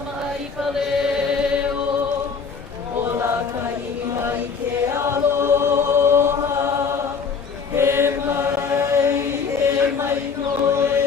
Mai Kaleo, Ola Kaina I ke aloha, he mai noe.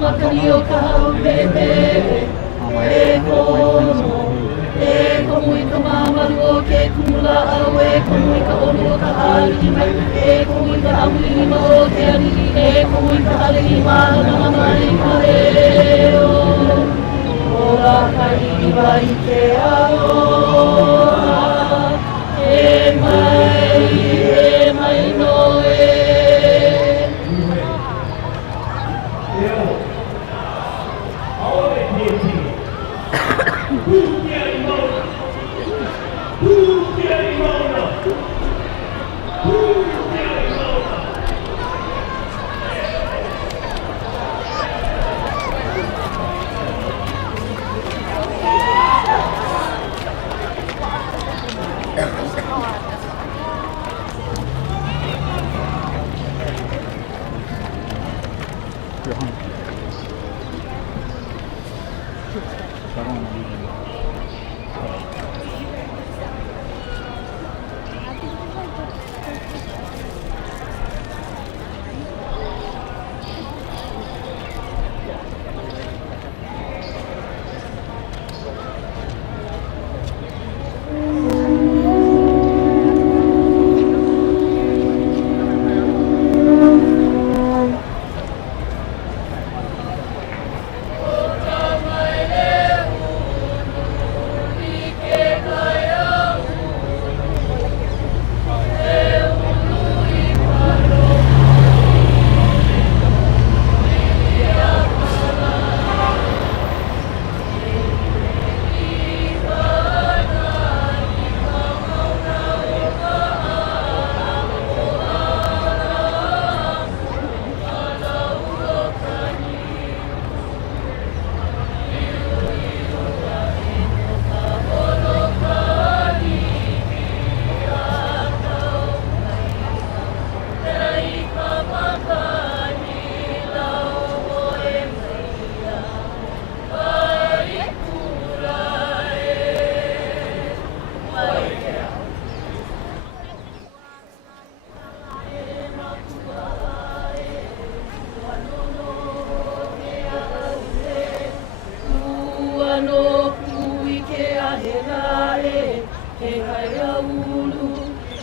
makani o Kahu pepe e komu I ka mamaru o ke kumula au e komu I ka olu o ka halima e komu I ka amuima o ke anili e komu I ka halima nana I ka leo ora ka iwa I ke aloha e mai no e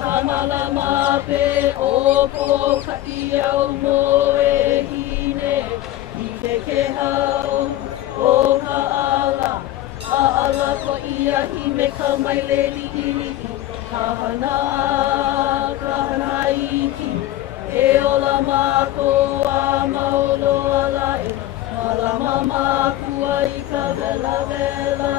Malama pe o ko ka iau mo e hine I te ke hau o ka ala a ala ko ia hi me ka mai le li ka hana iki e ola mako a maulo ala e malama makua I ka vela vela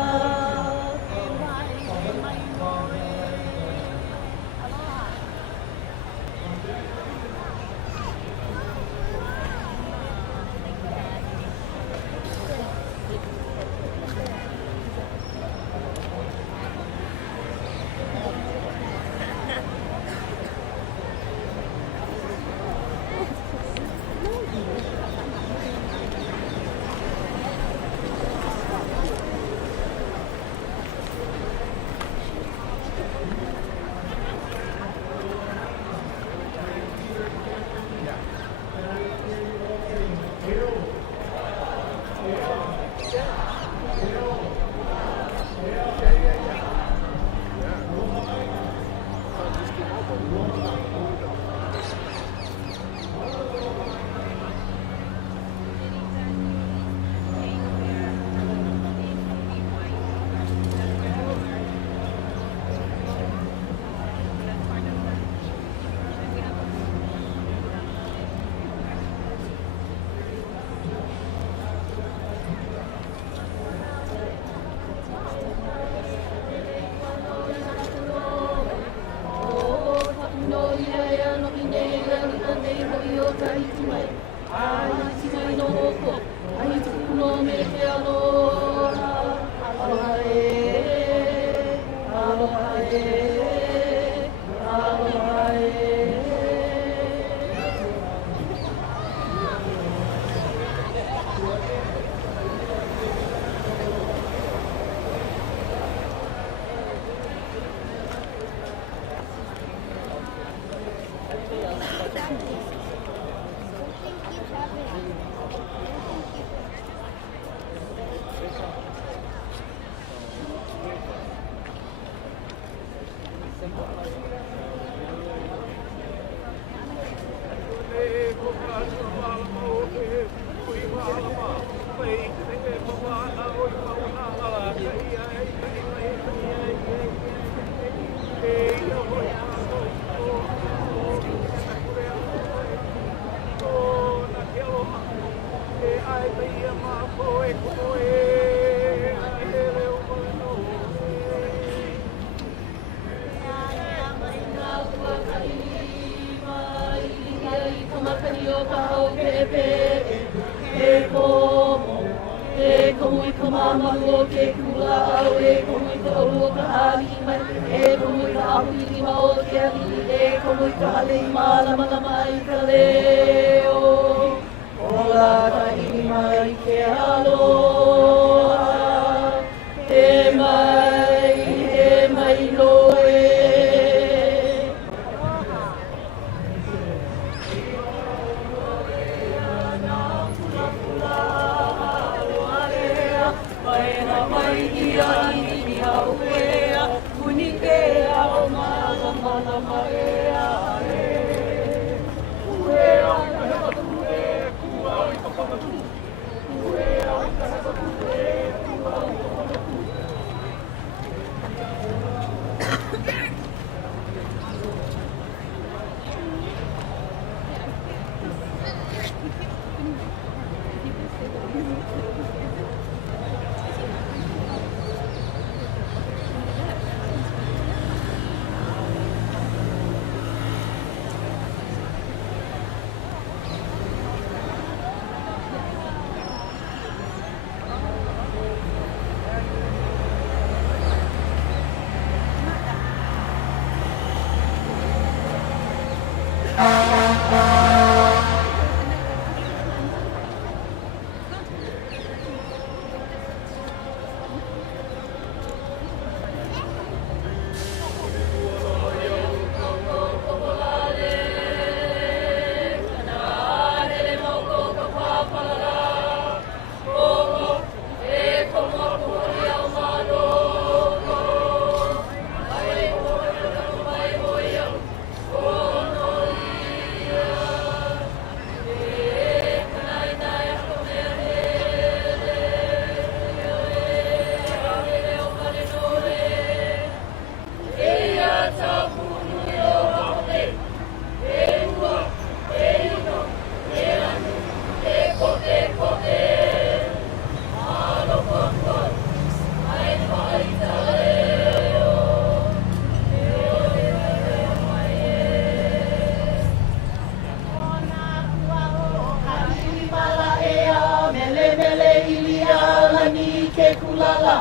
kulala.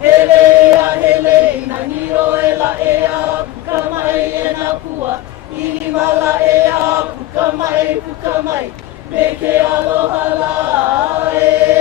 Hele a hele, na niro e la e a pukamai e na pua. Ilimala e a pukamai, pukamai, me ke aloha la e.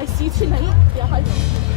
I see you tonight. Yeah, hi.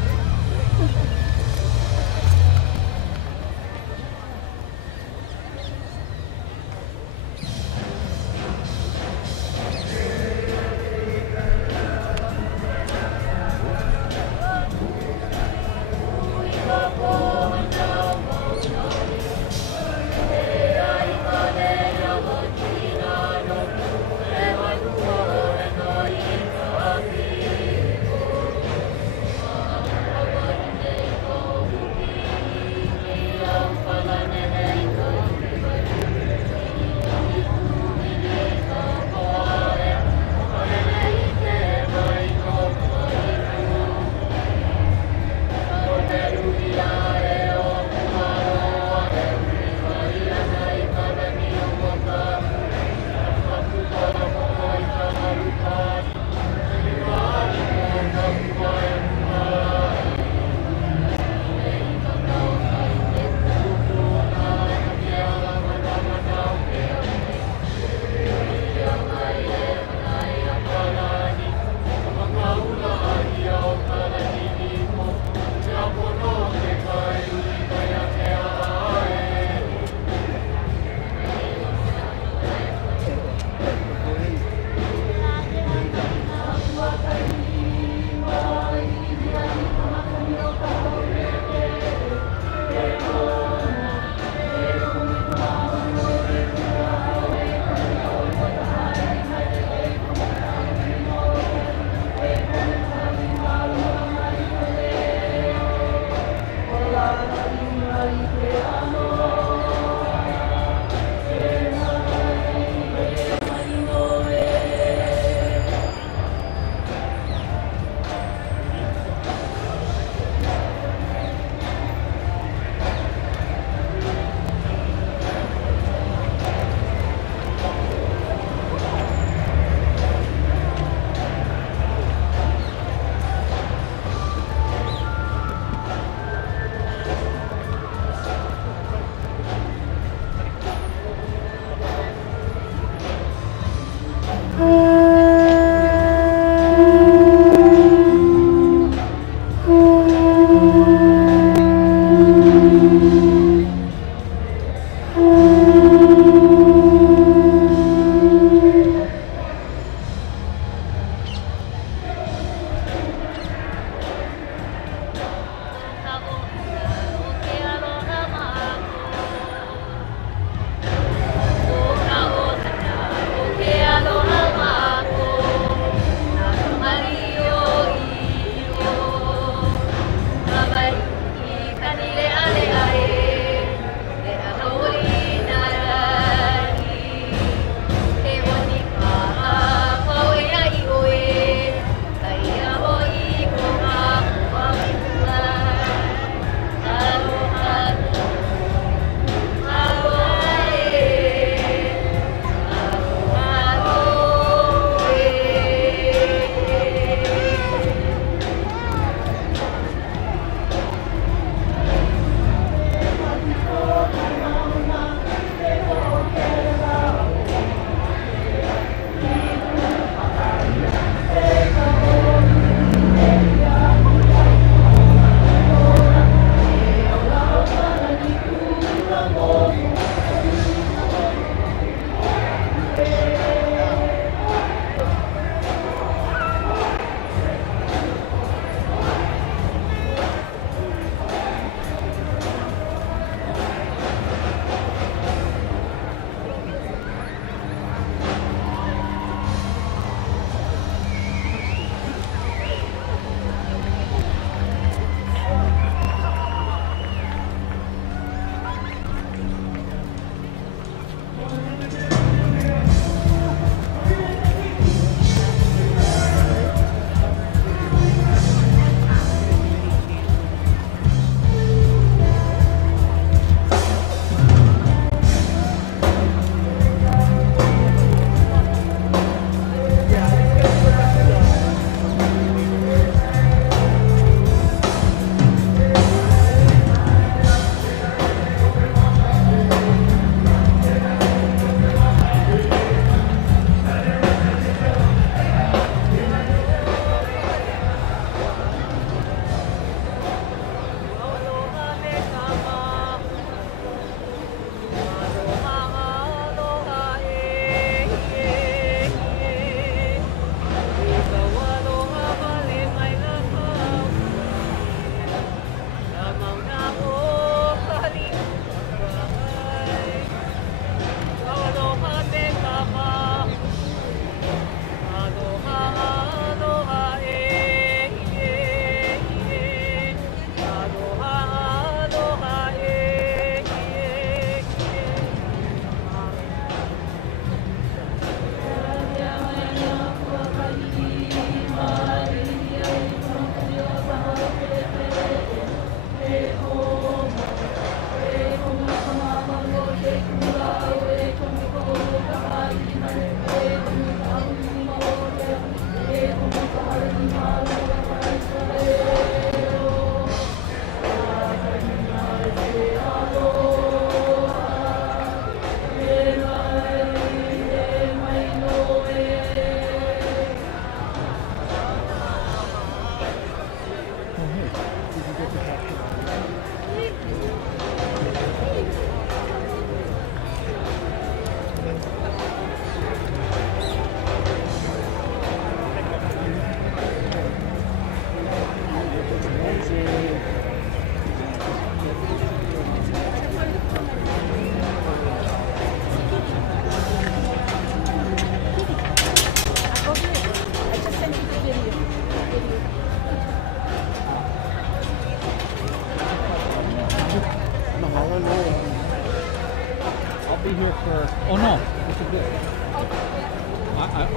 be here for. Oh no, this is good.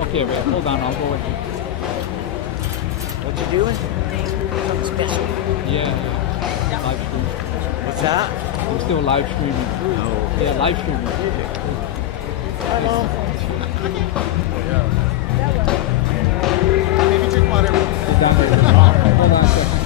Okay, wait, hold on, I'll go with you. What you doing? Something special. Yeah. Live stream. What's that? I'm still live streaming. Oh. Yeah, live streaming. Hello. Maybe drink water. Sit down here. Hold on a second.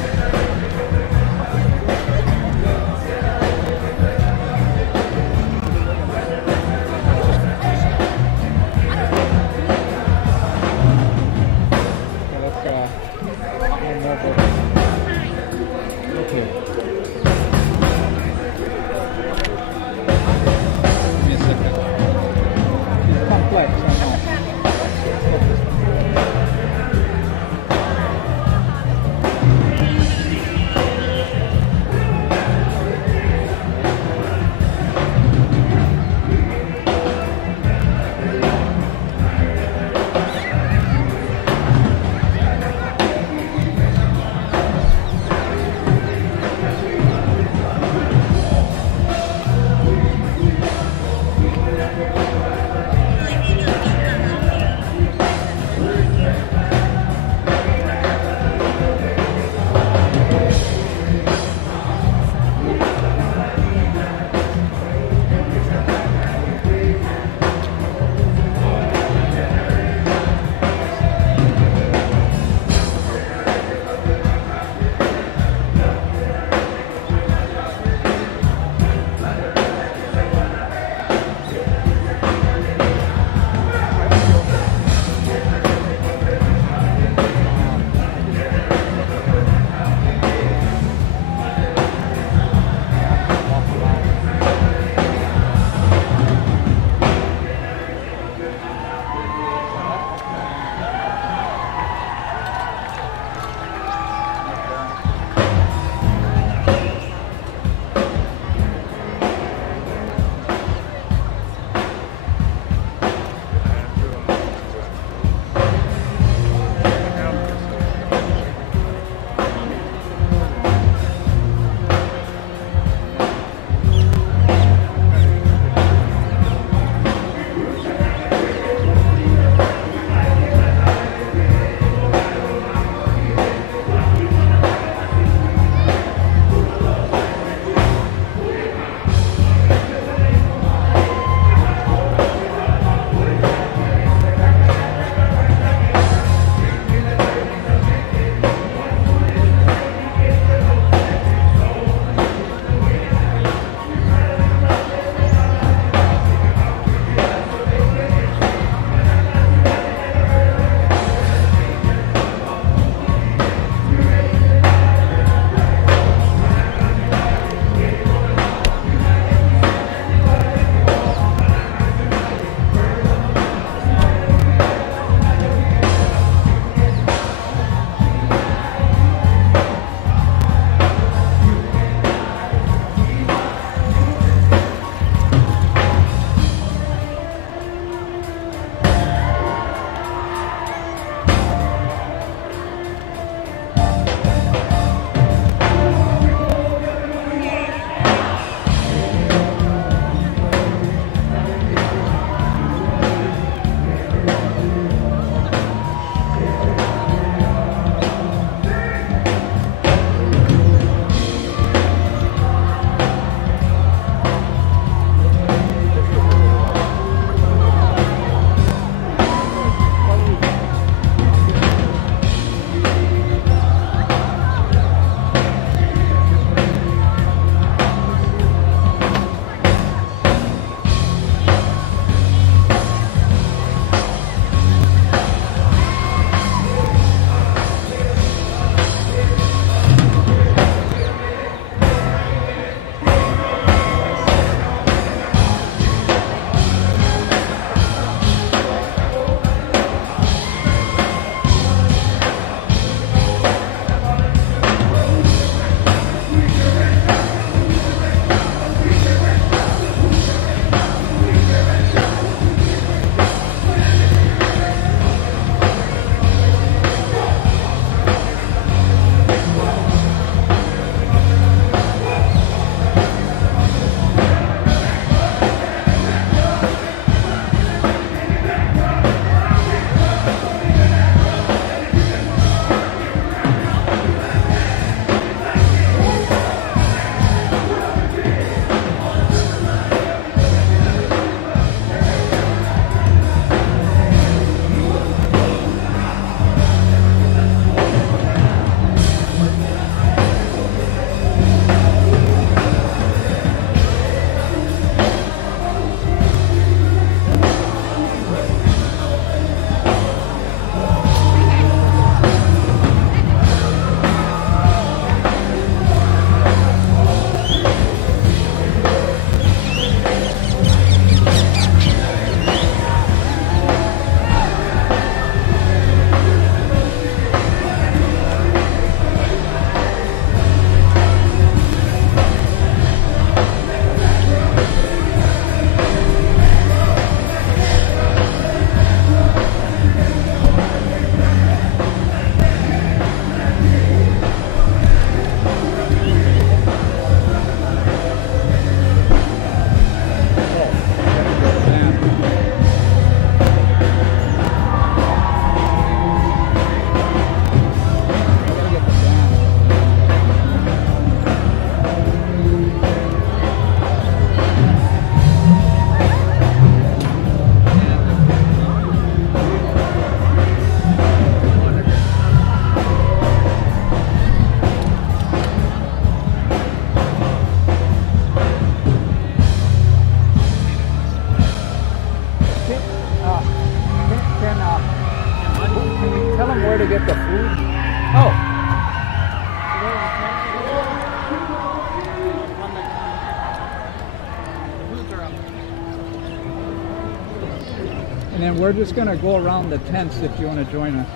And then we're just gonna go around the tents if you want to join us.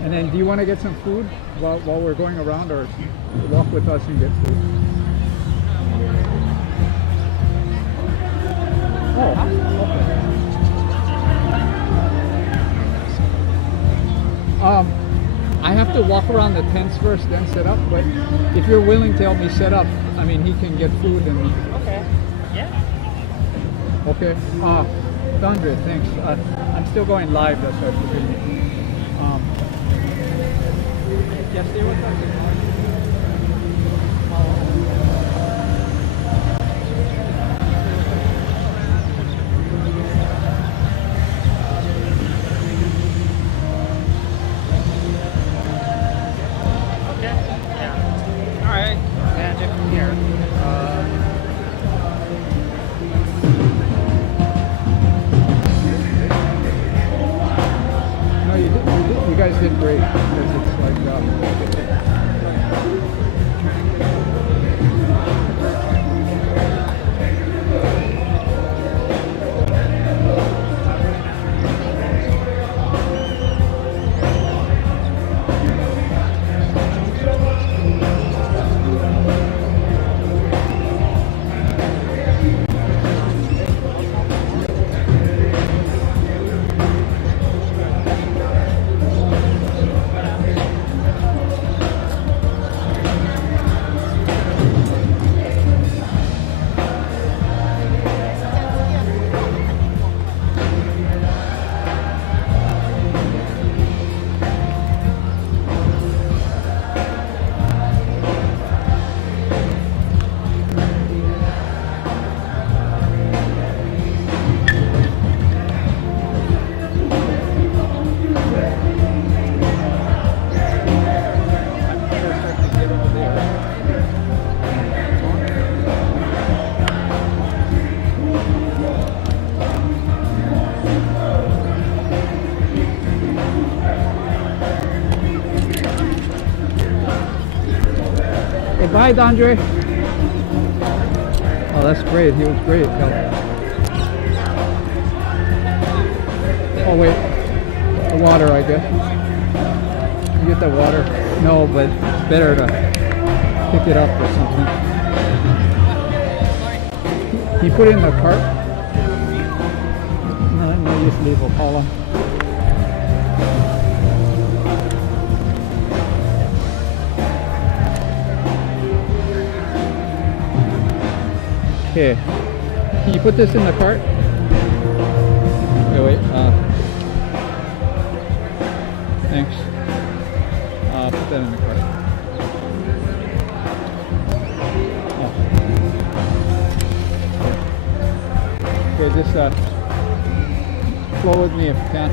And then do you want to get some food while we're going around, or walk with us and get food? Oh, okay. I have to walk around the tents first, then set up. But if you're willing to help me set up, I mean, he can get food and. Okay. Yeah. Okay. Done good. Thanks. I'm still going live. That's why I forgive me. Yeah, stay with us. You guys did great because it's like Bye, Andre. Oh, that's great. He was great. Oh, wait. The water, I guess. You get the water? No, but it's better to pick it up or something. He put it in the cart? No, just leave it, Paula. Okay, can you put this in the cart? Wait, thanks. Put that in the cart. Oh. Okay, just flow with me if you can.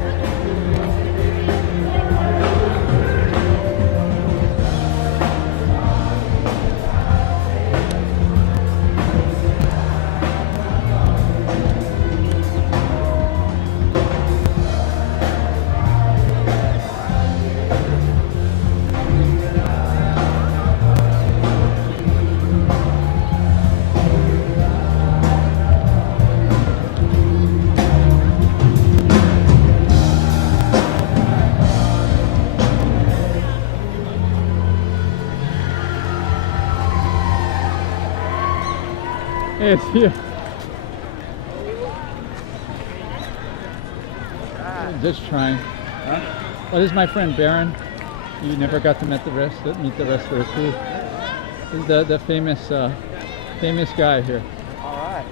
It's here. Just trying. Huh? Well, this is my friend Baron. You never got to meet the rest of the crew. This is the famous guy here. All right.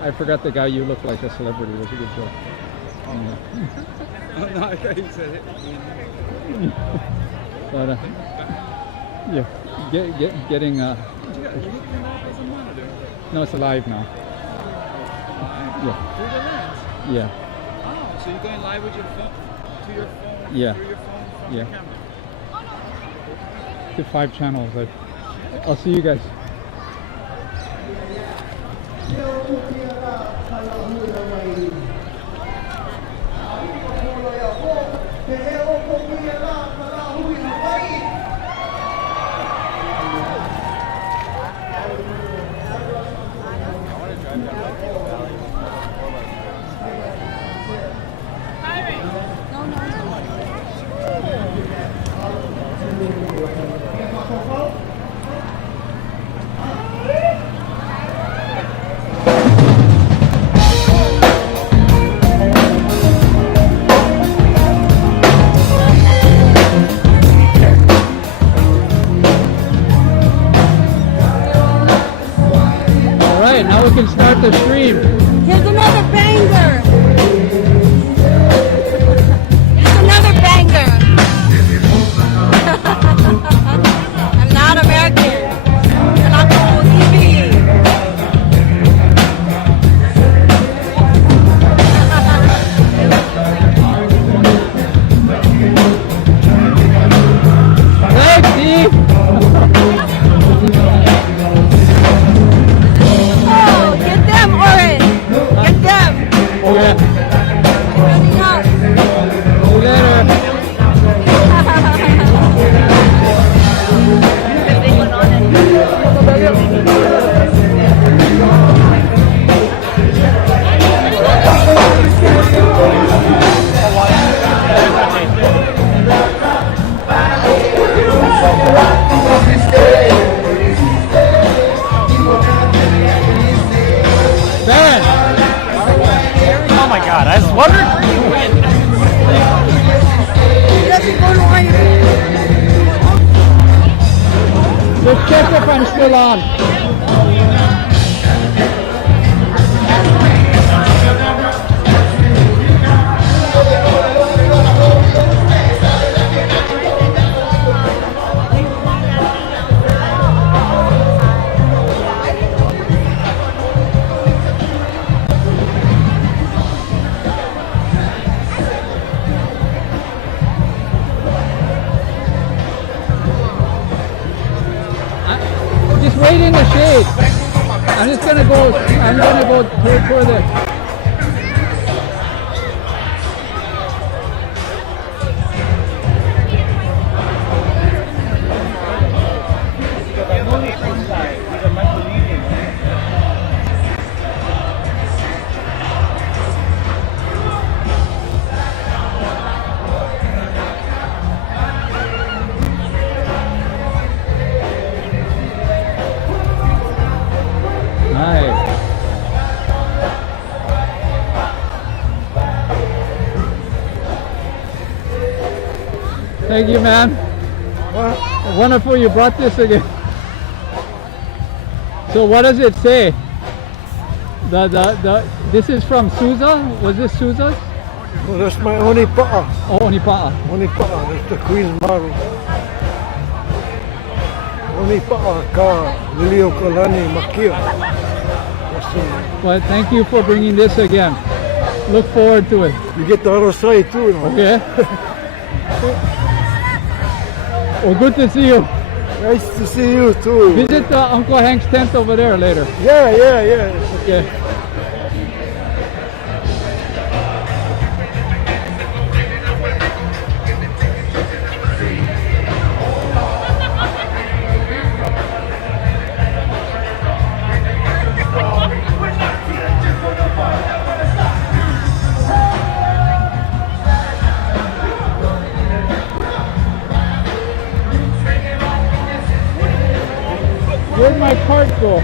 I forgot the guy. You look like a celebrity. It was a good joke. Yeah. Oh, no, I thought you said it. But yeah, getting no, it's alive now. Yeah. Through the lens? Yeah. Oh, so you're going live with your phone, to your phone, Yeah. through your phone from Yeah. the camera? To 5 channels. I'll see you guys. start the stream. Here's another banger. Here's another banger. I'm not American. And I'm on TV. Thanks, Steve. Oh, get them, Oren. Get them. Okay. Running up. See you later. Ben! Oh my god, I was wondering where you went. Just check if I'm still on. Just wait in the shade. I'm gonna go toward it. Nice. Thank you, man. Wonderful you brought this again. So what does it say? This is from Sousa? Was this Sousa's? Well, that's my Onipaʻa. Oh, Onipaʻa. Onipaʻa, that's the Queen's model. Onipaʻa ka Kiakahulilani makia. Well, thank you for bringing this again. Look forward to it. You get the other side too, you know. Okay. Well, good to see you. Nice to see you too. Visit Uncle Hank's tent over there later. Yeah. Okay. Where'd my cart go?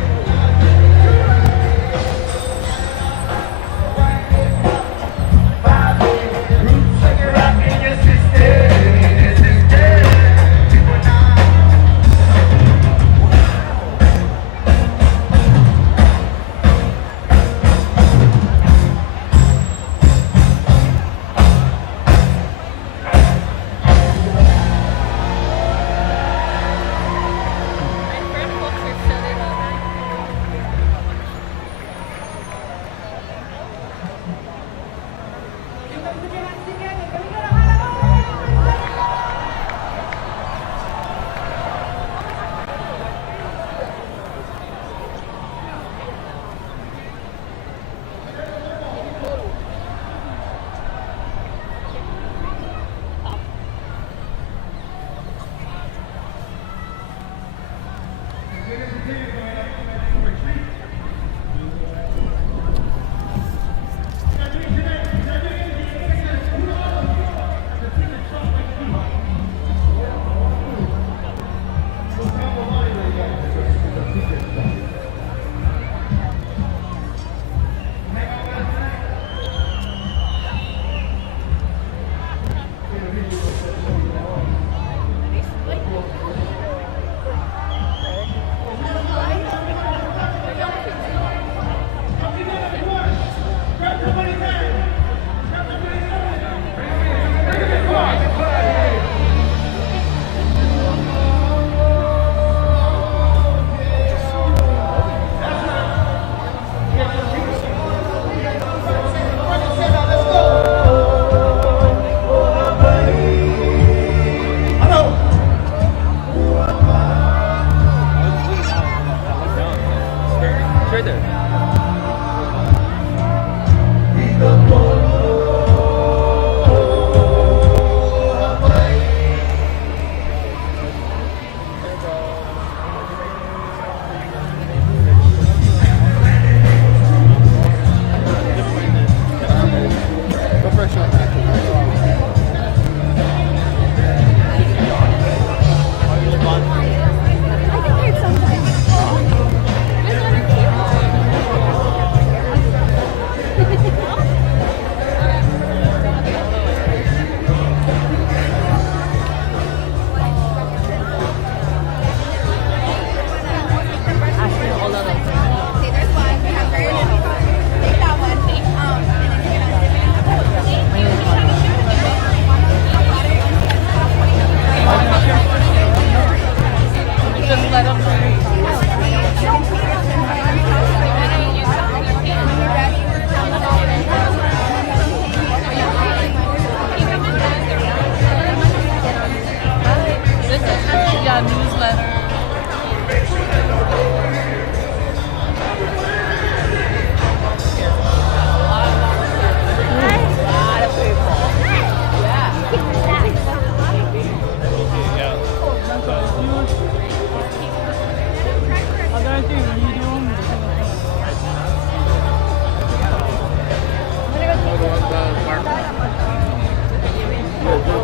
the one the mark.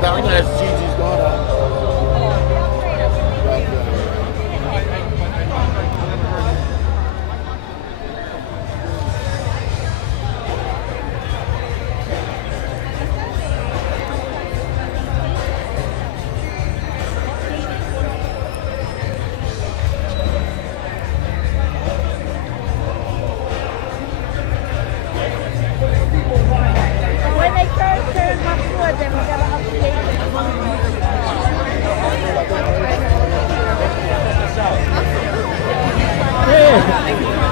That one has Gigi's daughter.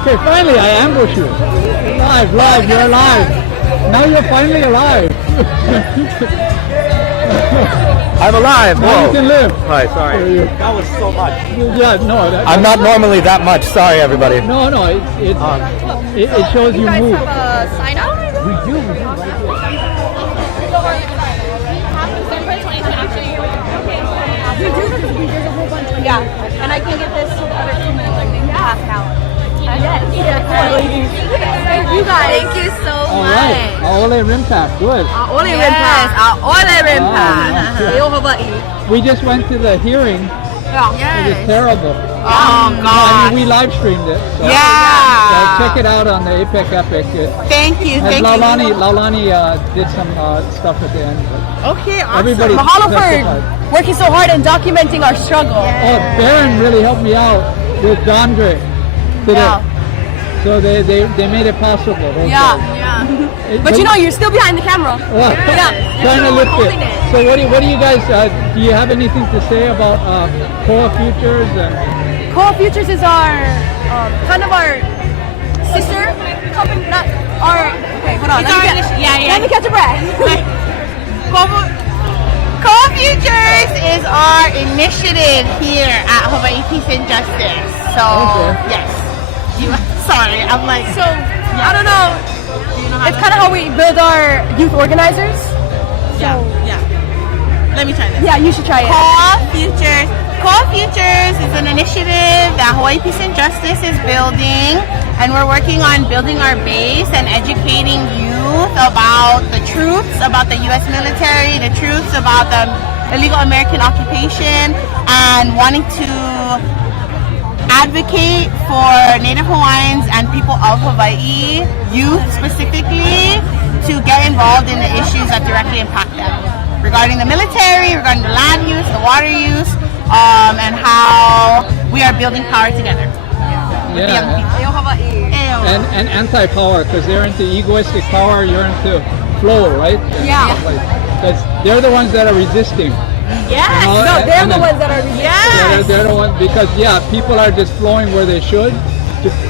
Okay, finally I ambush you. Live, you're alive. Now you're finally alive. I'm alive. Now Whoa. you can live. Hi, sorry. That was so much. Yeah, no. I'm not normally that much. Sorry, everybody. No, it shows you move. Have a sign out? We do right here. Yeah, and I can get this to the other two in like half an hour. Yes. Thank you guys. Thank you so All much. right. Aole Rimpa. Good. Aole Rimpa. Aole Rimpa. We just went to the hearing. Yeah. It was terrible. Oh I God. mean, we live streamed it. So, Yeah. so check it out on the APEC Epic. Thank you. And Laulani did some stuff at the end. Okay, awesome. Everybody Mahalo testified. for working so hard and documenting our struggle. Oh, Baron really helped me out with John Gray today. Yeah. So they made it possible. Yeah. But you know, you're still behind the camera. What? Yeah. Trying to lift it. So what do you guys, do you have anything to say about Core Futures? Core Futures is our, kind of our sister company, not our, okay, hold on. Let me catch a breath. Core Futures is our initiative here at Hawaii Peace and Justice. So, yes. Sorry, I'm like... So, I don't know. It's kind of how we build our youth organizers. Yeah. Let me try this. Yeah, you should try it. Core Futures. Core Futures is an initiative that Hawaii Peace and Justice is building, and we're working on building our base and educating youth about the truths about the U.S. military, the truths about the illegal American occupation, and wanting to advocate for Native Hawaiians and people of Hawaii, youth specifically, to get involved in the issues that directly impact them. Regarding the military, regarding the land use, the water use, and how we are building power together. With the young people. And anti-power, because they're into egoistic power, you're into flow, right? Yeah. Because they're the ones that are resisting. Yes. You know, No, they're the then- ones that are resisting. Yeah, they're the ones, because people are just flowing where they should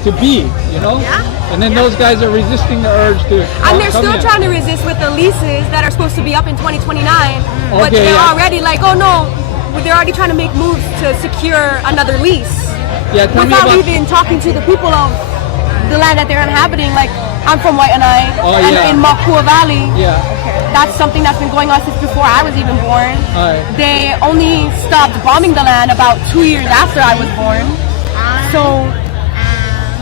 to be, you know? Yeah. And then those guys are resisting the urge to And they're come still in. trying to resist with the leases that are supposed to be up in 2029. But Okay, they're yeah. already like, oh no, they're already trying to make moves to secure another lease. Yeah, tell me Without about... even talking to the people of the land that they're inhabiting. Like, I'm from Waianae, and yeah. in Makua Valley, Yeah. that's something that's been going on since before I was even born. Alright. They only stopped bombing the land about 2 years after I was born. So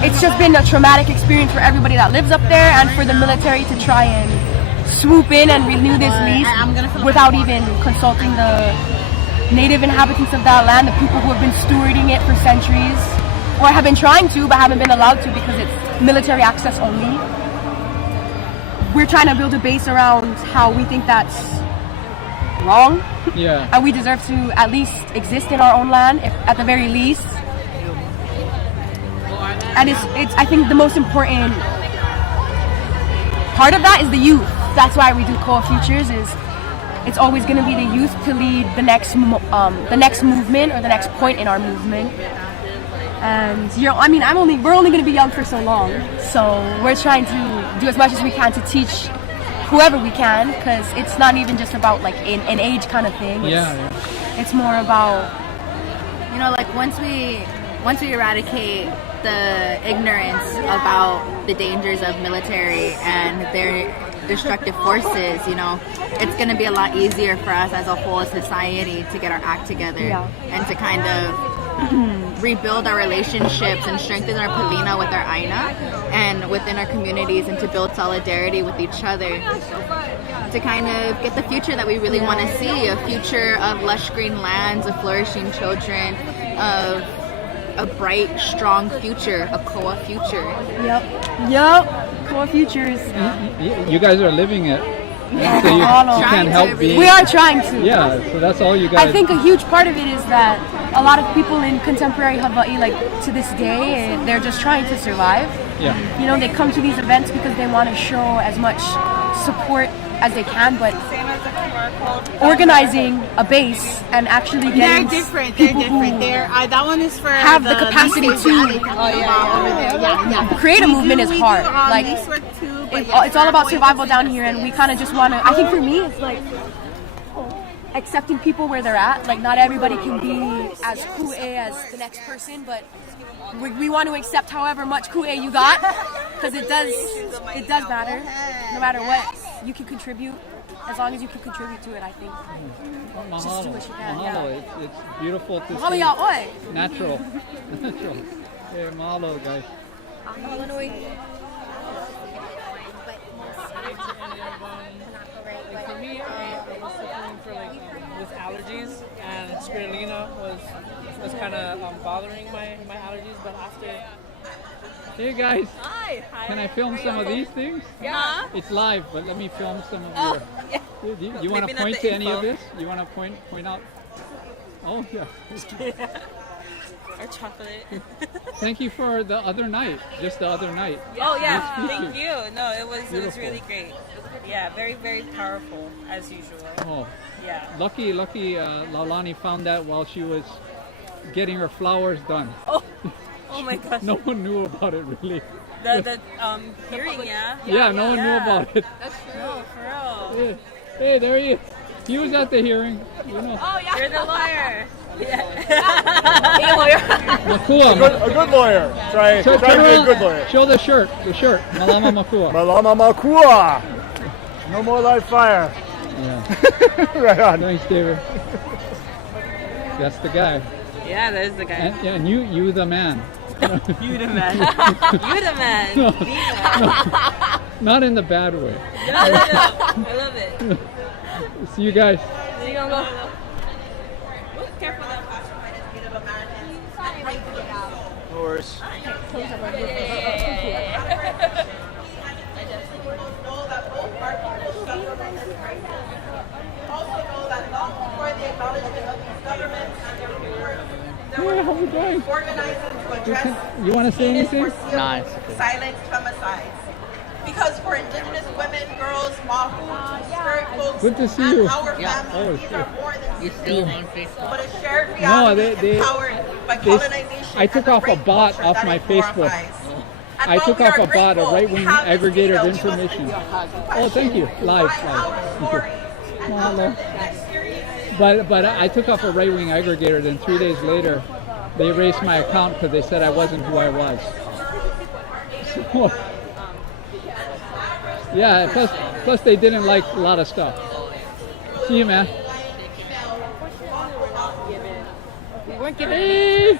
it's just been a traumatic experience for everybody that lives up there, and for the military to try and swoop in and renew this lease without even consulting the native inhabitants of that land, the people who have been stewarding it for centuries, or have been trying to but haven't been allowed to because it's military access only. We're trying to build a base around how we think that's wrong. Yeah. And we deserve to at least exist in our own land, if, at the very least. And it's I think the most important part of that is the youth. That's why we do Core Futures. It's always going to be the youth to lead the next movement or the next point in our movement. And we're only going to be young for so long. So we're trying to do as much as we can to teach whoever we can, because it's not even just about like an age kind of thing. It's more about, you know, like once we eradicate the ignorance about the dangers of military and their destructive forces, you know, it's going to be a lot easier for us as a whole society to get our act together and to kind of rebuild our relationships and strengthen our palina with our aina and within our communities, and to build solidarity with each other, to kind of get the future that we really want to see, a future of lush green lands, of flourishing children, of a bright, strong future, a koa future. Yep. Koa futures. You guys are living it. So you can't help being. We are trying to. Yeah, so that's all you guys. I think a huge part of it is that a lot of people in contemporary Hawaii, like to this day, they're just trying to survive. Yeah. You know, they come to these events because they want to show as much support as they can, but organizing a base and actually getting They're different. That one is for have the capacity to create a movement is hard. Like it's all about survival down here, and we kind of just want to. I think for me, it's like accepting people where they're at. Like not everybody can be as ku'e as the next person, but we want to accept however much ku'e you got, because it does matter. No matter what, you can contribute. As long as you can contribute to it, I think. Mahalo. Just do what you can. Mahalo. Yeah. It's beautiful to Mahalo see. ya'oi. Natural. Hey, mahalo, guys. For me, I was suffering with allergies, and spirulina was kind of bothering my allergies. But after. Hey guys. Hi. Can I film some of these things? Yeah. It's live, but let me film some of Oh, your. yeah. You want to Maybe not point the to any of info. this? You want to point out? Oh yeah. Or chocolate. Thank you for the other night. Just the other night. Oh yeah, Nice to meet thank you. No, it was Beautiful. really great. Yeah, very very powerful as usual. Oh. Yeah. Lucky, Iolani found that while she was getting her flowers done. Oh my gosh. No one knew about it really. The hearing, yeah. Yeah, no one knew about it. That's true. No, for real. Hey, there he is. He was at the hearing. You know. Oh yeah. You're the lawyer. Yeah. Makua. A good lawyer. Try to be a good lawyer. Show the shirt. Malama Makua. Malama makua. No more live fire. Yeah. Right on. Thanks, David. That's the guy. Yeah, that is the guy. And you the man. You the man. You the man. No, The man. not in the bad way. No. I love it. See you guys. So you gonna go? Careful No worries. Hey, how's it going? You want to say anything? Nice. Silent femicides. Because for indigenous women, girls, mahu, spirit folks, Good to see and you. our Yeah. families, these are more than You still on Facebook? but a shared No, reality empowered by colonization. I took and off a rape bot culture off that my it Facebook. glorifies. And I while took we off are a bot, a grateful right-wing we have this aggregator of freedom, we must information. continue Oh, thank you. Live. our Thank you. stories and help Mahalo. live that experience. But I took off a right-wing aggregator, then 3 days later, they erased my account because they said I wasn't who I was. So, yeah, plus they didn't like a lot of stuff. See you, man. Hey.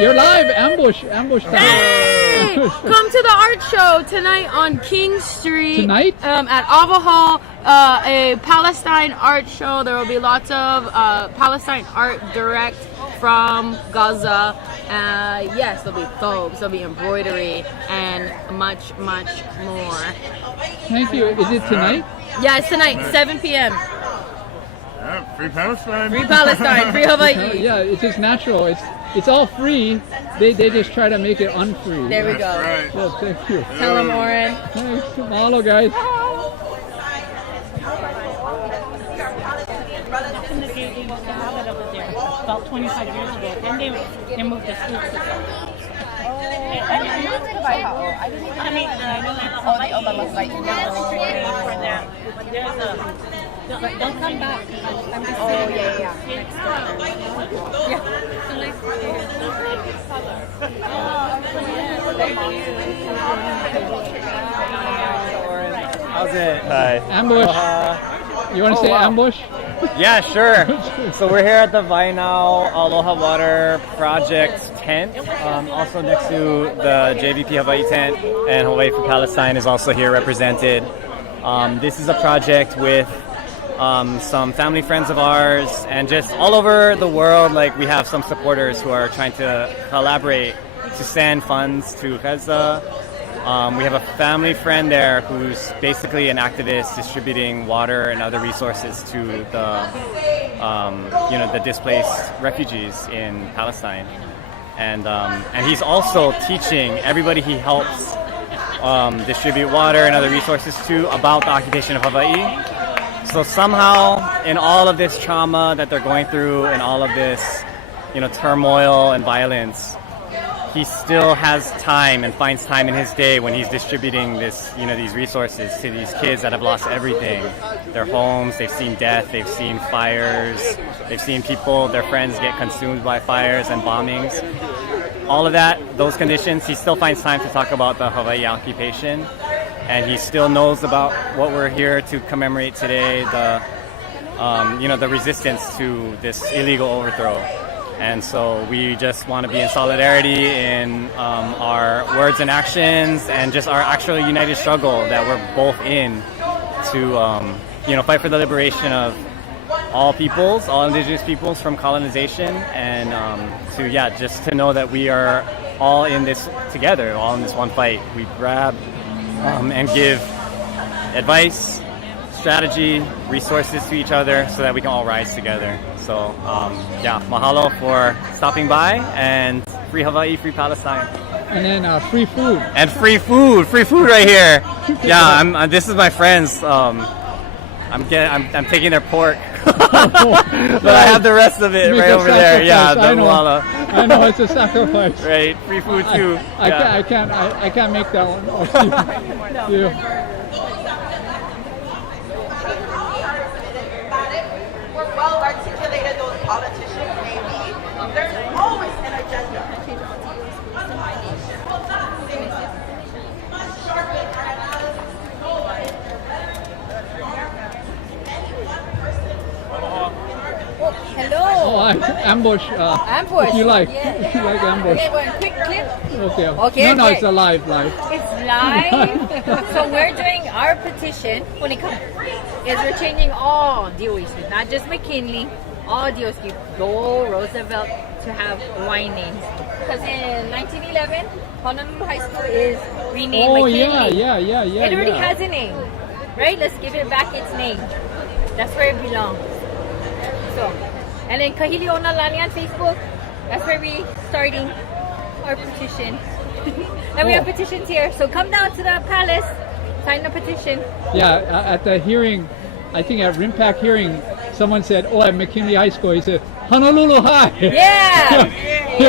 You're live. Ambush time. Hey! Come to the art show tonight on King Street. Tonight? At Ava Hall, a Palestine art show. There will be lots of Palestine art direct from Gaza. Yes, there'll be thobes, there'll be embroidery, and much, much more. Thank you. Is it tonight? Yeah, it's tonight, 7 p.m. Yeah, free Palestine. Free Palestine, free Hawaii. Yeah, it's just natural. It's all free. They just try to make it unfree. There we go. Right. Well, thank you. Tell them, Oren. Thanks. Mahalo, guys. About 25 years ago. Then they moved the school to They'll come back. Oh, yeah. Next How's it? Hi. Ambush. You want to say ambush? Yeah, sure. So we're here at the Vainao Aloha Water Project tent, also next to the JVP Hawaii tent, and Hawaii for Palestine is also here represented. This is a project with some family friends of ours, and just all over the world. Like, we have some supporters who are trying to collaborate to send funds to Gaza. We have a family friend there who's basically an activist distributing water and other resources to the, the displaced refugees in Palestine. And he's also teaching everybody he helps distribute water and other resources to about the occupation of Hawaii. So somehow, in all of this trauma that they're going through, and all of this, turmoil and violence, he still has time and finds time in his day when he's distributing these resources to these kids that have lost everything. Their homes, they've seen death, they've seen fires, they've seen their friends get consumed by fires and bombings. All of that, those conditions, he still finds time to talk about the Hawaii occupation. And he still knows about what we're here to commemorate today, the resistance to this illegal overthrow. And so we just want to be in solidarity in our words and actions, and just our actual united struggle that we're both in to, fight for the liberation of all peoples, all indigenous peoples from colonization, and just to know that we are all in this together, all in this one fight. We grab and give advice, strategy, resources to each other so that we can all rise together. So, mahalo for stopping by, and free Hawaii, free Palestine. And then free food. And free food right here. Yeah, this is my friends. I'm taking their pork, but I have the rest of it right over there. Yeah, the moala. I know it's a sacrifice. Right, free food too. I can't make that one. Oh, you. We're well articulated, those politicians may be. There's always an agenda. Hello. Oh, ambush. Ambush. If you like. Yeah. If you like ambush. Okay, one quick clip. Okay. No, it's a live. It's live. So we're doing our petition when it comes is we're changing all DOEs, not just McKinley, all DOEs. Go Roosevelt to have Hawaiian names. Because in 1911, Honolulu High School is renamed McKinley. Yeah. It already has a name, right? Let's give it back its name. That's where it belongs. So, and then Kahilio'nalani on Facebook, that's where we're starting our petition. And we have petitions here, so come down to the palace, sign the petition. Yeah, at the hearing, I think at RIMPAC hearing, someone said, at McKinley High School, he said, Honolulu High! Yeah!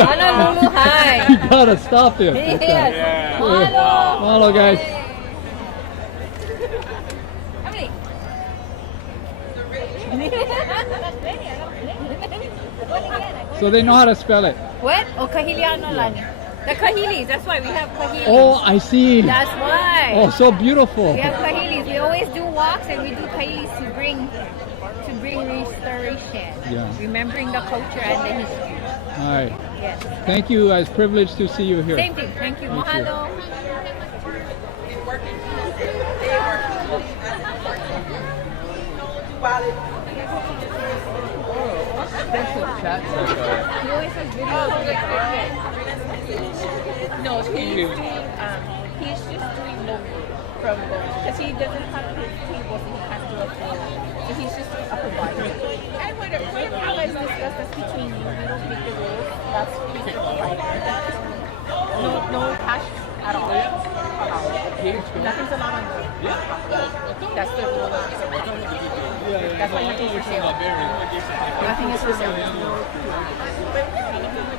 Honolulu High! You gotta stop it. Yes! Mahalo, guys. So they know how to spell it. What? Kahilianolani. The Kahilis, that's why we have Kahilis. Oh, I see. That's why. Oh, so beautiful. We have Kahilis. We always do walks and we do Kahilis to bring restoration. Yeah. Remembering the culture and the history. All right. Yes. Thank you. It's a privilege to see you here. Same thing. Thank you. Mahalo. No, he's just doing local from Gomes because he doesn't have his table, so he can't do a floor. So he's just a provider. And when Paula is discussed, that's between you. We don't make the rules. That's he's a provider. No cash at all. Nothing's allowed on the. That's the rule. That's why nothing's for sale. Nothing is for sale.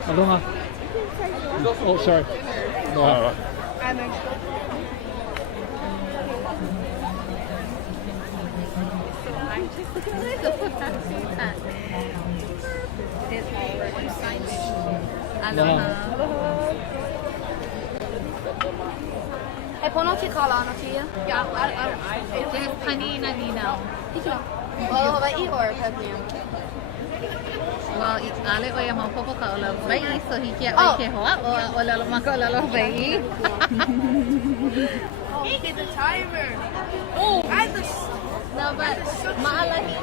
Aloha. Oh, sorry. No. Hey, pono chi kala no chi? Yeah, there's plenty in Adina. All Hawaii or Pacific? Well, ale o ya mapopo ka ola Hawaii, so he can't make it o ola maka ola Hawaii. It's a timer. Oh, no, but maalahi.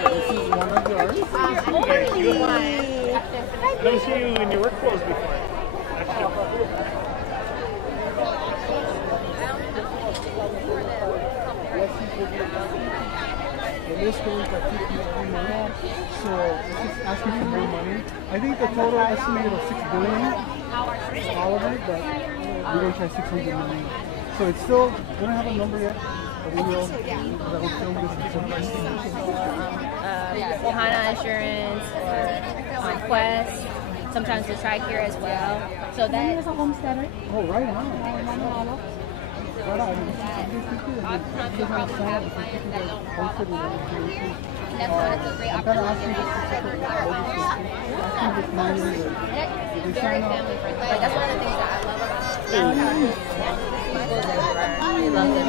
This is one of yours. Thank you. I've never seen you in your work clothes before. This goes by 50 million. So this is asking for more money. I think the total estimate was 6 billion. All of it, but we're going to try 600 million. So it's still, we don't have a number yet, but we will. Because I will film this. Ohana Insurance or Quest. Sometimes we try here as well. So that is a homesteader. Oh, right on. That's one of the great opportunities. It's very family friendly. Like, that's one of the things that I love about it. They love it.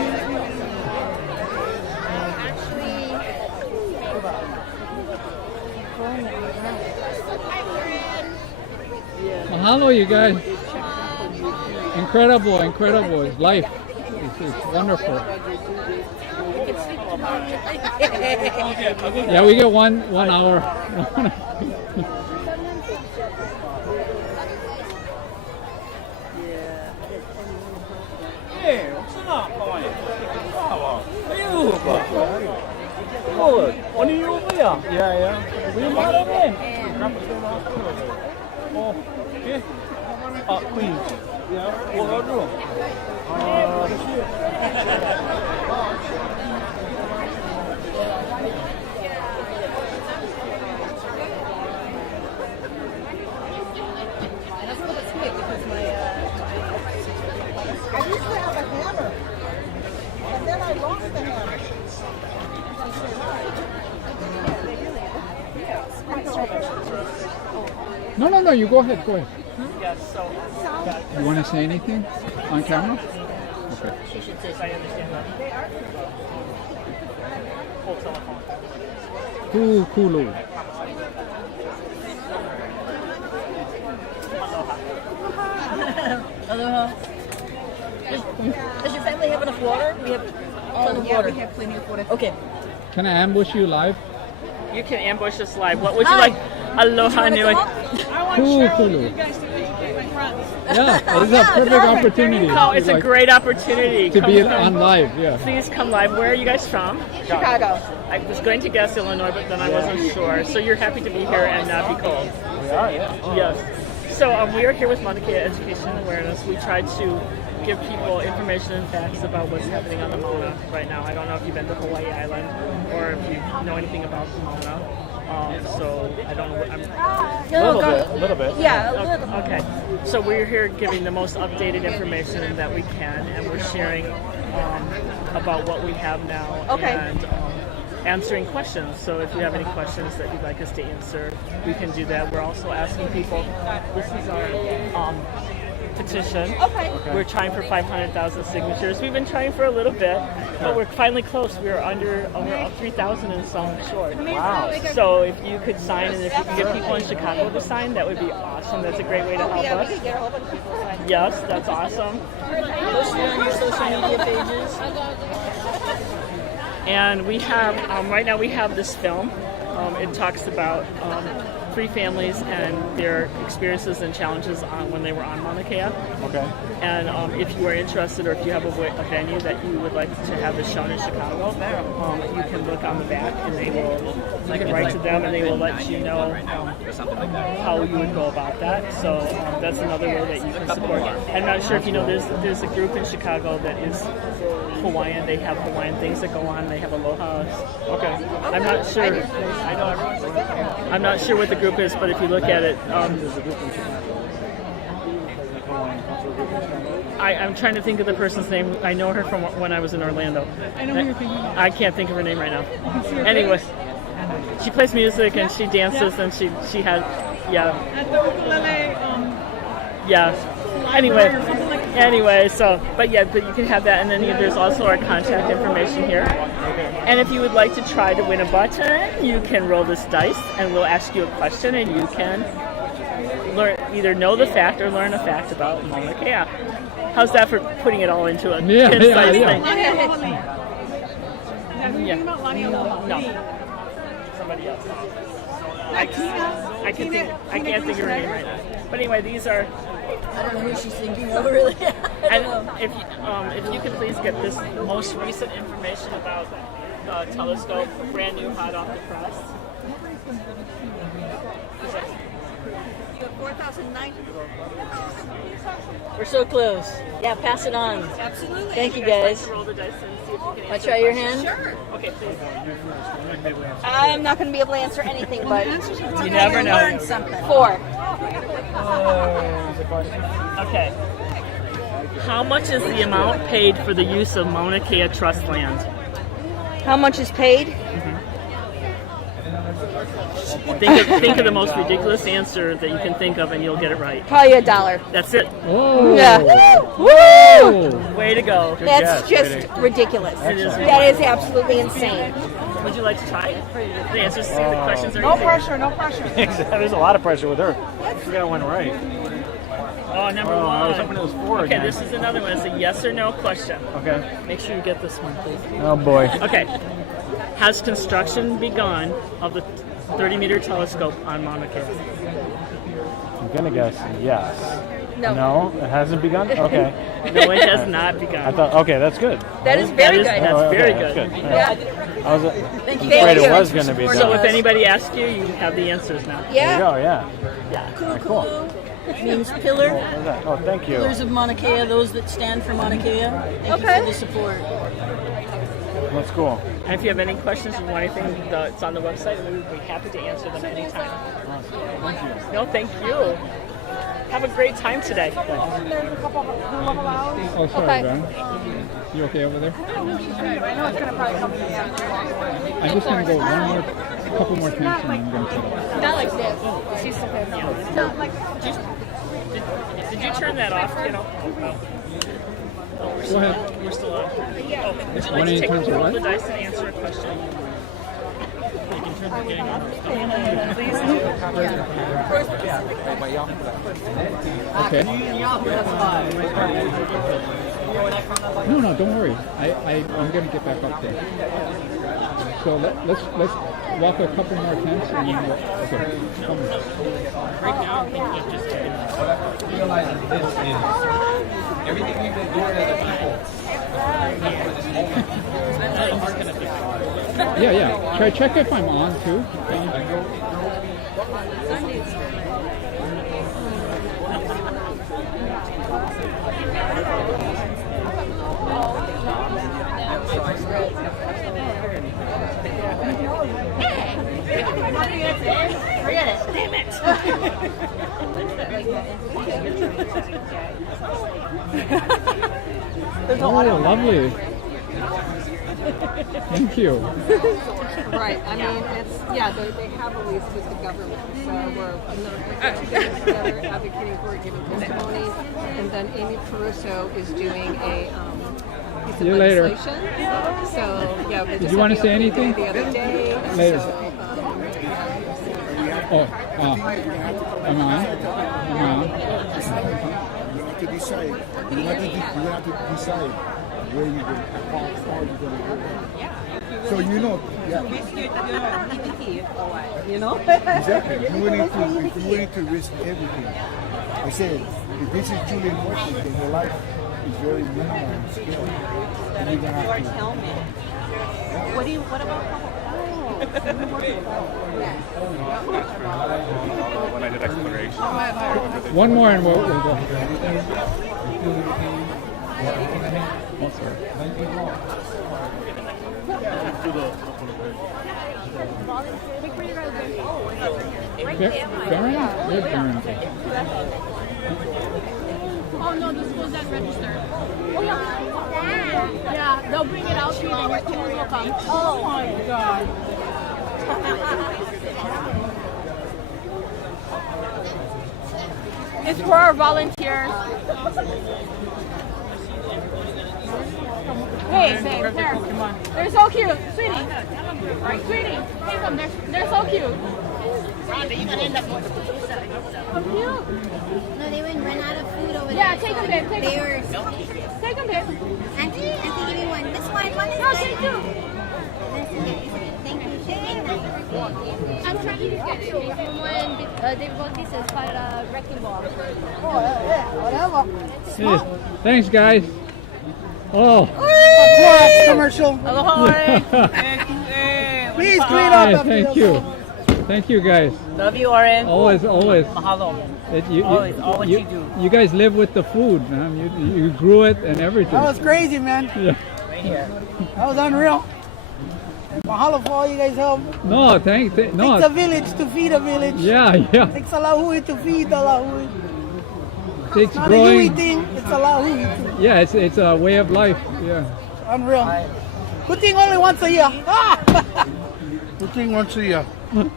Mahalo, you guys. Incredible. It's life. It's wonderful. Yeah, we get one hour. Hey, what's up, boy? Oh, what are you over here? Yeah. Where you mad again? Oh, okay. Queen. Yeah. What do I used to have a hammer, and then I lost the hammer. No, you go ahead. Yes, so. You want to say anything on camera? Okay. She should say, I understand that. Full telephone. Kulu. Aloha. Does your family have enough water? We have tons of water. We have plenty of water. Okay. Can I ambush you live? You can ambush us live. What would you like? Aloha nui. Kulu. Yeah, it's a perfect opportunity. Oh, it's a great opportunity. To be on live, yeah. Please come live. Where are you guys from? Chicago. I was going to guess Illinois, but then I wasn't sure. So you're happy to be here and not be cold? We are, yeah. Yes. So we are here with Mauna Kea Education and Awareness. We try to give people information and facts about what's happening on the Mauna right now. I don't know if you've been to Hawaii Island or if you know anything about the Mauna. So I don't know. A little bit. Yeah, a little. Okay. So we're here giving the most updated information that we can, and we're sharing about what we have now. Okay. And answering questions. So if you have any questions that you'd like us to answer, we can do that. We're also asking people. This is our petition. Okay. We're trying for 500,000 signatures. We've been trying for a little bit, but we're finally close. We're over 3,000 and some short. Wow. So if you could sign, and if you could get people in Chicago to sign, that would be awesome. That's a great way to help us. We could get a whole bunch of people signed. Yes, that's awesome. Post it on your social media pages. And we have, right now we have this film. It talks about 3 families and their experiences and challenges when they were on Mauna Kea. Okay. And if you are interested, or if you have a venue that you would like to have this shown in Chicago, you can look on the back, and you can write to them, and they will let you know how you would go about that. So that's another way that you can support. I'm not sure if you know, there's a group in Chicago that is Hawaiian. They have Hawaiian things that go on. They have aloha. Okay. I'm not sure. I'm not sure what the group is, but if you look at it, I'm trying to think of the person's name. I know her from when I was in Orlando. I know who you're thinking of. I can't think of her name right now. Anyway, she plays music and she dances and she had, At the ukulele, yeah. Anyway, so, but you can have that, and then there's also our contact information here. And if you would like to try to win a button, you can roll this dice, and we'll ask you a question, and you can either know the fact or learn a fact about Mauna Kea. How's that for putting it all into a concise thing? No. Somebody else. I can't think of her name right now. But anyway, these are. I don't know who she's thinking of, really. And if you could please get this most recent information about the telescope, brand new, hot off the press. You have 4,009. We're so close. Yeah, pass it on. Absolutely. Thank you, guys. Roll the dice and see if you can I try your hand? Sure. Okay, please. I'm not going to be able to answer anything, but You never know. learn something. 4. Okay. How much is the amount paid for the use of Mauna Kea Trust land? How much is paid? Think of the most ridiculous answer that you can think of, and you'll get it right. Probably $1. That's it. Oh. Yeah. Woo! Way to go. That's just ridiculous. It is That is absolutely insane. Would you like to try it? The answers to the questions are No easy. pressure, no pressure. There's a lot of pressure with her. She got one right. Oh, number 1. I was hoping it was 4 Okay, again. this is another one. It's a yes or no question. Okay. Make sure you get this one, please. Oh boy. Okay. Has construction begun of the 30-meter telescope on Mauna Kea? I'm gonna guess yes. No. No, it hasn't begun. Okay. No, it has not begun. I thought. Okay, that's good. That is very good. That's Oh, very okay, good. that's good. Yeah. I was Thank you. afraid it was going to be So done. if anybody asks you, you have the answers now. There you go. Yeah. Cool. Means pillar. What was that? Oh, thank you. Pillars of Mauna Kea, those that stand for Mauna Kea. Thank you for the support. That's cool. And if you have any questions or want anything that's on the website, we would be happy to answer them anytime. No, thank you. Have a great time today. Oh, sorry, Ben. You okay over there? I know it's gonna probably come to me. I'm just gonna go a couple more times and I'm gonna set up. Not like this. She's okay. Not like Did you turn that off? You know. Oh, we're still Go ahead. on. We're still on. Oh, would you like to When take turns roll what? the dice and answer a question? You can turn the game on. Please do. Okay. No, don't worry. I'm gonna get back up there. So let's walk a couple more times and then we'll, okay. Come on. Right now, I think we've just taken realizing this is everything we've been doing as a people. Yeah. Try check if I'm on too. Forget it. Damn it. Oh, lovely. Thank you. Right. I mean, it's they have a lease with the government, so we're together advocating for it, giving testimony, and then Amy Caruso is doing a piece of See you later. legislation. So yeah. Did you want to say anything? The other day. Later. So, am I on? You have to decide. You have to decide where you're going, how far you're going to go. So you know. Exactly. If you're willing to risk everything. I said, if this is truly important, then your life is very minimal in scale. And you're going to have to. What about when I did exploration. One more and we'll go. Oh no, the school's not registered. Yeah, they'll bring it out to you and your teachers will come. Oh my god. It's for our volunteers. Hey, babe, there. They're so cute. Sweetie. Sweetie, take them. They're so cute. How cute. No, they wouldn't run out of food over there. Yeah, take them, babe. Take them. Take them, babe. Auntie, give me one. This one is No, good. take two. Thank you. I'm trying to get it. Someone, David Bautista says para wrecking ball. Whatever. Hey, thanks, guys. Oh. Commercial. Please clean up. Thank you. Thank you, guys. Love you, Oren. Always. Mahalo. Always you do. You guys live with the food, man. You grew it and everything. That was crazy, man. Yeah. Right here. That was unreal. Mahalo for all you guys help. No, no. Takes a village to feed a village. Yeah. Takes a Lāhui to feed the Lāhui. It's not growing. a Yui thing, it's a Lāhui thing. Yeah, it's a way of life. Yeah. Unreal. Good thing only once a year. Good thing once a year. Yeah,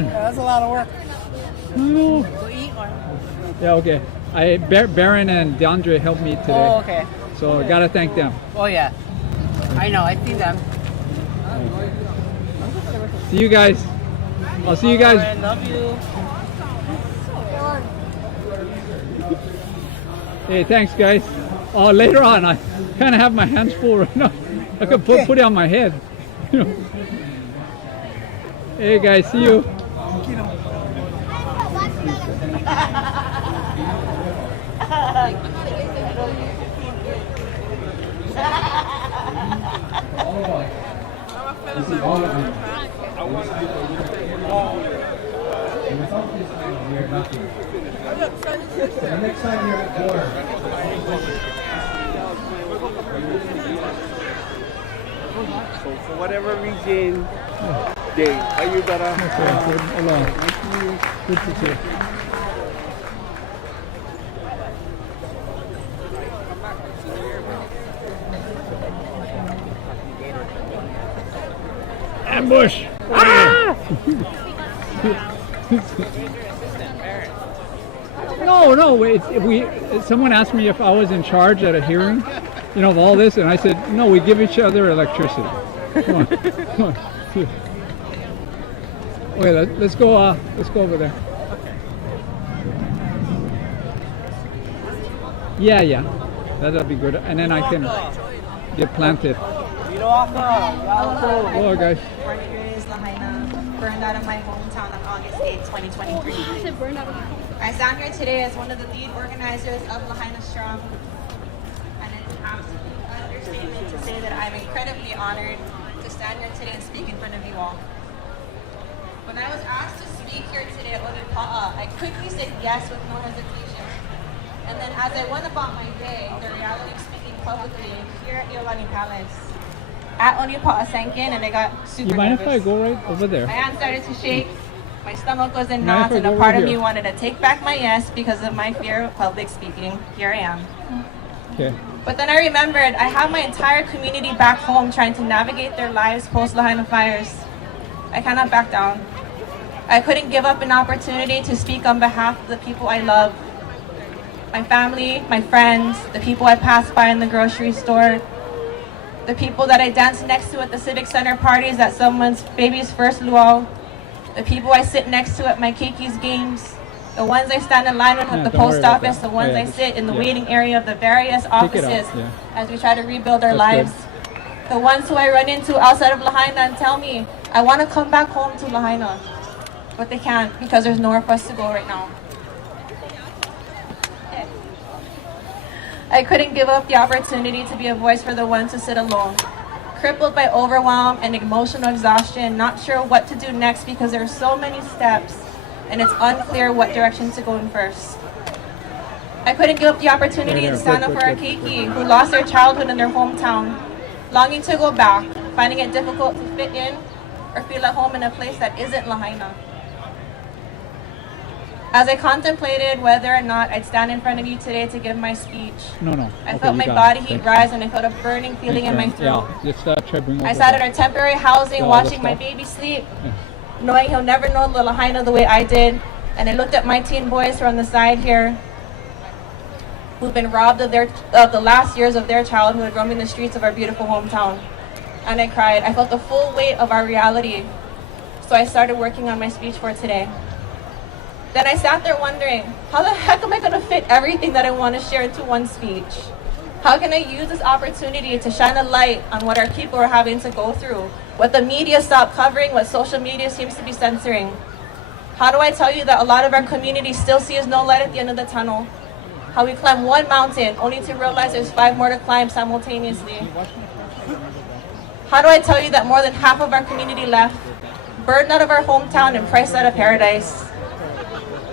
that's a lot of work. Yeah, okay. Baron and DeAndre helped me today. Oh, okay. So I gotta thank them. Oh, yeah. I know, I see them. See you guys. I'll see you guys. I love you. Hey, thanks, guys. Oh, later on, I kind of have my hands full right now. I could put it on my head. Hey, guys, see you. Next time you're at war. So for whatever reason, you gotta. Hello. Good to see you. Ambush! Ah! No. Someone asked me if I was in charge at a hearing, of all this, and I said, no, we give each other electricity. Come on. Okay, let's go over there. Yeah. That'll be good, and then I can get planted. Hello, guys. Burned out of my hometown on August 8, 2023. I stand here today as one of the lead organizers of Lahaina Strong, and it's an absolute understatement to say that I'm incredibly honored to stand here today and speak in front of you all. When I was asked to speak here today at Onipaʻa, I quickly said yes with no hesitation. And then as I went about my day, the reality of speaking publicly here at Iolani Palace, at Onipaʻa sank in and I got super You mind nervous. if I go right over there? My hand started to shake, my stomach was in Mind if knots, I and a go part over of me here? wanted to take back my yes because of my fear of public speaking. Here I am. Okay. But then I remembered I have my entire community back home trying to navigate their lives post-Lahaina fires. I cannot back down. I couldn't give up an opportunity to speak on behalf of the people I love. My family, my friends, the people I passed by in the grocery store, the people that I danced next to at the Civic Center parties at someone's baby's first luau, the people I sit next to at my keki's games, the ones I stand in line with at the don't worry post about office, that. the ones Yeah, I sit in the yeah. waiting area of the various Take it out, offices yeah. as we try to rebuild our That's lives. The ones who I run into outside of Lahaina and tell me, I want to come back home to Lahaina. But they can't because there's nowhere for us to go right now. I couldn't give up the opportunity to be a voice for the ones who sit alone. Crippled by overwhelm and emotional exhaustion, not sure what to do next because there are so many steps and it's unclear what direction to go in first. I couldn't give up the opportunity to stand up for our keiki who lost their childhood in their hometown, longing to go back, finding it difficult to fit in or feel at home in a place that isn't Lahaina. As I contemplated whether or not I'd stand in front of you today to give my speech, No. I Okay, felt you my got body it. heat Thanks. rise and I felt a burning feeling in my Thanks, throat. Yeah, just try bring over I sat at that. our temporary housing Got all the watching my stuff? baby sleep, knowing he'll never know the Lahaina the way I did, And I looked at my teen boys who are on the side here, who've been robbed of the last years of their childhood, roaming the streets of our beautiful hometown. And I cried. I felt the full weight of our reality. So I started working on my speech for today. Then I sat there wondering, how the heck am I going to fit everything that I want to share into one speech? How can I use this opportunity to shine a light on what our people are having to go through, what the media stopped covering, what social media seems to be censoring? How do I tell you that a lot of our community still sees no light at the end of the tunnel? How we climb one mountain only to realize there's 5 more to climb simultaneously? How do I tell you that more than half of our community left, burned out of our hometown and priced out of paradise?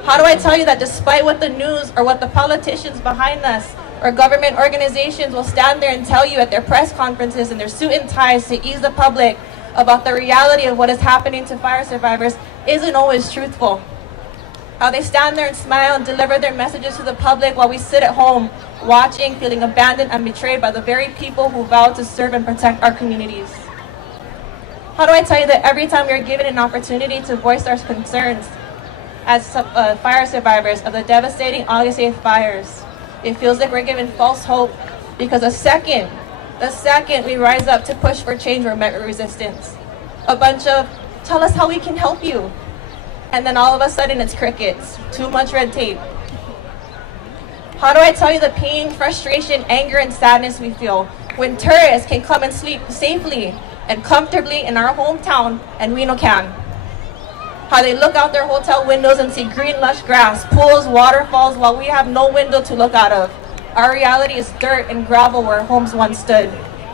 How do I tell you that despite what the news or what the politicians behind us or government organizations will stand there and tell you at their press conferences in their suit and ties to ease the public about the reality of what is happening to fire survivors isn't always truthful? How they stand there and smile and deliver their messages to the public while we sit at home watching, feeling abandoned and betrayed by the very people who vow to serve and protect our communities? How do I tell you that every time we are given an opportunity to voice our concerns as fire survivors of the devastating August 8th fires, it feels like we're given false hope because the second we rise up to push for change, we're met with resistance. A bunch of, tell us how we can help you. And then all of a sudden it's crickets, too much red tape. How do I tell you the pain, frustration, anger, and sadness we feel when tourists can come and sleep safely and comfortably in our hometown and we no can? How they look out their hotel windows and see green lush grass, pools, waterfalls, while we have no window to look out of. Our reality is dirt and gravel where homes once stood.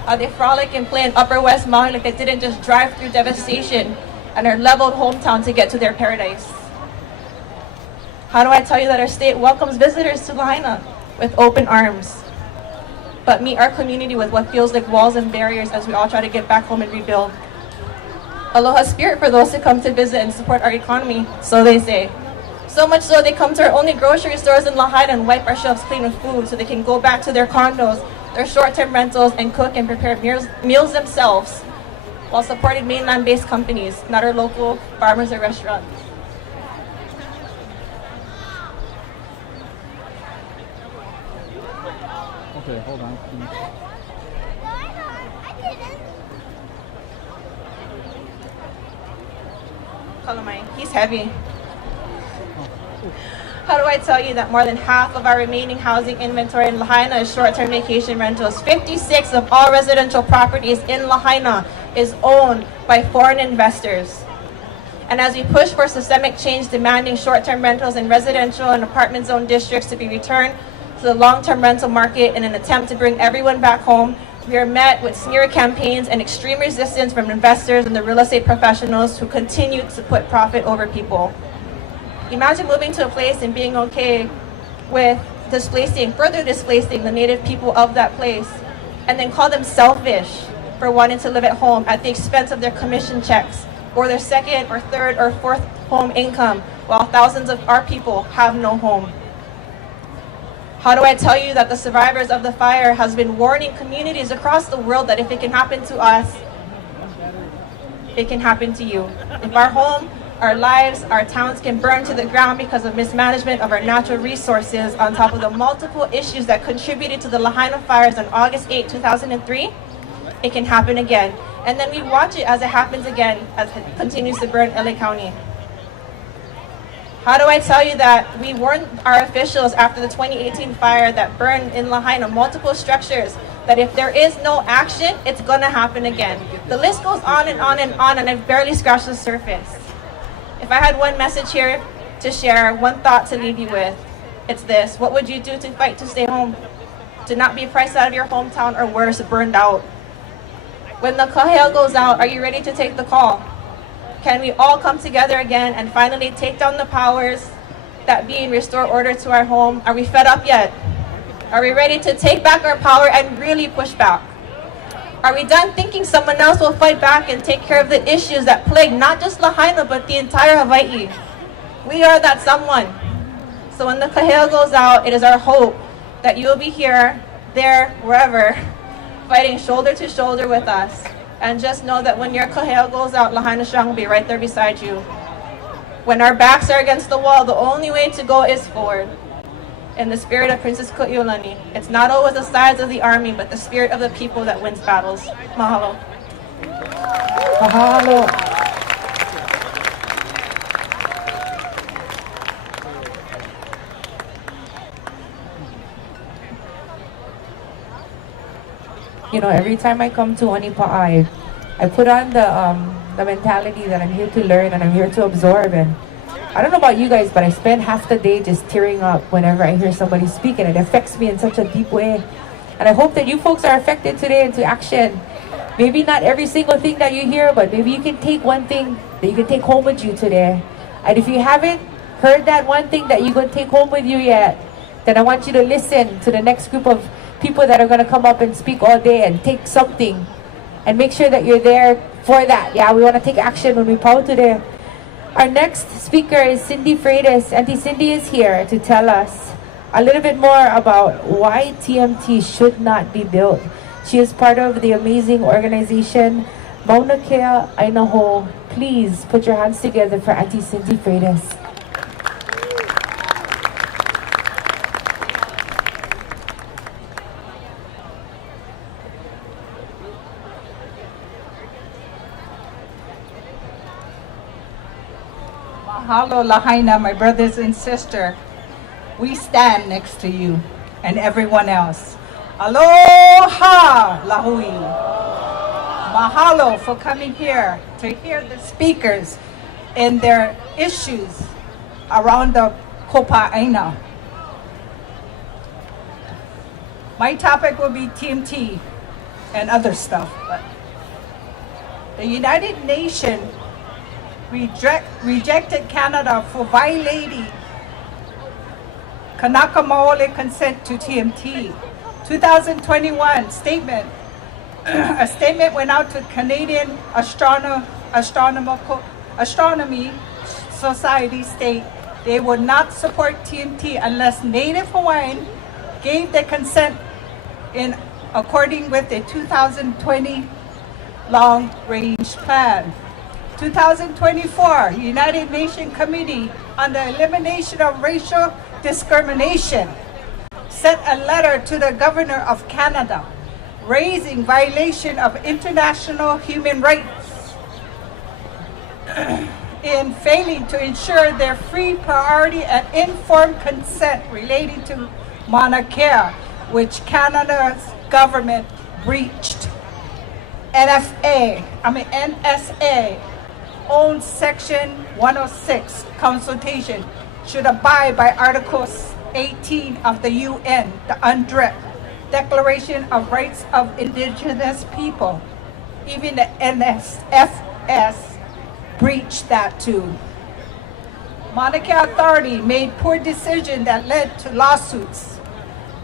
How they frolic and play in Upper West Maui like they didn't just drive through devastation and our leveled hometown to get to their paradise. How do I tell you that our state welcomes visitors to Lahaina with open arms, but meet our community with what feels like walls and barriers as we all try to get back home and rebuild? Aloha spirit for those who come to visit and support our economy, so they say. So much so they come to our only grocery stores in Lahaina and wipe our shelves clean with food so they can go back to their condos, their short-term rentals, and cook and prepare meals themselves while supporting mainland-based companies, not our local farmers or restaurants. Okay, hold on. He's heavy. How do I tell you that more than half of our remaining housing inventory in Lahaina is short-term vacation rentals? 56 of all residential properties in Lahaina is owned by foreign investors. And as we push for systemic change demanding short-term rentals in residential and apartment zone districts to be returned to the long-term rental market in an attempt to bring everyone back home, we are met with smear campaigns and extreme resistance from investors and the real estate professionals who continue to put profit over people. Imagine moving to a place and being okay with further displacing the native people of that place, and then call them selfish for wanting to live at home at the expense of their commission checks or their second or third or fourth home income, while thousands of our people have no home. How do I tell you that the survivors of the fire has been warning communities across the world that if it can happen to us, it can happen to you? If our home, our lives, our towns can burn to the ground because of mismanagement of our natural resources on top of the multiple issues that contributed to the Lahaina fires on August 8, 2003, it can happen again. And then we watch it as it happens again as it continues to burn LA County. How do I tell you that we warned our officials after the 2018 fire that burned in Lahaina multiple structures that if there is no action, it's gonna happen again? The list goes on and on and on, and I've barely scratched the surface. If I had one message here to share, one thought to leave you with, it's this: what would you do to fight to stay home? To not be priced out of your hometown or worse, burned out? When the kahea goes out, are you ready to take the call? Can we all come together again and finally take down the powers that be and restore order to our home? Are we fed up yet? Are we ready to take back our power and really push back? Are we done thinking someone else will fight back and take care of the issues that plague not just Lahaina but the entire Hawaii? We are that someone. So when the kahea goes out, it is our hope that you will be here, there, wherever, fighting shoulder to shoulder with us. And just know that when your kahea goes out, Lahaina Strong will be right there beside you. When our backs are against the wall, the only way to go is forward. In the spirit of Princess Iolani, it's not always the size of the army, but the spirit of the people that wins battles. Mahalo. Mahalo. You know, every time I come to Onipaʻa, I put on the mentality that I'm here to learn and I'm here to absorb. And I don't know about you guys, but I spend half the day just tearing up whenever I hear somebody speak, and it affects me in such a deep way. And I hope that you folks are affected today into action. Maybe not every single thing that you hear, but maybe you can take one thing that you can take home with you today. And if you haven't heard that one thing that you're going to take home with you yet, then I want you to listen to the next group of people that are going to come up and speak all day and take something. And make sure that you're there for that. Yeah, we want to take action when we pau today. Our next speaker is Cindy Freitas. Auntie Cindy is here to tell us a little bit more about why TMT should not be built. She is part of the amazing organization Mauna Kea Ainaho. Please put your hands together for Auntie Cindy Freitas. Mahalo lahaina, my brothers and sisters. We stand next to you and everyone else. Aloha, Lāhui. Mahalo for coming here to hear the speakers and their issues around the kopa'aina. My topic will be TMT and other stuff, but the United Nations rejected Canada for violating Kanaka Maoli consent to TMT. 2021 statement. A statement went out to Canadian Astronomy Society state they would not support TMT unless Native Hawaiian gave their consent in according with the 2020 long-range plan. 2024 United Nations Committee on the Elimination of Racial Discrimination sent a letter to the Governor of Canada raising violation of international human rights in failing to ensure their free, priority, and informed consent relating to Mauna Kea, which Canada's government breached. NSA owns Section 106 consultation should abide by Articles 18 of the UN, the UNDRIP, Declaration of Rights of Indigenous People. Even the NSFS breached that too. Mauna Kea Authority made poor decisions that led to lawsuits.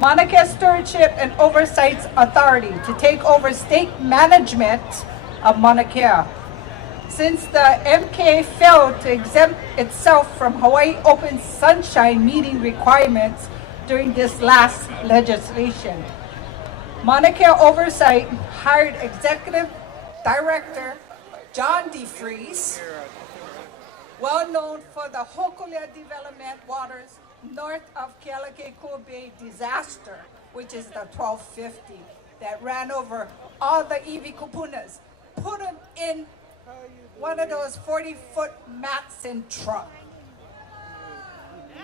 Mauna Kea Stewardship and Oversight Authority to take over state management of Mauna Kea. Since the MK failed to exempt itself from Hawaii Open Sunshine meeting requirements during this last legislation. Mauna Kea Oversight hired Executive Director John DeFries, well known for the Hokulea Development waters north of Kealakekua Bay disaster, which is the 1250 that ran over all the iwi kupunas, put them in one of those 40-foot Matson truck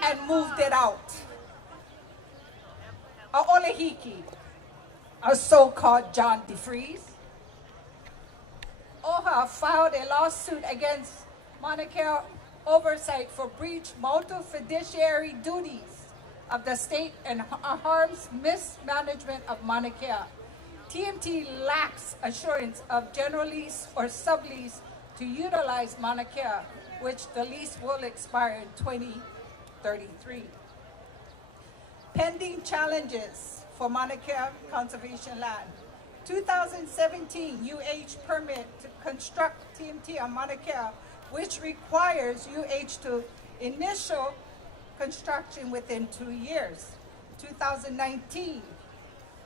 and moved it out. A Olehiki, a so-called John DeFries, OHA filed a lawsuit against Mauna Kea Oversight for breach multiple fiduciary duties of the state and harms mismanagement of Mauna Kea. TMT lacks assurance of general lease or sublease to utilize Mauna Kea, which the lease will expire in 2033. Pending challenges for Mauna Kea conservation land. 2017 UH permit to construct TMT on Mauna Kea, which requires UH to initial construction within 2 years. 2019,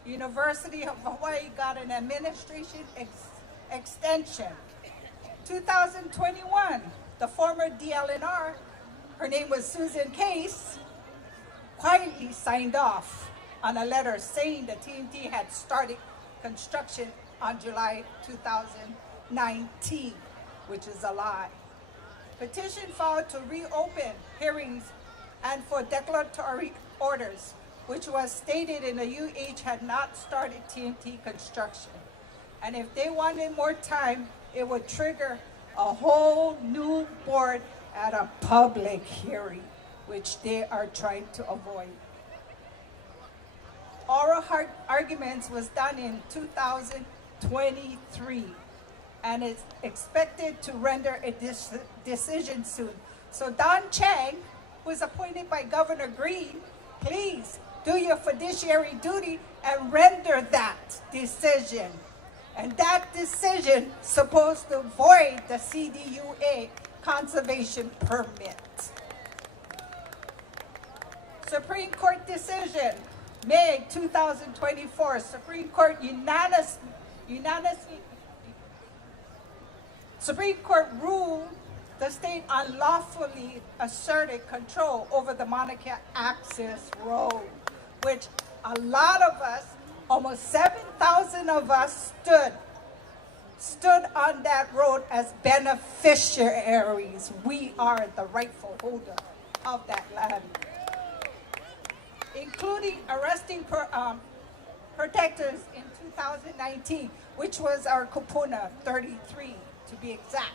University of Hawaii got an administration extension. 2021, the former DLNR, her name was Susan Case, quietly signed off on a letter saying the TMT had started construction on July 2019, which is a lie. Petition filed to reopen hearings and for declaratory orders, which was stated in the UH had not started TMT construction. And if they wanted more time, it would trigger a whole new board at a public hearing, which they are trying to avoid. Oral arguments was done in 2023, and it's expected to render a decision soon. So Don Chang, who is appointed by Governor Green, please do your fiduciary duty and render that decision. And that decision supposed to void the CDUA conservation permit. Supreme Court decision, May 2024. Supreme Court Supreme Court ruled the state unlawfully asserted control over the Mauna Kea access road, which a lot of us, almost 7,000 of us stood on that road as beneficiaries. We are the rightful holder of that land, including arresting protectors in 2019, which was our kupuna 33 to be exact.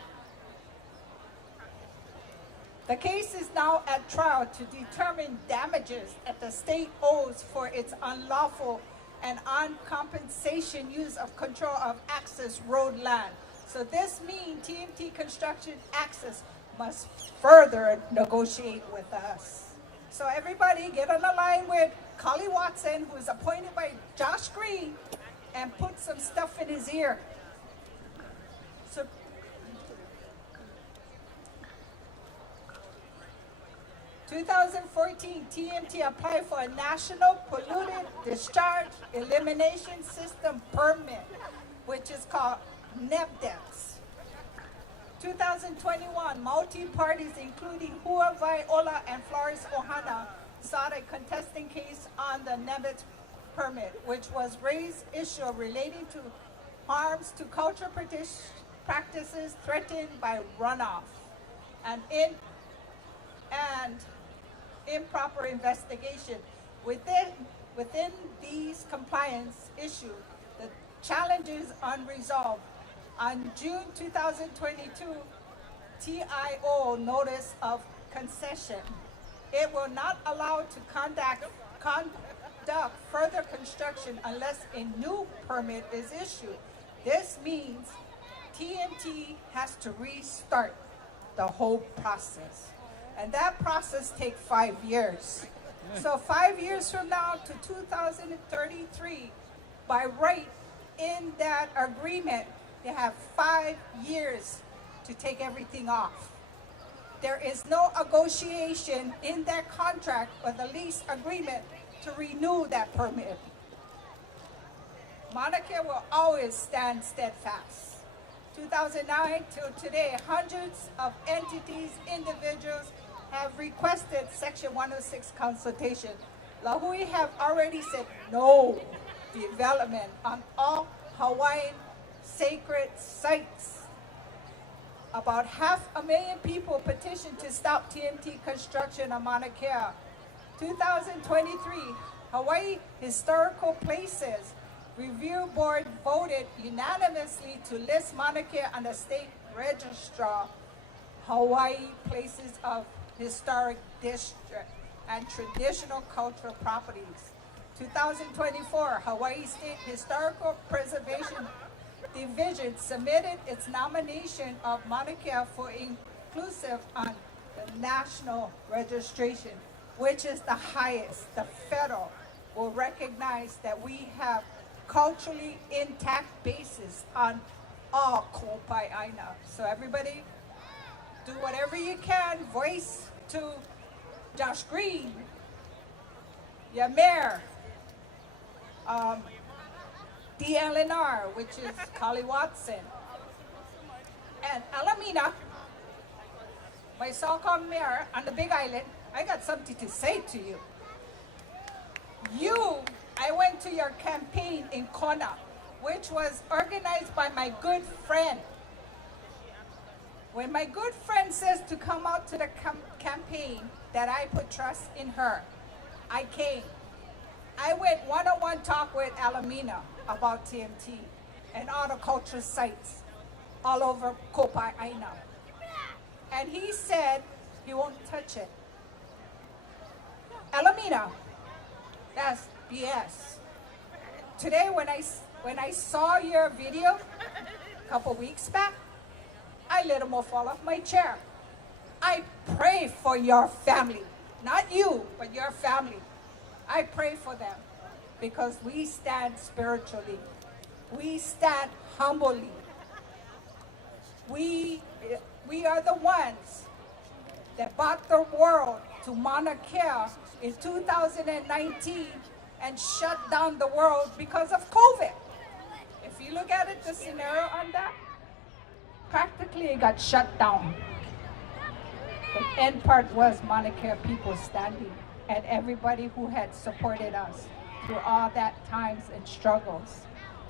The case is now at trial to determine damages that the state owes for its unlawful and uncompensation use of control of access road land. So this means TMT Construction Access must further negotiate with us. So everybody get on the line with Collie Watson, who is appointed by Josh Green, and put some stuff in his ear. So 2014, TMT applied for a National Pollutant Discharge Elimination System Permit, which is called NEPDES. 2021, multi-parties including Hua Viola and Flores Ohana sought a contesting case on the NEPDES permit, which was raised issue relating to harms to cultural practices threatened by runoff and improper investigation. Within these compliance issues, the challenges unresolved. On June 2022, TIO notice of concession. It will not allow to conduct further construction unless a new permit is issued. This means TMT has to restart the whole process. And that process takes 5 years. So 5 years from now to 2033, by right in that agreement, they have 5 years to take everything off. There is no negotiation in that contract or the lease agreement to renew that permit. Mauna Kea will always stand steadfast. 2009 till today, hundreds of entities, individuals have requested Section 106 consultation. Lāhui have already said no development on all Hawaiian sacred sites. About 500,000 people petitioned to stop TMT construction on Mauna Kea. 2023, Hawaii Historical Places Review Board voted unanimously to list Mauna Kea on the state register Hawaii Places of Historic District and Traditional Cultural Properties. 2024, Hawaii State Historical Preservation Division submitted its nomination of Mauna Kea for inclusive on the national registration, which is the highest. The federal will recognize that we have culturally intact bases on all Kopai'aina. So everybody, do whatever you can. Voice to Josh Green, your mayor, DLNR, which is Collie Watson, and Alamina, my so-called mayor on the Big Island, I got something to say to you. I went to your campaign in Kona, which was organized by my good friend. When my good friend says to come out to the campaign, that I put trust in her, I came. I went one-on-one talk with Alamina about TMT and all the cultural sites all over Kopai Aina. And he said he won't touch it. Alamina, that's BS. Today when I saw your video a couple weeks back, I let him fall off my chair. I pray for your family, not you, but your family. I pray for them because we stand spiritually. We stand humbly. We are the ones that brought the world to Mauna Kea in 2019 and shut down the world because of COVID. If you look at it, the scenario on that, practically it got shut down. The end part was Mauna Kea people standing and everybody who had supported us through all that times and struggles.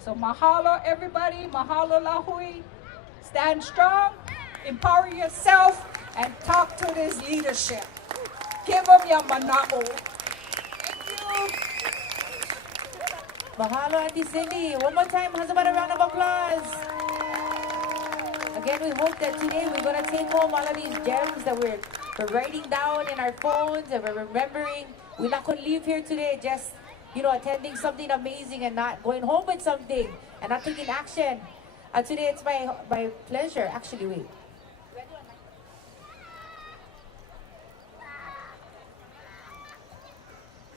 So mahalo everybody, mahalo Lāhui, stand strong, empower yourself, and talk to this leadership. Give them your mana'o. Thank you. Mahalo, Auntie Cindy. One more time, how's about a round of applause? Again, we hope that today we're going to take home all of these gems that we're writing down in our phones and we're remembering. We're not going to leave here today just, attending something amazing and not going home with something and not taking action. Today, it's my pleasure. Actually, wait.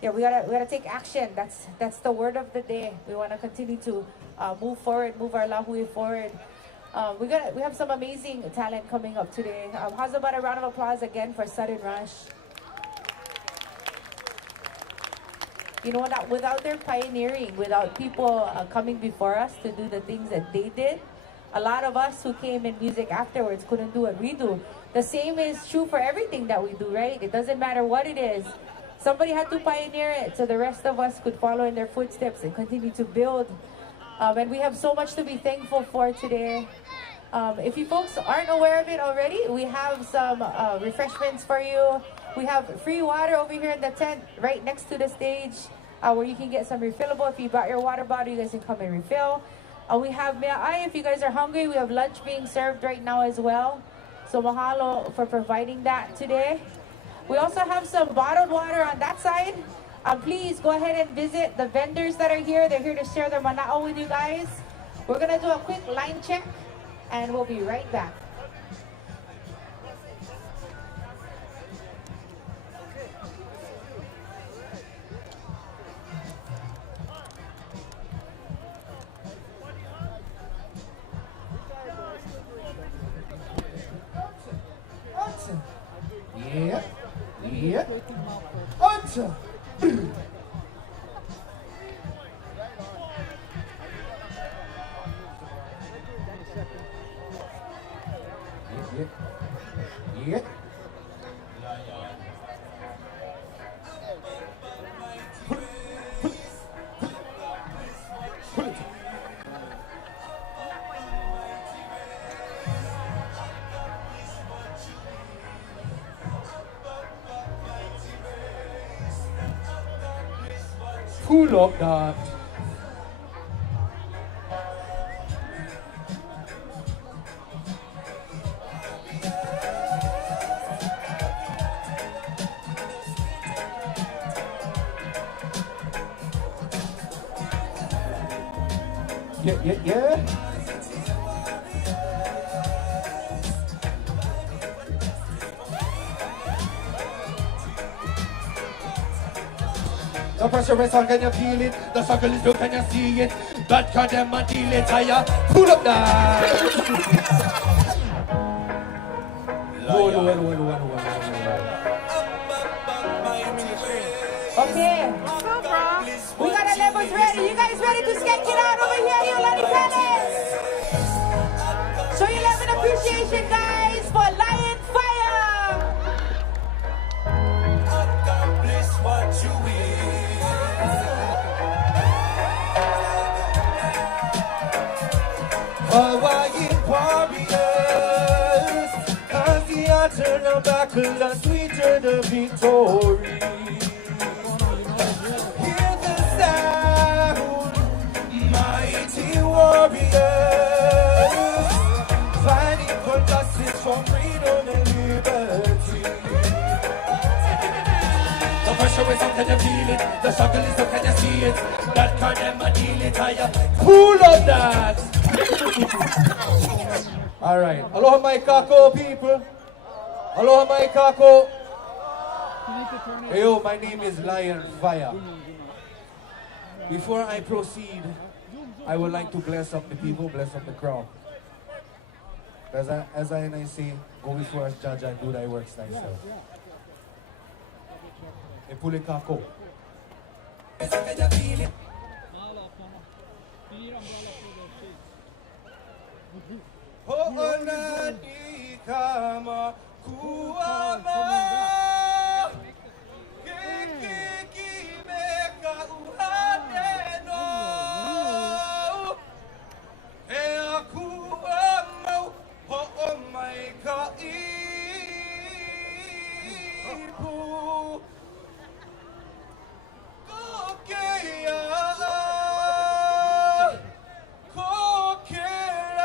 Yeah, we gotta take action. That's the word of the day. We want to continue to move forward, move our Lāhui forward. We have some amazing talent coming up today. How's about a round of applause again for Sudden Rush? That without their pioneering, without people coming before us to do the things that they did, a lot of us who came in music afterwards couldn't do what we do. The same is true for everything that we do, right? It doesn't matter what it is. Somebody had to pioneer it so the rest of us could follow in their footsteps and continue to build. And we have so much to be thankful for today. If you folks aren't aware of it already, we have some refreshments for you. We have free water over here in the tent right next to the stage where you can get some refillable. If you brought your water bottle, you guys can come and refill. We have mea'ai. If you guys are hungry, we have lunch being served right now as well. So mahalo for providing that today. We also have some bottled water on that side. Please go ahead and visit the vendors that are here. They're here to share their mana'o with you guys. We're going to do a quick line check and we'll be right back. Yeah. Yeah. Answer. Yeah. Pull up that. Yeah. The pressure is on, can you feel it? The struggle is real, can you see it? That can them and deal it higher. Pull up that. Okay. We got our levels ready. You guys ready to sketch it out over here, Iolani Palace? Show your love and appreciation, guys, for LionFiyah. the battle, the sweeter the victory. Hear the sound, mighty warriors, fighting for justice, for freedom and liberty. The pressure is on, can you feel it? The struggle is on, can you see it? That condemn and deal it higher. Pull on that! Alright, aloha my kako people. Aloha my kako. Hey yo, my name is LionFiyah. Before I proceed, I would like to bless up the people, bless up the crowd. As I say, go before us, judge, and do thy works thyself. E Pule kako. Ho'onani kama kuama Kiki meka uhaneno Ea kuama ho'omai ka ipu Kokea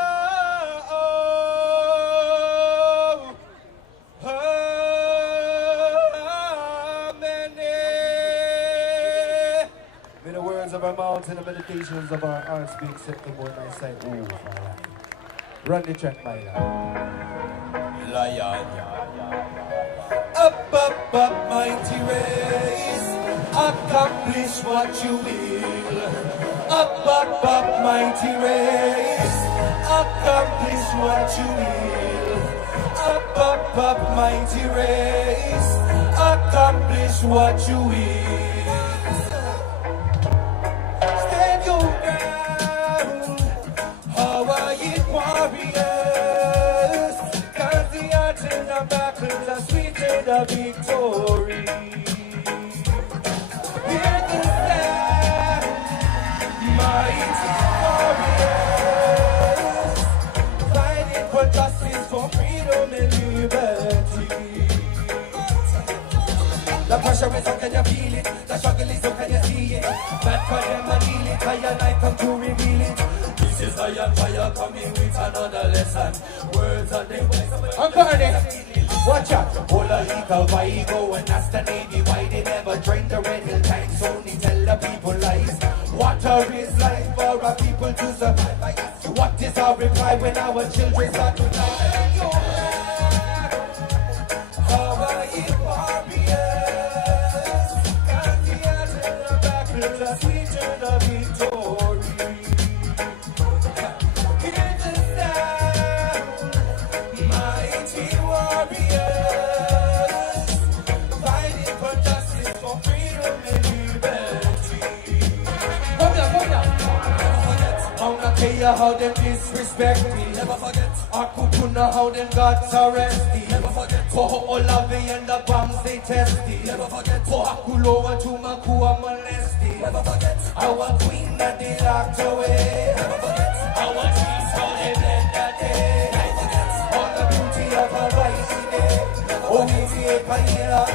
of our mouths and the meditations of our hearts be acceptable in thy sight. Oh, Father. Run the track, my Lion. Up, up, up, mighty race. Accomplish what you will. Up, up, up, mighty race. Accomplish what you will. Up, up, up, mighty race. Accomplish what you will. Warriors, cause the art in the battle, the sweeter the victory. Hear the sound, mighty warriors, fighting for justice, for freedom and liberty. The pressure is on, can you feel it? The struggle is on, can you see it? Bad for them and heal it, higher night come to reveal it. This is LionFiyah coming with another lesson. Words are the ways. Uncle Ernie, watch out. Hula, why go and ask the Navy why they never drain the Red Hill tanks. Only tell the people lies. Water is life for our people to survive. I ask you, what is our reply when our children start to die? Hawaii warriors, got the answer in the back, the sweeter the victory. How them disrespect me. Never forget. Okupu how them got arrested. Never forget. Koho'olavi and the bombs they tested. Never forget. Kohakuloa to Makua molested. Never forget. Our queen that they locked away. Never forget. Our dreams how they blend that day. Never forget. All the beauty of her rising day. Oh, we see a Kainoa.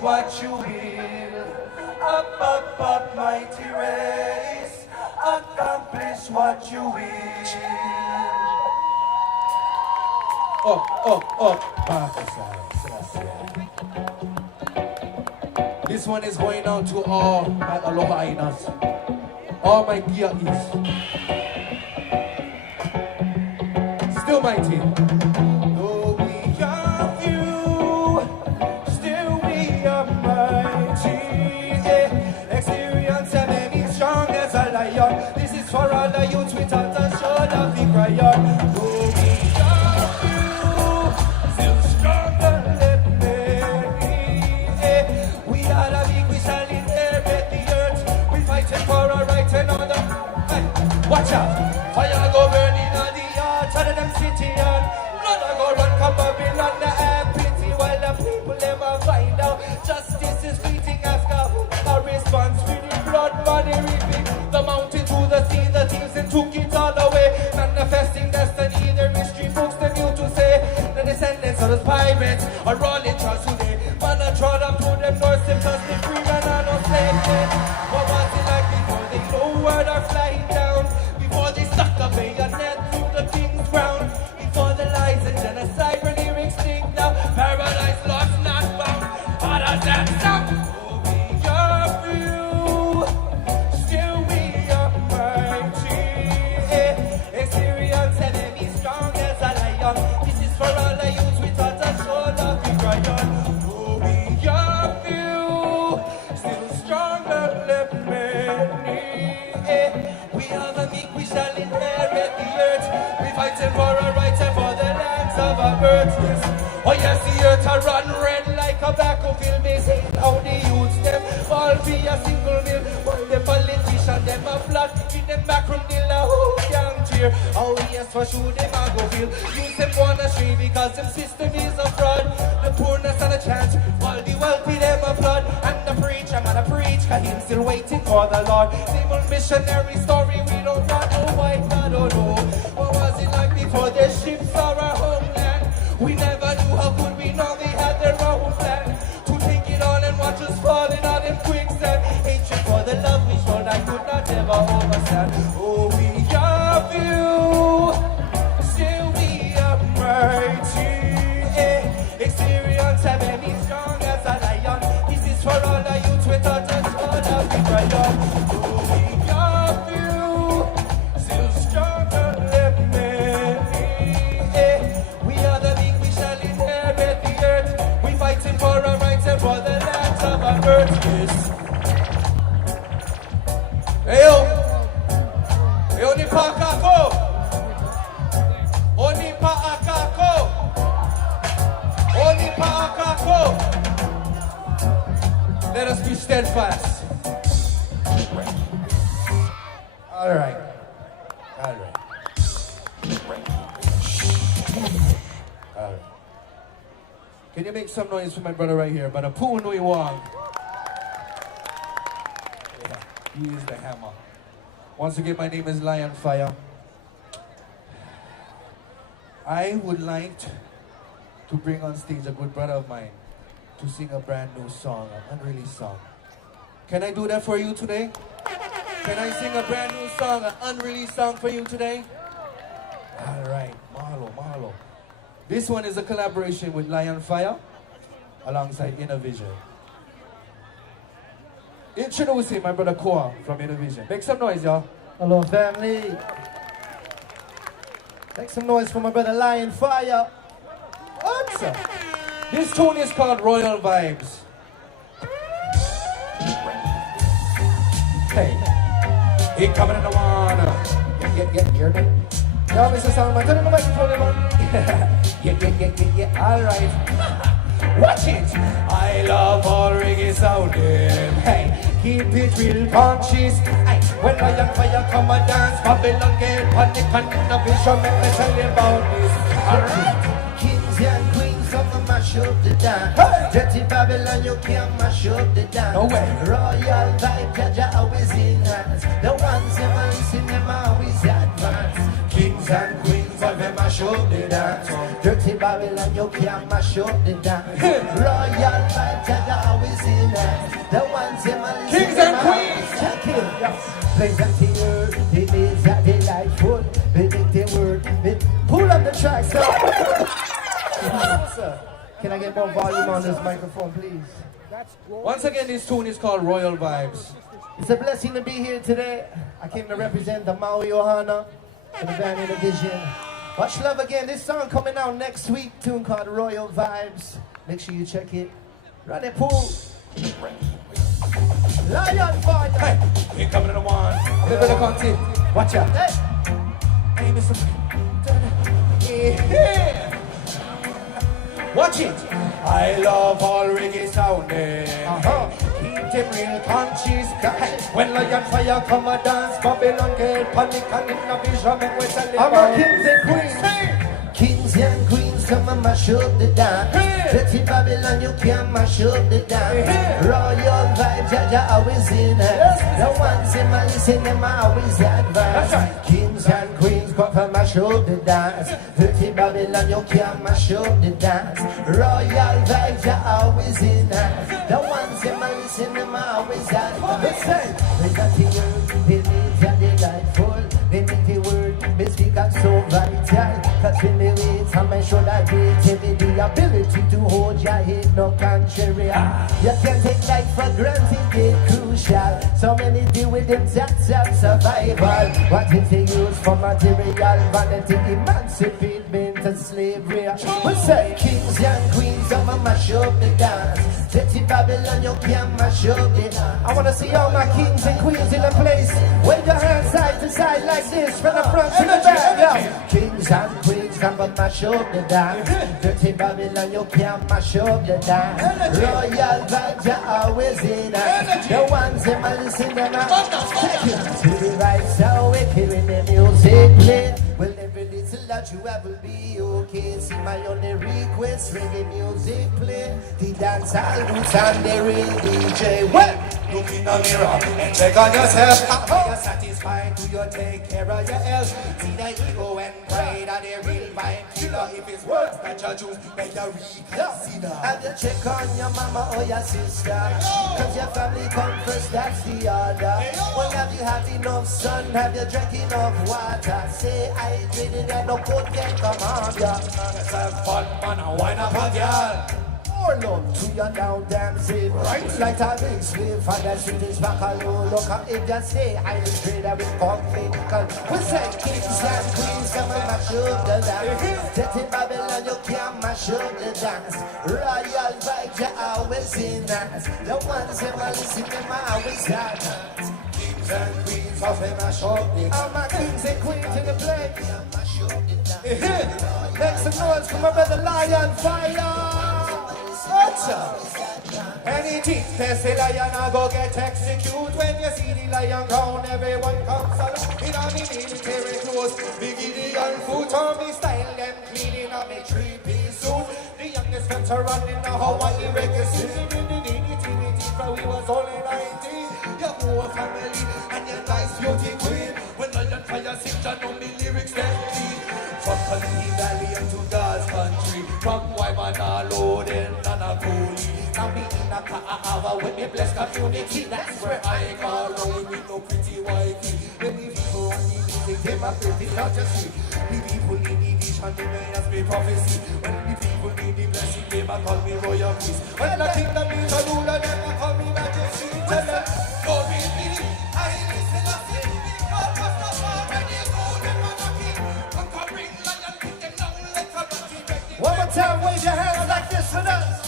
What you will, up, mighty race, accomplish what you will. Patterson. This one is going out to all my aloha ainas, all my gia'is. Still mighty. Though we are few, still we are mighty. Experience and made me strong as a lion. This is for all the youths without a shoulder to cry on. Though we are few, still stronger than many. We are the big, we shall inherit the earth. We fighting for our right and honor. Hey, watch out! Fire go burning on the heart of them city and none go run come Babylon the air pity while the people never find out. Justice is fleeting as Kahu, a response to the blood money reaping. The mountain to the sea, the thieves and took it all away. Manifesting destiny, their history books the new to say. The descendants of those pirates are rolling trust today. Man I trod up to them north, them just be free man and no slave. What was it like before they lowered or flying down? Before they stuck a bayonet through the king's crown? Before the lies and genocide were near extinct now? Paradise lost, not found. How does that sound? Oh, we are few, still we are mighty. Experience enemy strong as a lion. This is for all the youths without a shoulder to cry on. Oh, we are few, still stronger than many. We are the meek, we shall inherit the earth. We fighting for our rights and for the lands of our birth. Yes. Oh yes, the earth a run red like a battlefield. Me see how the youths them all be a single mill. While the politicians them a plot, give them back from the whole gang cheer. Oh yes, for sure them a go feel. Use them wanna stray because them system is a fraud. The poorness and a chance, while the wealthy them applaud. And the preacher man a preach, cause him still waiting for the Lord. Same old missionary story, we don't want no white God, oh no. What was it like before the ships saw our homeland? We never knew how good we know they had their own plan. To take it on and watch us falling out in quicksand. Hatred for the love we showed I could not ever understand. Oh, we are few, still we are mighty. Experience have any strong as a lion. This is for all the youths without a shoulder to cry on. Oh, we are few, still stronger than many. We are the big, we shall inherit the earth. We fighting for our rights and for the lands of our earth. Yes. Hey yo, hey Onipaʻa, Onipaʻa, Onipaʻa. Let us be steadfast. All right. All right. All right. Can you make some noise for my brother right here, Brother Pule Wong? Yeah, he is the hammer. Once again, my name is LionFiyah. I would like to bring on stage a good brother of mine to sing a brand new song, an unreleased song. Can I do that for you today? Can I sing a brand new song, an unreleased song for you today? All right, mahalo. This one is a collaboration with LionFiyah alongside Innovision. Introducing my brother Koa from Innovision. Make some noise, y'all. Hello, family. Make some noise for my brother LionFiyah. Answer. This tune is called Royal Vibes. Hey, he coming in the water. Yeah, hear me? Y'all, Mr. Soundman, turn on the microphone, man. Yeah, all right. Watch it. I love all reggae sounding. Hey, keep it real punches. When LionFiyah come and dance, Babylon get panic and innovation. Make me tell you about this. All right. Kings and queens come and mash up the dance. Hey. Dirty Babylon, you can't mash up the dance. No way. Royal vibe, Jaja always in hands. The ones who man sing them always advance. Kings and queens of them mash up the dance. Dirty Babylon, you can't mash up the dance. Royal vibe, Jaja always in hands. The ones who man Kings and queens. Check it. Yes. Pleasant to hear, it is that delightful. They think they word, pull up the track, sir. Can I get more volume on this microphone, please? Once again, this tune is called Royal Vibes. It's a blessing to be here today. I came to represent the Maui Ohana and the band Vision. Much love again. This song coming out next week, tune called Royal Vibes. Make sure you check it. Run it, pool. LionFiyah. Hey, we coming in the one. We better continue. Watch out. Hey, Mr. Yeah. Watch it. I love all reggae sounding. Keep them real conscious. When LionFiyah come a dance, Babylon get panic and in a vision make we tell it. I'm a kings and queens. Kings and queens come and mash up the dance. Dirty Babylon, you can't mash up the dance. Royal vibes, Jaja always in us. The ones in my listen, them always advance. Kings and queens come and mash up the dance. Dirty Babylon, you can't mash up the dance. Royal vibes, are always in us. The ones in my listen, them always advance. We got the earth, the needs are delightful. They make the word, they speak out so vital. Cause when they wait, I make sure that they tell me the ability to hold your head, no contrary. You can't take life for granted, it's crucial. So many deal with them that's of survival. What is the use for material vanity? Emancipate men to slavery. We say kings and queens, I'ma mash up the dance. Dirty Babylon, you can't mash up the dance. I wanna see all my kings and queens in the place. Wave your hands side to side like this, from the front to the back. Yeah. Kings and queens, come and mash up the dance. Dirty Babylon, you can't mash up the dance. Royal vibes, you're always in us. The ones that I listen to now. Take it to the right, so wicked when the music play. Well, every little that you have will be okay. See my only request, reggae music play. The dance all roots and the real DJ. Well, look in the mirror and check on yourself. Are you satisfied? Do you take care of your health? See the ego and pride are the real vibe killer. If it's words that you choose, better reconsider. Have you check on your mama or your sister? Cause your family come first, that's the order. Well, have you had enough sun? Have you drank enough water? Say hydrated and no cold can come on ya. Let's have fun, man, and wine up a girl. More love to your down dancing. Right like a big slave for the city's Bacaloo. Look up if you say highly traded with conflict. We say kings and queens come and mash up the dance. Dirty Babylon, you can't mash up the dance. Royal vibes, you're always in us. The ones who are listening, them always got us. Kings and queens of them mash up the dance. All my kings and queens in the place. Make some noise for my brother LionFiyah. Anything they say lion I go get execute. When you see the lion crown, everyone comes salute. In all the military clothes, the Gideon foot on me style, them cleaning up me 3-piece suit. The youngest fella running a Hawaii reggae scene. In the nativity for we was only 19. Your whole family and your nice beauty queen. When LionFiyah sing, you know me lyrics them clean. From Kalehua Valley into God's country. From Waimana loading and a coolie. Now me in a Kahu with me blessed community. That's where I call home with no pretty wifey. When the people on the music, they my pretty not just see. The people in the vision, they may ask me prophecy. When the people need the blessing, they might call me royal priest. When the kingdom is a ruler, they might call me majesty. Tell them, go with me. I listen to sing. God was not already golden monarchy. Conquering lion, put them down like a batty. One more time, wave your hands like this for us.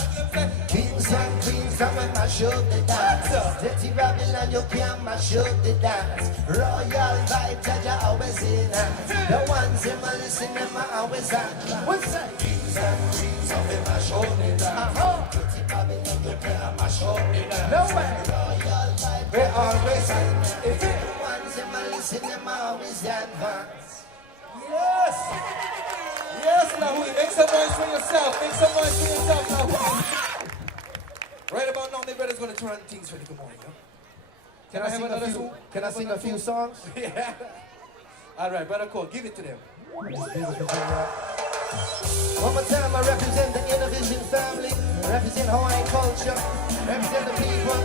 Kings and queens, come and mash up the dance. Dirty Babylon, you can't mash up the dance. Royal vibes, Jaja always in us. The ones in my listen, them are always at. What's that? Kings and queens, come and mash up the dance. Dirty Babylon, you can't mash up the dance. No way. Royal vibes, they always in us. The ones in my listen, them are always advanced. Yes! Yes, Lāhui, make some noise for yourself. Make some noise for yourself, Lāhui. Right about now, my brother's going to turn things for the good morning. Huh? Can I sing a few songs? Yeah. All right, brother Cole, give it to them. One more time, I represent the Vision family, represent Hawaiian culture, represent the people.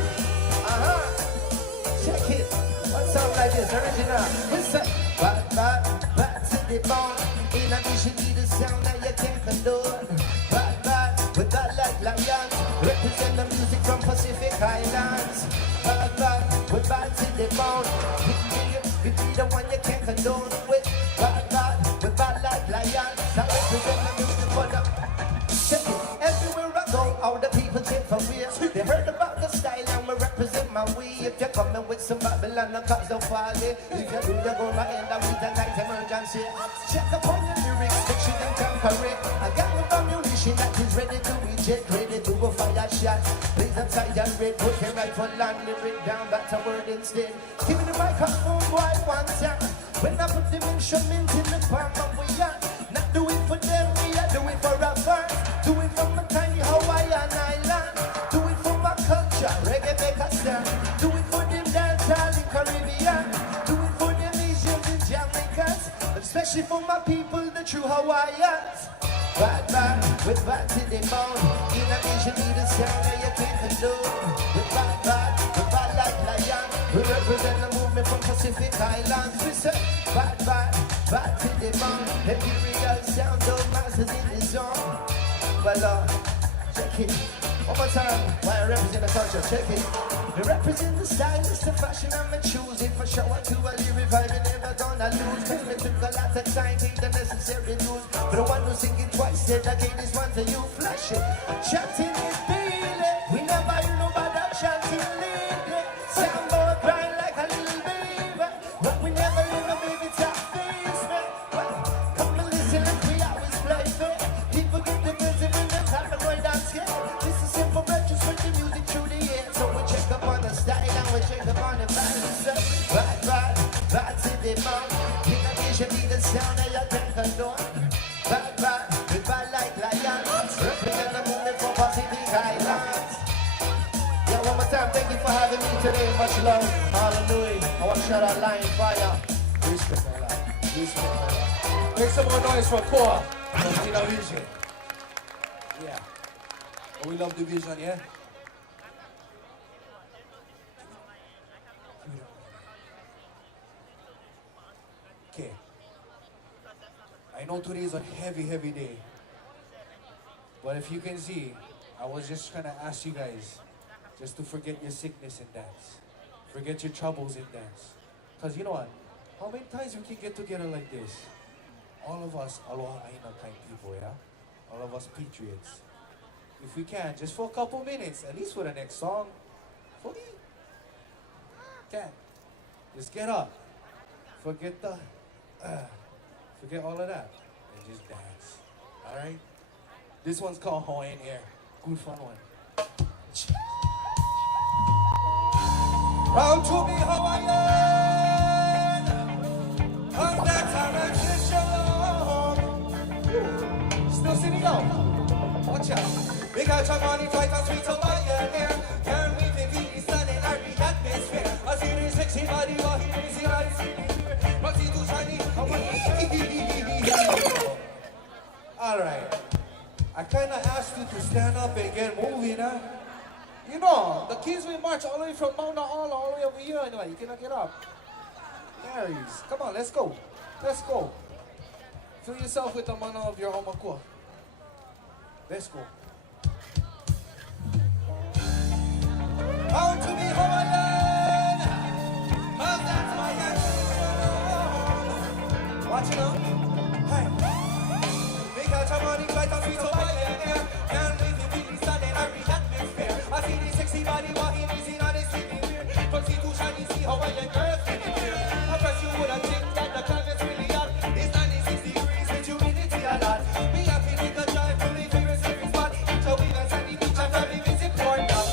Check it. What sound like this? Original. Listen. Back to the bone. In a vision, need a sound that you can't condone. Back, with that like lions. Represent the music from Pacific Islands. Bad, with bad in the bone. We be the one you can't condone with. Bad, with bad like lions. I represent the music for the... Check it. Everywhere I go, all the people take for real. They heard about the style and we represent my way. If you're coming with some Babylon, the cops don't fall in. If you do, you're gonna end up with a night emergency. Check upon your lyrics, make sure them can correct. I got my ammunition that is ready to reject, ready to go fire shots. Please upside down red, put your rifle on, lyric down, that's a word instead. Give me the microphone, boy, one time. When I put them instruments in the palm of we are. Not do it for them, we are do it for our fans. Do it from a tiny Hawaiian island. Do it for my culture, reggae make a stand. Do it for them dancehall in Caribbean. Do it for them Asians and Jamaicans. Especially for my people, the true Hawaiians. Bad, with bad to the bone. In a vision, be the sound that you can't condone. With bad like lion. We represent the movement from Pacific Islands. We say bad to the bone. Every real sound of masters in the zone. Well, check it. One more time, why I represent the culture, check it. We represent the style, it's the fashion I'm choosing. For sure, to a lyric vibe, you're never gonna lose. Cause we took a lot of time, take the necessary news. For the one who's singing twice, said again, this one to you, flash it. Chanting it, feel it. We never hear nobody chanting, lead it. Sound boy crying like a little baby. But we never let no baby talk face, man. Well, come and listen, and we always play fair. People get the music when they're tapping right down scared. This is simple, but just put the music through the air. So we check up on the style and we check up on the balance. Bad to the mouth. In a vision, be the sound that you can't condone. Bad, with bad like lions. Represent the movement for Pacific Islands. Yeah, one more time, thank you for having me today. Much love. Hallelujah. I want to shout out LionFiyah. Respect, my love. Respect, my love. Make some more noise for Core. In a vision. Yeah. Oh, we love the vision, yeah? Okay. I know today is a heavy day. But if you can see, I was just trying to ask you guys just to forget your sickness and dance. Forget your troubles and dance. Because you know what? How many times we can get together like this? All of us aloha aina kind people, yeah? All of us patriots. If we can, just for a couple minutes, at least for the next song. For me. Can. Just get up. Forget forget all of that. And just dance. Alright? This one's called Hawaiian Air. Good fun one. Proud to be Hawaiian. Cause that's our tradition. Still sitting out. Watch out. We got your money, Freitas, sweet Hawaiian air. Can we feel sun in every atmosphere? I see this sexy body, Mahi, easy body, Roxy too shiny, Alright. I kinda asked you to stand up and get moving, huh? You know, the kids will march all the way from Mauna all the way over here anyway. You cannot get up. There he is. Come on, let's go. Let's go. Fill yourself with the mana of your omakua. Let's go. Bound to be Hawaiian, 'cause that's my action. Watch it out. Hey. Make out your money, fight on sweet Hawaiian air. Can't wait to feel the sun in every atmosphere. I see the sexy body walking easy on the street here. From sea to shiny, see Hawaiian girls feeling here. I press you would have think that the climate's really hot. It's 96 degrees with humidity a lot. Me happy to go drive to my favorite surfing spot. So we got sandy beach and probably visit Port now.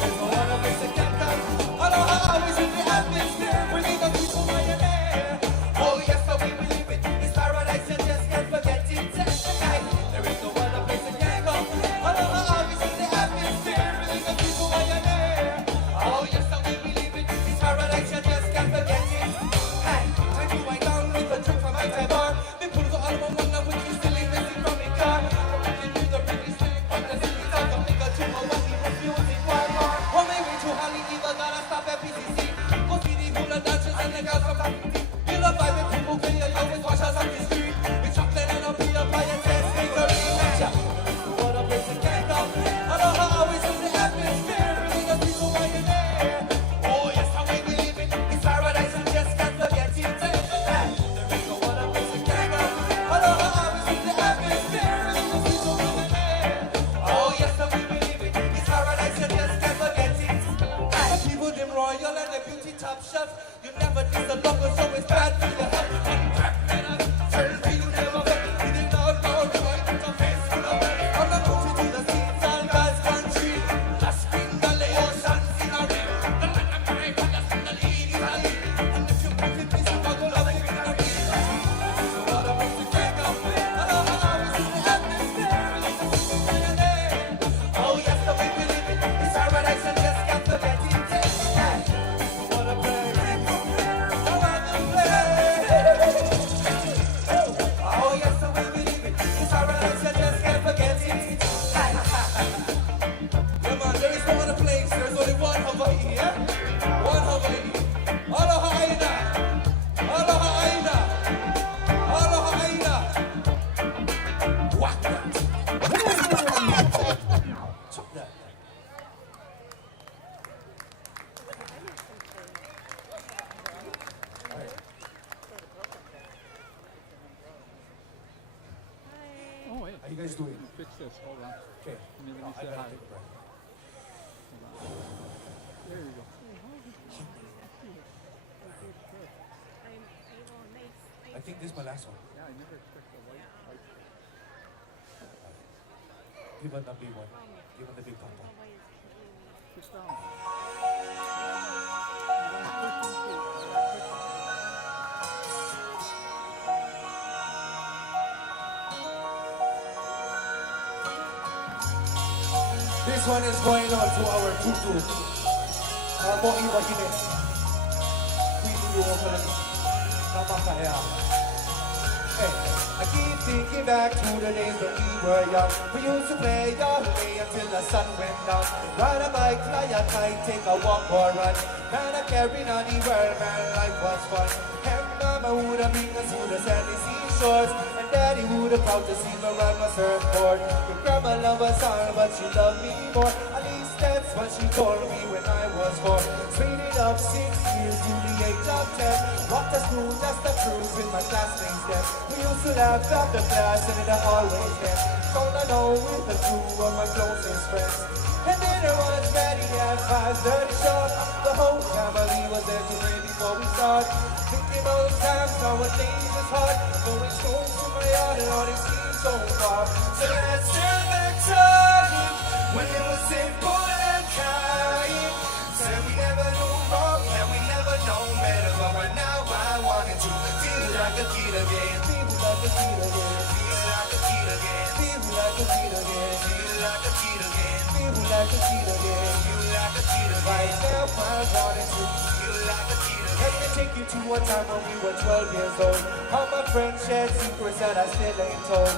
There's no one of us that can come. Aloha always in the atmosphere. We're the people Hawaiian air. Oh yes, the way we live it. It's you guys doing? Fix this. Hold on. Okay. Let me say I gotta hi. take a breath. There you go. I think this is my last one. Yeah, I never expect the white. Give him the big one. Give him the big papa. Sit down. This one is going on to our tutu. Our Mahi Mahine. Kawaikapuokalani. Namakaya. Hey, I keep thinking back to the days when we were young. We used to play all day until the sun went down. Ride a bike, fly a kite, take a walk or run. Man, I carried on the world, man, life was fun. And mama would have bring us to the sandy seashores. And daddy would have proud to see me ride my surfboard. Your grandma loved us all, but she loved me more. At least that's what she told me when I was 4. Straight it up 6 years to the age of 10. Walked to school just to cruise with my classmates then. We used to laugh after class and it always then. Don't I know with the 2 of my closest friends. And then there was Daddy at 5:30 sharp. The whole family was there to pray before we start. Thinking all the times nowadays is hard. Going home to my yard and all these seems so far. So let's turn back time when it was simple and kind. Said we never knew wrong and we never know better. But right now I wanted to feel like a kid again. Feel like a kid again. Feel like a kid again. Feel like a kid again. Feel like a kid again. Feel like a kid again. Feel like a kid again. Right now I wanted to feel like a kid again. Let me take you to a time when we were 12 years old. All my friends shared secrets that I still ain't told.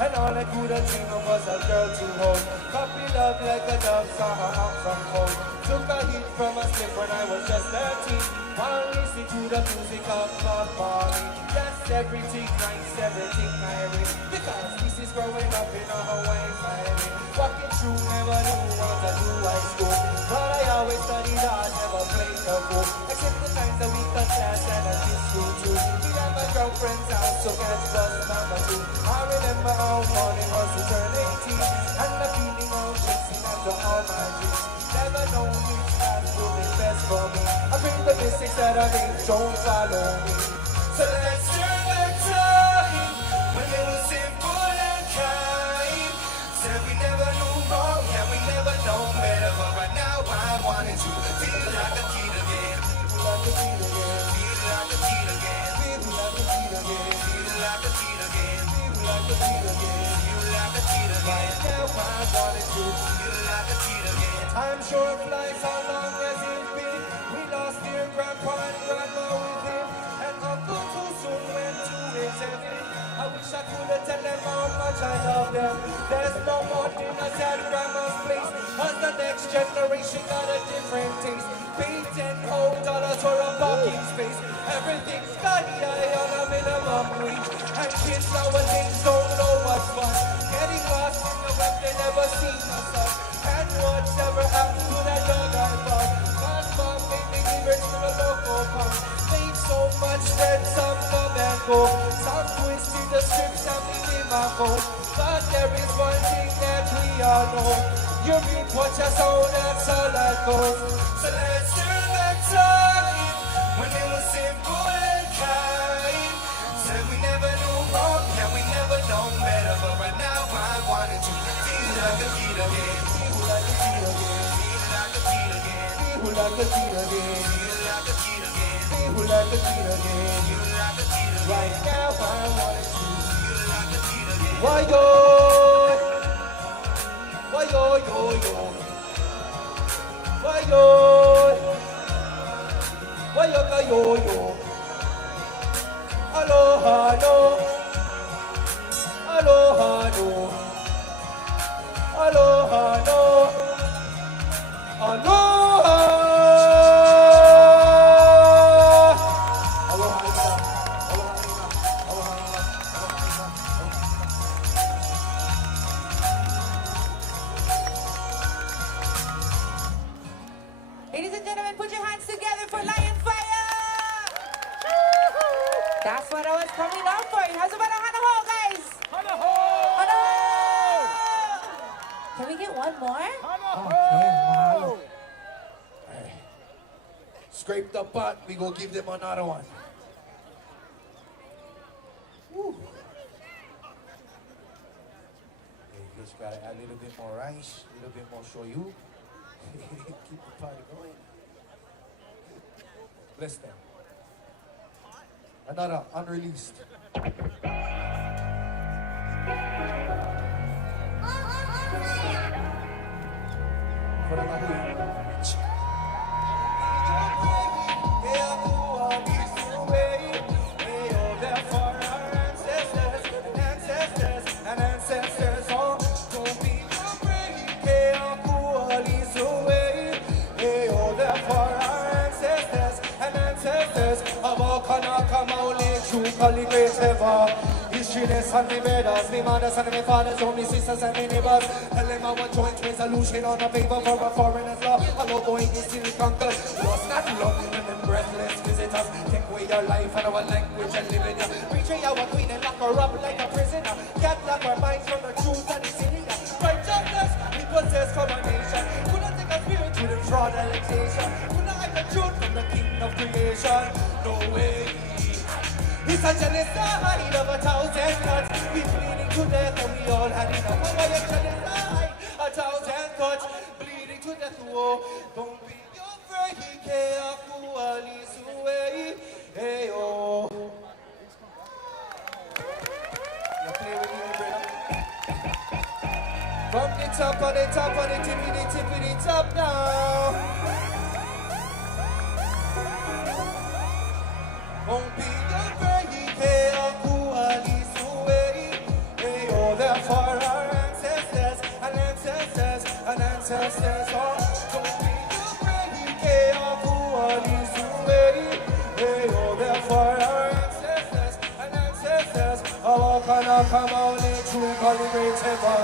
And all I could dream of was a girl to hold. Puppy love like a dove, saw her out from home. Took a hit from a slip when I was just 13. While listening to the music of Bob Marley. That's everything nice, everything Irish. Because this is growing up in a Hawaiian family. Walking through, never knew what to do high school. But I always studied hard, never played the fool. Except the times that we cut class and I did school too. We at my girlfriend's house, so catch bus number 2. I remember how morning was to turn 18. And the feeling of chasing after all my dreams. Never known which path will be best for me. I bring the mistakes that I made, don't follow me. So let's turn back time when it was simple and kind. Said we never knew wrong and we never know better. But right now I wanted to feel like a kid again. Feel like a kid again. Feel like a kid again. Feel like a kid again. Feel like a kid again. Feel like a kid again. Feel like a kid again. Right now I wanted to feel like a kid again. Time sure flies, how long has it been? We lost dear grandpa and grandma with him. And uncle too soon went to his heaven. I wish I could have tell them how much I love them. There's no more dinners at grandma's place. As the next generation got a different taste. Pay $10 for a parking space. Everything's sky high on a minimum wage. And kids nowadays don't know what's fun. Getting lost in the web, they never seen the sun. And whatever happened to that dog I found? My mom made me give her to the local pub. Made so much that some come and go. Some twisted the strips and we in my phone. But there is one thing that we all know. You reap what you sow, that's all that goes. So let's turn back time when it was simple and kind. Said we never knew wrong and we never know better. But right now I wanted to feel like a kid again. Feel like a kid again. Feel like a kid again. Feel like a kid again. Feel like a kid again. Feel like a kid again. Feel like a kid again. Right now I wanted to feel like a kid again. Why yo? Why yo yo yo? Why yo? Why yo ka yo yo? Aloha no. Aloha no. Aloha no. Aloha. Ladies and gentlemen, put your hands together for LionFiyah! That's what I was coming up for. How's about a hanaho, guys? Hanaho! Hanaho! Can we get one more? Okay, hey. Scrape the pot, we go give them another one. Woo. You just gotta add a little bit more rice, a little bit more shoyu. Keep the party going. Bless them. Another unreleased. For the Lāhui. Call great ever. Historyless and me brothers, me mothers and me fathers, only sisters and me neighbors. Tell them I want joint resolution on a paper for a foreigner's law. Hello boy, is still conquered. Lost not love and them breathless visitors. Take away your life and our language and live in ya. Betray our queen and lock her up like a prisoner. Can't lock our minds from the truth and the sinning. Righteousness, we possess coronation. Could not take a spirit to the fraud and taxation. Could not hide the truth from the king of creation. No way. It's a genocide of 1,000 cuts. We bleeding to death and we all had enough. Why a genocide? 1,000 cuts. Bleeding to death, whoa. Don't be afraid. Keakahulilani suway. Hey, oh. You play with me, brother. From the top of the top of the tippity top now. Don't be afraid. For our ancestors and ancestors and ancestors, oh, don't be afraid. Keakahulilani suway. Hey, oh, there for our ancestors and ancestors. Oh, Akana come out in true great ever.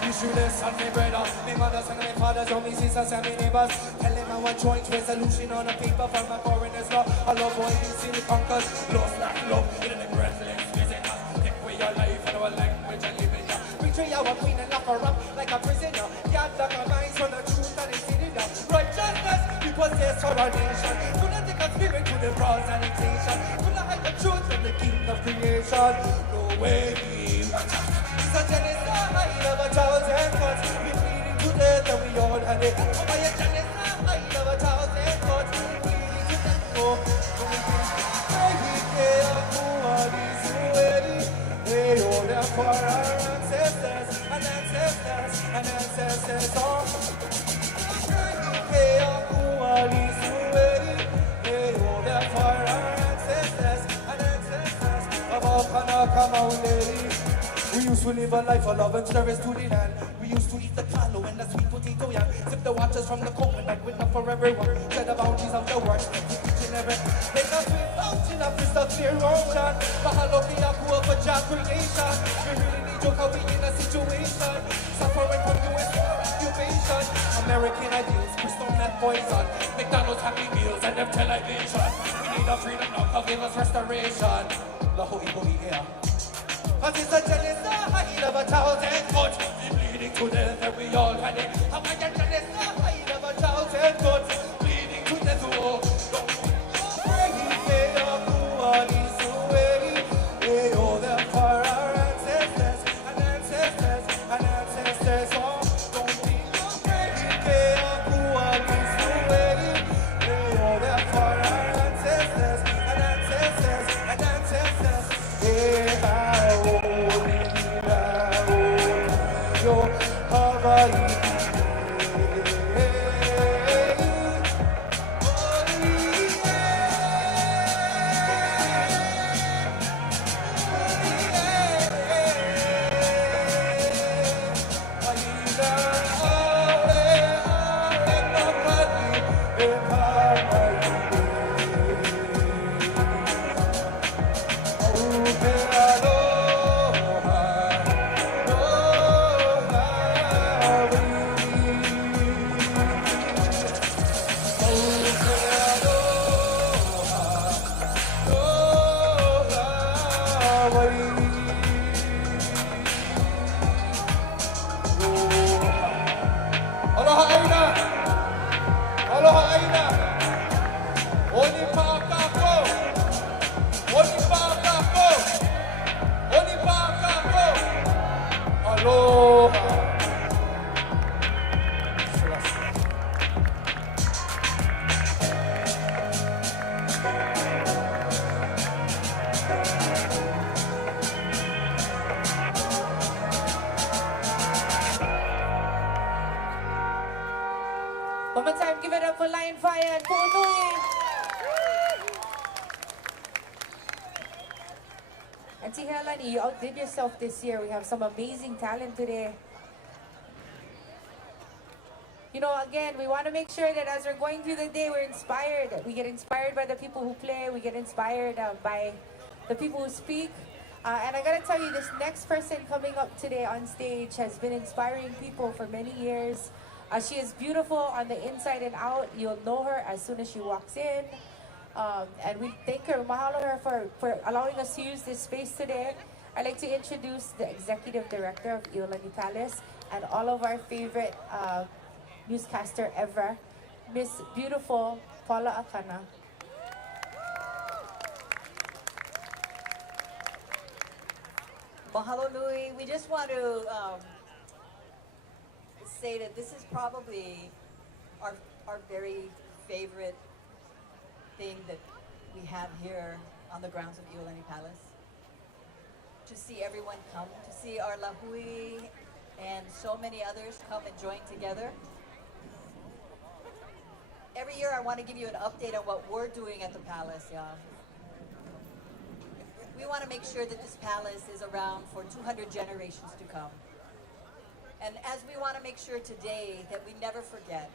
Historyless and me brother, me mothers and me fathers, only sisters and me neighbors. Tell them I want joint resolution on a paper from a foreigner's law. I love boy, you see the conquers. Lost not love, in the breathless visitors. Take away your life and our language and live in ya. Betray our queen and lock her up like a prisoner. Can't lock our minds from the truth and it's in it now. Righteousness, we possess for our nation. Could not take a spirit to the broad sanitation. Could not hide the truth from the king of creation. No way. It's a genocide of 1,000 cuts. We bleeding to death and we all had it. Oh, by a genocide of 1,000 cuts. Bleeding to death, oh. Hey, oh, there for our ancestors and ancestors and ancestors, oh. Keakahulilani suway. Hey, oh, there for our ancestors and ancestors of Akana. We used to live a life of love and service to the land. We used to eat the kaleo and the sweet potato yam. Sip the waters from the coconut with enough for everyone. Share the bounties of the world. Each and every. Take a sweet fountain of crystal clear ocean. Mahalo Kiakua for job creation. We really need you cause we in a situation. Suffering from US occupation. American ideals, crystal meth poison. McDonald's Happy Meals and them television. We need our freedom now cause give us restoration. Lāhui here. Cause it's a genocide of 1,000 cuts. We bleeding to death and we all had it. How about a genocide of 1,000 cuts? Bleeding to death, oh. Don't be afraid. Keakahulilani suway. Hey, oh, there for our ancestors and ancestors and ancestors, oh. Don't be afraid. Keakahulilani suway. Hey, oh, there for our ancestors and ancestors and ancestors. Hey, yo, Hawaii, And Iolani, you outdid yourself this year. We have some amazing talent today. You know, again, we want to make sure that as we're going through the day, we're inspired. We get inspired by the people who play. We get inspired by the people who speak. And I gotta tell you, this next person coming up today on stage has been inspiring people for many years. She is beautiful on the inside and out. You'll know her as soon as she walks in. And we thank her, mahalo her for allowing us to use this space today. I'd like to introduce the Executive Director of Iolani Palace and all of our favorite newscaster ever, Miss Beautiful Paula Akana. Mahalo nui. We just want to say that this is probably our very favorite thing that we have here on the grounds of Iolani Palace. To see everyone come, to see our Lāhui and so many others come and join together. Every year I want to give you an update on what we're doing at the palace, yeah. We want to make sure that this palace is around for 200 generations to come. And as we want to make sure today that we never forget,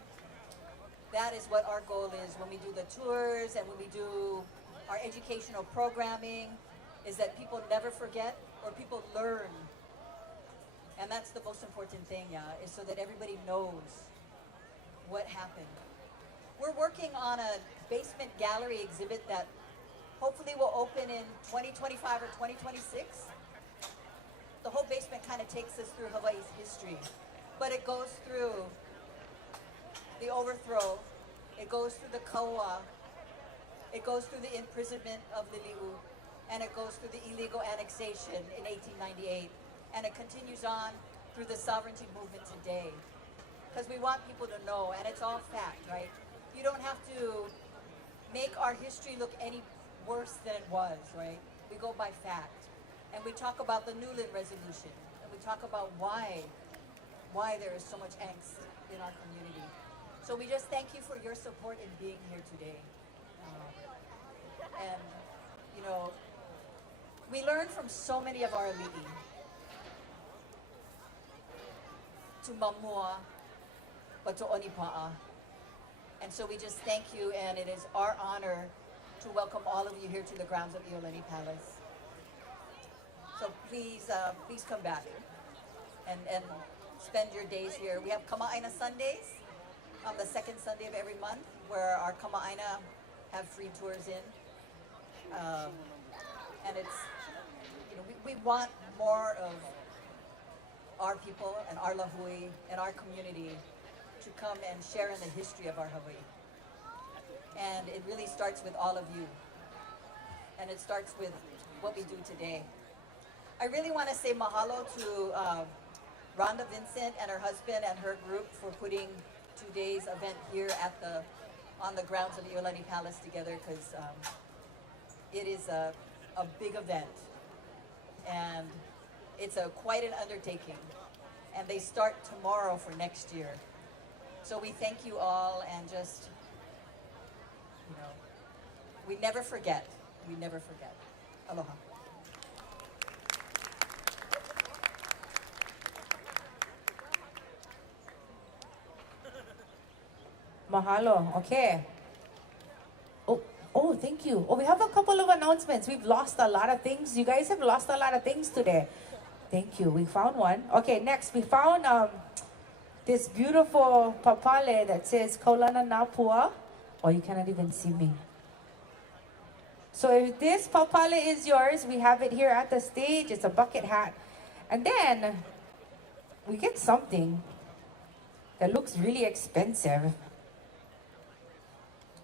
that is what our goal is when we do the tours and when we do our educational programming, is that people never forget or people learn. And that's the most important thing, yeah, is so that everybody knows what happened. We're working on a basement gallery exhibit that hopefully will open in 2025 or 2026. The whole basement kind of takes us through Hawaii's history, but it goes through the overthrow, it goes through the Kauwila, it goes through the imprisonment of Lili'u, and it goes through the illegal annexation in 1898, and it continues on through the sovereignty movement today. Because we want people to know, and it's all fact, right? You don't have to make our history look any worse than it was, right? We go by fact. And we talk about the Newland Resolution, and we talk about why there is so much angst in our community. So we just thank you for your support in being here today. And, you know, we learn from so many of our ali'i. To Mamua, but to Onipaʻa. And so we just thank you, and it is our honor to welcome all of you here to the grounds of Iolani Palace. So please, please come back and spend your days here. We have Kama'aina Sundays on the second Sunday of every month, where our Kama'aina have free tours in. And it's, you know, we want more of our people and our Lāhui and our community to come and share in the history of our Hawaii. And it really starts with all of you. And it starts with what we do today. I really want to say mahalo to Rhonda Vincent and her husband and her group for putting today's event here at on the grounds of Iolani Palace together, because it is a big event. And it's quite an undertaking. And they start tomorrow for next year. So we thank you all, and just, you know, we never forget. We never forget. Aloha. Mahalo. Okay. Oh, thank you. Oh, we have a couple of announcements. We've lost a lot of things. You guys have lost a lot of things today. Thank you. We found one. Okay, next we found this beautiful papale that says Kaulana Napua. Oh, you cannot even see me. So if this papale is yours, we have it here at the stage. It's a bucket hat. And then we get something that looks really expensive.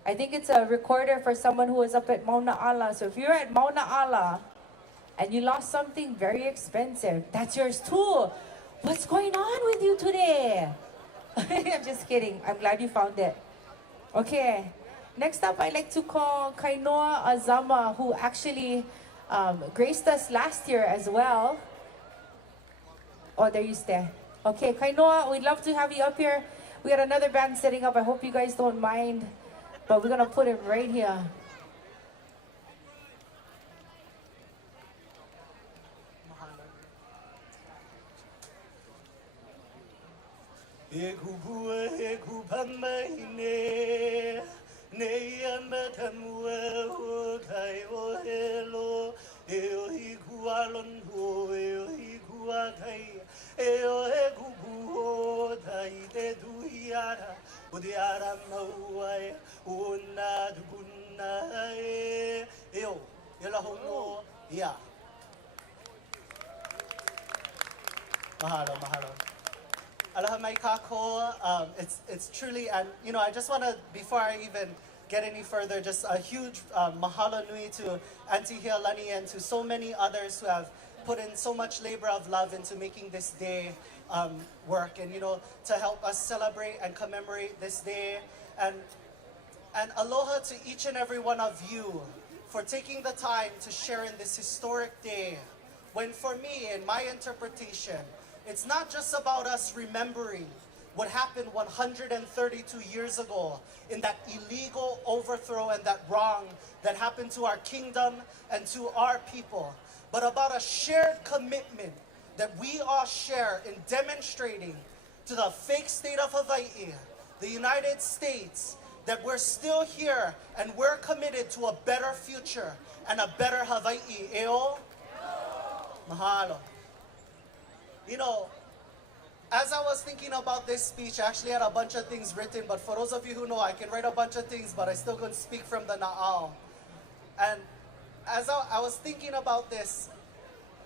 I think it's a recorder for someone who was up at Mauna. So if you're at Mauna and you lost something very expensive, that's yours too. What's going on with you today? I'm just kidding. I'm glad you found it. Okay. Next up, I'd like to call Kainoa Azama, who actually graced us last year as well. Oh, there you stay. Okay, Kainoa, we'd love to have you up here. We got another band setting up. I hope you guys don't mind, but we're gonna put it right here. e kupua e kupamaine nei amatamua o kai o helo e o hikualon ho e o hikuakai e o he kupu o tai te duiara o te ara mauai o nā tukuna e o la hono ia. Mahalo, mahalo. Aloha mai kako. It's truly, and you know, I just want to, before I even get any further, just a huge mahalo nui to Auntie Iolani and to so many others who have put in so much labor of love into making this day work, and you know, to help us celebrate and commemorate this day. And aloha to each and every one of you for taking the time to share in this historic day, when for me, in my interpretation, it's not just about us remembering what happened 132 years ago in that illegal overthrow and that wrong that happened to our kingdom and to our people, but about a shared commitment that we all share in demonstrating to the fake state of Hawaii, the United States, that we're still here and we're committed to a better future and a better Hawaii. Eo? Mahalo. You know, as I was thinking about this speech, I actually had a bunch of things written, but for those of you who know, I can write a bunch of things, but I still couldn't speak from the na'au. And as I was thinking about this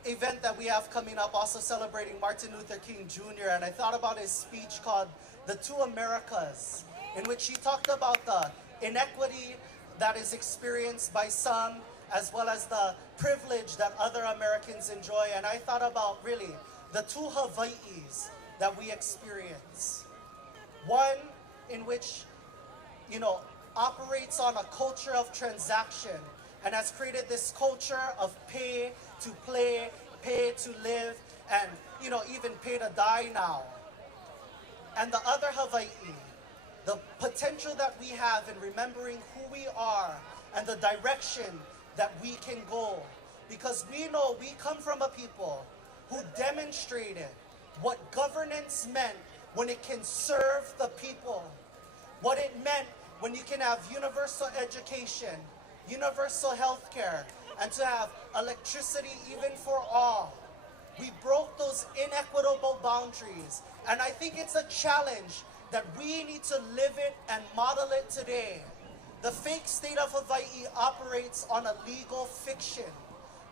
event that we have coming up, also celebrating Martin Luther King Jr., and I thought about his speech called The Two Americas, in which he talked about the inequity that is experienced by some, as well as the privilege that other Americans enjoy. And I thought about really the two Hawaiis that we experience. One in which, you know, operates on a culture of transaction and has created this culture of pay to play, pay to live, and, you know, even pay to die now. And the other Hawaii, the potential that we have in remembering who we are and the direction that we can go. Because we know we come from a people who demonstrated what governance meant when it can serve the people, what it meant when you can have universal education, universal health care, and to have electricity even for all. We broke those inequitable boundaries, and I think it's a challenge that we need to live it and model it today. The fake state of Hawaii operates on a legal fiction.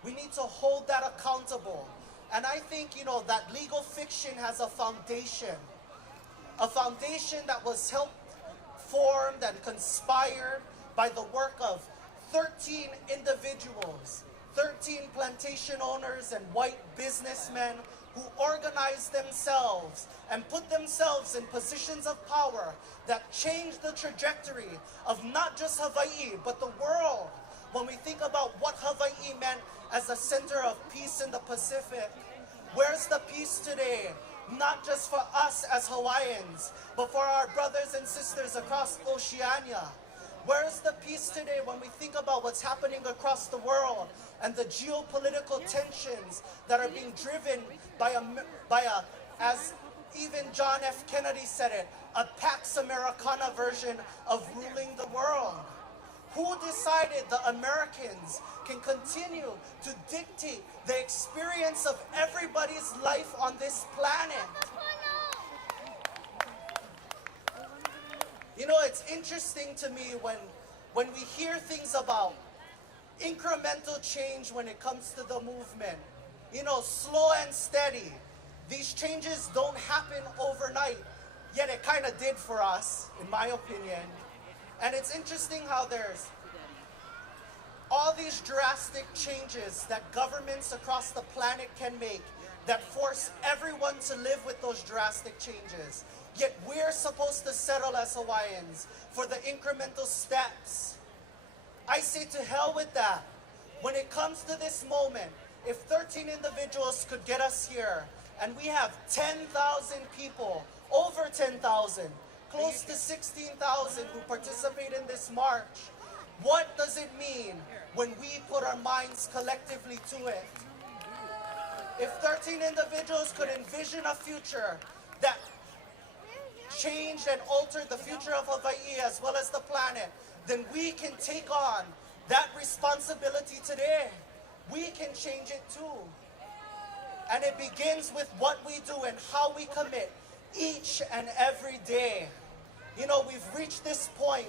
We need to hold that accountable. And I think, you know, that legal fiction has a foundation that was helped formed and conspired by the work of 13 individuals, 13 plantation owners and white businessmen who organized themselves and put themselves in positions of power that changed the trajectory of not just Hawaii, but the world. When we think about what Hawaii meant as a center of peace in the Pacific, where's the peace today? Not just for us as Hawaiians, but for our brothers and sisters across Oceania. Where's the peace today when we think about what's happening across the world and the geopolitical tensions that are being driven by a, as even John F. Kennedy said it, a Pax Americana version of ruling the world? Who decided the Americans can continue to dictate the experience of everybody's life on this planet? You know, it's interesting to me when we hear things about incremental change when it comes to the movement. You know, slow and steady. These changes don't happen overnight, yet it kind of did for us, in my opinion. And it's interesting how there's all these drastic changes that governments across the planet can make that force everyone to live with those drastic changes. Yet we're supposed to settle as Hawaiians for the incremental steps. I say to hell with that. When it comes to this moment, if 13 individuals could get us here, and we have 10,000 people, over 10,000, close to 16,000 who participate in this march, what does it mean when we put our minds collectively to it? If 13 individuals could envision a future that changed and altered the future of Hawaii as well as the planet, then we can take on that responsibility today. We can change it too. And it begins with what we do and how we commit each and every day. You know, we've reached this point.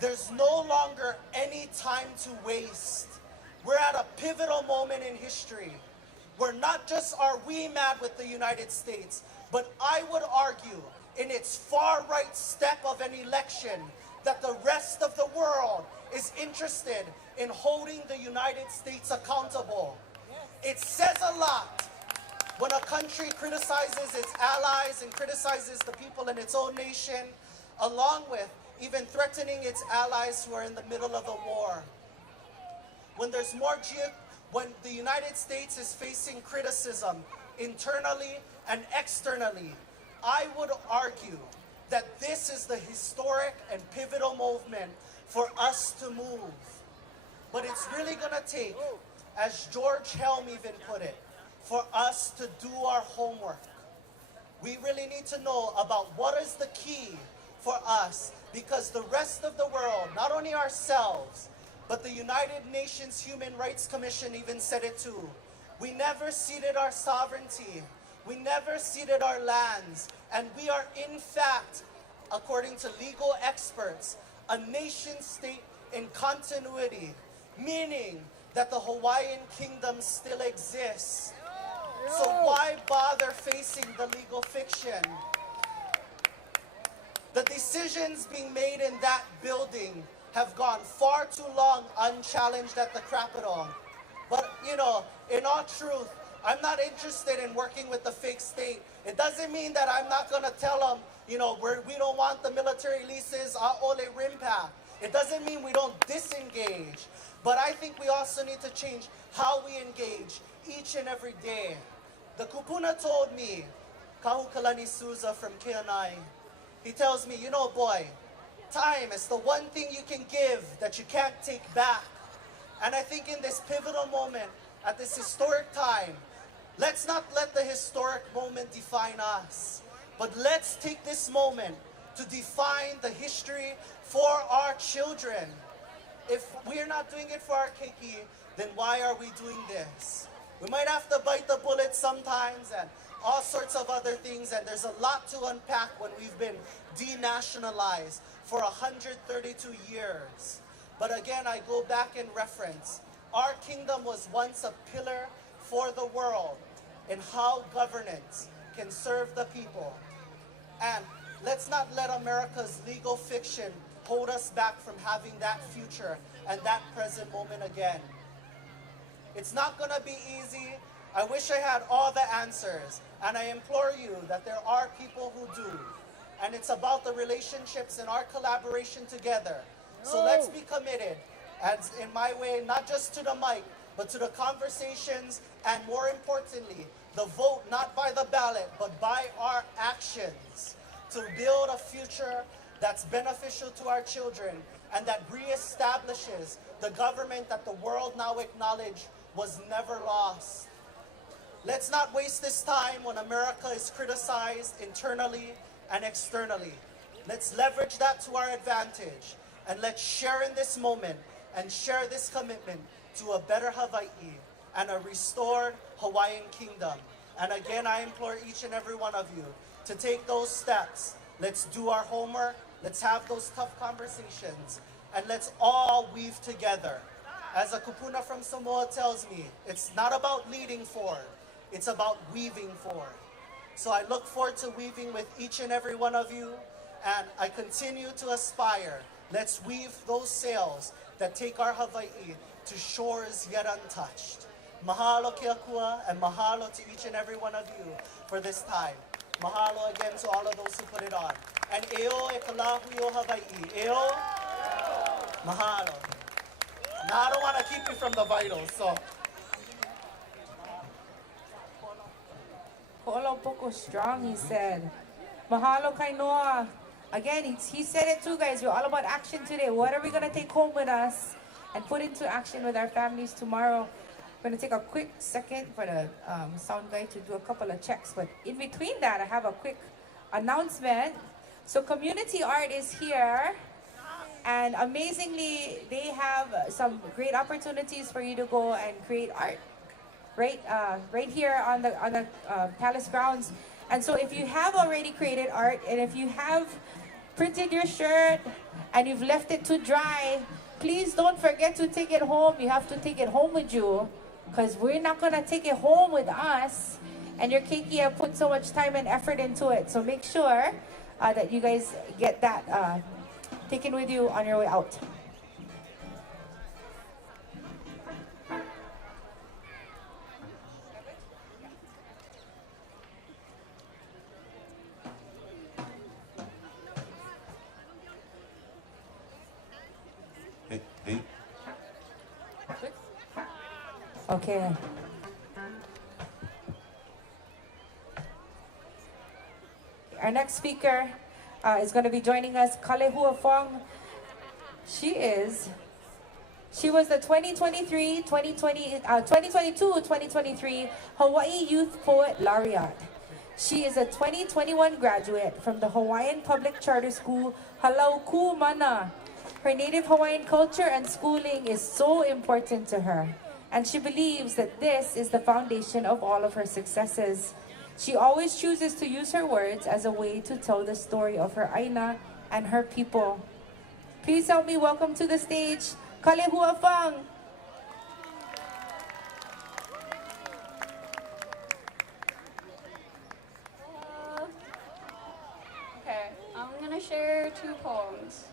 There's no longer any time to waste. We're at a pivotal moment in history where not just are we mad with the United States, but I would argue in its far right step of an election that the rest of the world is interested in holding the United States accountable. It says a lot when a country criticizes its allies and criticizes the people in its own nation, along with even threatening its allies who are in the middle of a war. When there's when the United States is facing criticism internally and externally, I would argue that this is the historic and pivotal movement for us to move. But it's really gonna take, as George Helm even put it, for us to do our homework. We really need to know about what is the key for us, because the rest of the world, not only ourselves, but the United Nations Human Rights Commission even said it too. We never ceded our sovereignty. We never ceded our lands. And we are in fact, according to legal experts, a nation state in continuity, meaning that the Hawaiian kingdom still exists. So why bother facing the legal fiction? The decisions being made in that building have gone far too long unchallenged at the Capitol. But, you know, in all truth, I'm not interested in working with the fake state. It doesn't mean that I'm not going to tell them, you know, we don't want the military leases, auao rimpa. It doesn't mean we don't disengage. But I think we also need to change how we engage each and every day. The kupuna told me, Kahu Kalani Souza from Keakona, he tells me, you know, boy, time is the one thing you can give that you can't take back. And I think in this pivotal moment, at this historic time, let's not let the historic moment define us, but let's take this moment to define the history for our children. If we're not doing it for our keiki, then why are we doing this? We might have to bite the bullet sometimes and all sorts of other things, and there's a lot to unpack when we've been denationalized for 132 years. But again, I go back and reference, our kingdom was once a pillar for the world in how governance can serve the people. And let's not let America's legal fiction hold us back from having that future and that present moment again. It's not gonna be easy. I wish I had all the answers, and I implore you that there are people who do. And it's about the relationships and our collaboration together. So let's be committed, as in my way, not just to the mic, but to the conversations, and more importantly, the vote not by the ballot, but by our actions, to build a future that's beneficial to our children and that reestablishes the government that the world now acknowledges was never lost. Let's not waste this time when America is criticized internally and externally. Let's leverage that to our advantage, and let's share in this moment and share this commitment to a better Hawaii and a restored Hawaiian kingdom. And again, I implore each and every one of you to take those steps. Let's do our homework, let's have those tough conversations, and let's all weave together. As a kupuna from Samoa tells me, it's not about leading forward, it's about weaving forward. So I look forward to weaving with each and every one of you, and I continue to aspire. Let's weave those sails that take our Hawaii to shores yet untouched. Mahalo Keakua, and mahalo to each and every one of you for this time. Mahalo again to all of those who put it on. And eo e ka Lāhui o Hawaii. Eo, mahalo. Now I don't want to keep you from the vitals, so. Kolo poko strong, he said. Mahalo Kainoa. Again, he said it too, guys. We're all about action today. What are we going to take home with us and put into action with our families tomorrow? We're going to take a quick second for the sound guy to do a couple of checks. But in between that, I have a quick announcement So community art is here, and amazingly, they have some great opportunities for you to go and create art, right here on the palace grounds. And so if you have already created art, and if you have printed your shirt and you've left it to dry, please don't forget to take it home. You have to take it home with you, because we're not gonna take it home with us. And your keiki have put so much time and effort into it. So make sure that you guys get that taken with you on your way out. Hey. Okay. Our next speaker is going to be joining us, Kalehua Wong. She was the 2022-2023 Hawaii Youth Poet Laureate. She is a 2021 graduate from the Hawaiian Public Charter School, Halauku Mana. Her native Hawaiian culture and schooling is so important to her, and she believes that this is the foundation of all of her successes. She always chooses to use her words as a way to tell the story of her aina and her people. Please help me welcome to the stage, Kalehua Wong. Okay, I'm gonna share 2 poems.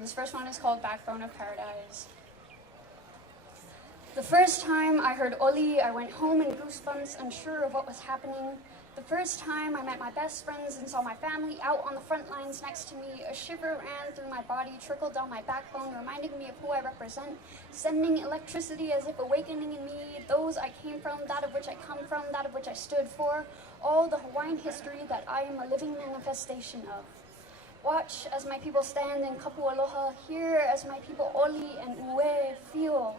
This first one is called Backbone of Paradise. The first time I heard Oli, I went home in goosebumps, unsure of what was happening. The first time I met my best friends and saw my family out on the front lines next to me, a shiver ran through my body, trickled down my backbone, reminding me of who I represent, sending electricity as if awakening in me those I came from, that of which I come from, that of which I stood for, all the Hawaiian history that I am a living manifestation of. Watch as my people stand in kapu aloha, hear as my people Oli and Ue feel.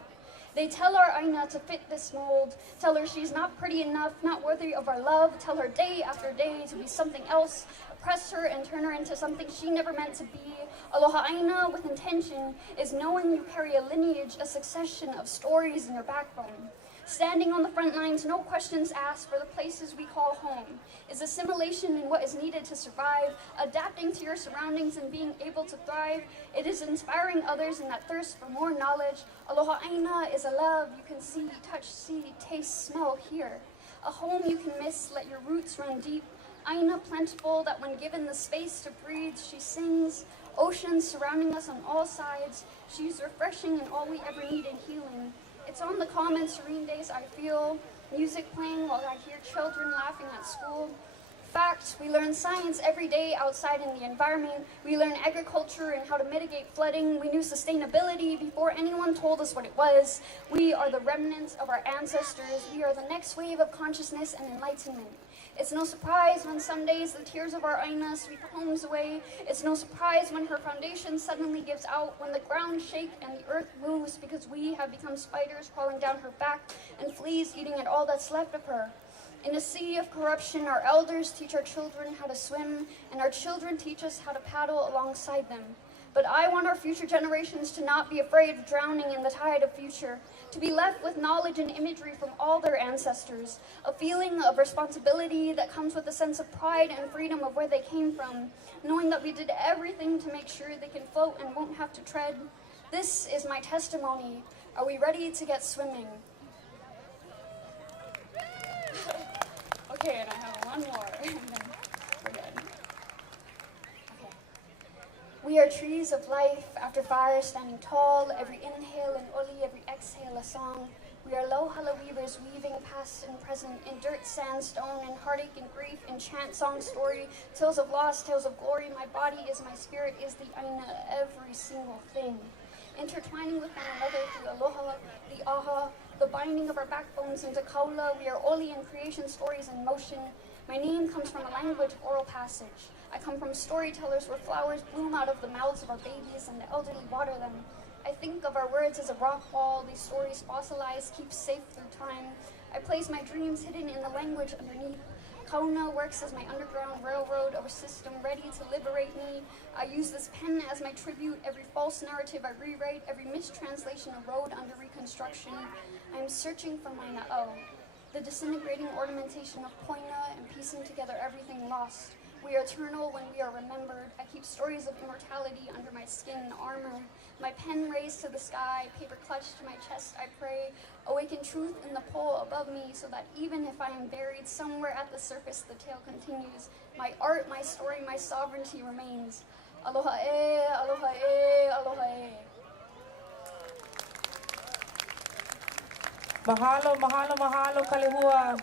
They tell our aina to fit this mold, tell her she's not pretty enough, not worthy of our love, tell her day after day to be something else, oppress her and turn her into something she never meant to be. Aloha aina with intention is knowing you carry a lineage, a succession of stories in your backbone. Standing on the front lines, no questions asked for the places we call home. Is assimilation in what is needed to survive, adapting to your surroundings and being able to thrive. It is inspiring others in that thirst for more knowledge. Aloha aina is a love you can see, touch, see, taste, smell, hear. A home you can miss, let your roots run deep. Aina plentiful that when given the space to breathe, she sings. Oceans surrounding us on all sides. She's refreshing and all we ever need in healing. It's on the calm and serene days I feel music playing while I hear children laughing at school. Fact, we learn science every day outside in the environment. We learn agriculture and how to mitigate flooding. We knew sustainability before anyone told us what it was. We are the remnants of our ancestors. We are the next wave of consciousness and enlightenment. It's no surprise when some days the tears of our aina sweep homes away. It's no surprise when her foundation suddenly gives out, when the ground shakes and the earth moves because we have become spiders crawling down her back and fleas eating at all that's left of her. In a sea of corruption, our elders teach our children how to swim, and our children teach us how to paddle alongside them. But I want our future generations to not be afraid of drowning in the tide of future, to be left with knowledge and imagery from all their ancestors, a feeling of responsibility that comes with a sense of pride and freedom of where they came from, knowing that we did everything to make sure they can float and won't have to tread. This is my testimony. Are we ready to get swimming? Okay, and I have one more, and then we're good. Okay. We are trees of life, after fire standing tall, every inhale an oli, every exhale a song. We are low-hala weavers weaving past and present in dirt, sand, stone, and heartache and grief, in chant, song, story, tales of loss, tales of glory. My body is my spirit, is the aina, every single thing. Intertwining with one another through aloha, the aha, the binding of our backbones into kaula. We are oli in creation, stories in motion. My name comes from a language of oral passage. I come from storytellers where flowers bloom out of the mouths of our babies and the elderly water them. I think of our words as a rock wall. These stories fossilize, keep safe through time. I place my dreams hidden in the language underneath. Kainoa works as my underground railroad of a system ready to liberate me. I use this pen as my tribute. Every false narrative I rewrite, every mistranslation a road under reconstruction. I am searching for my na'au, the disintegrating ornamentation of poina and piecing together everything lost. We are eternal when we are remembered. I keep stories of immortality under my skin, armored. My pen raised to the sky, paper clutched to my chest, I pray. Awaken truth in the pole above me so that even if I am buried somewhere at the surface, the tale continues. My art, my story, my sovereignty remains. Aloha e, aloha e, aloha e. Mahalo, mahalo, mahalo, Kalehua.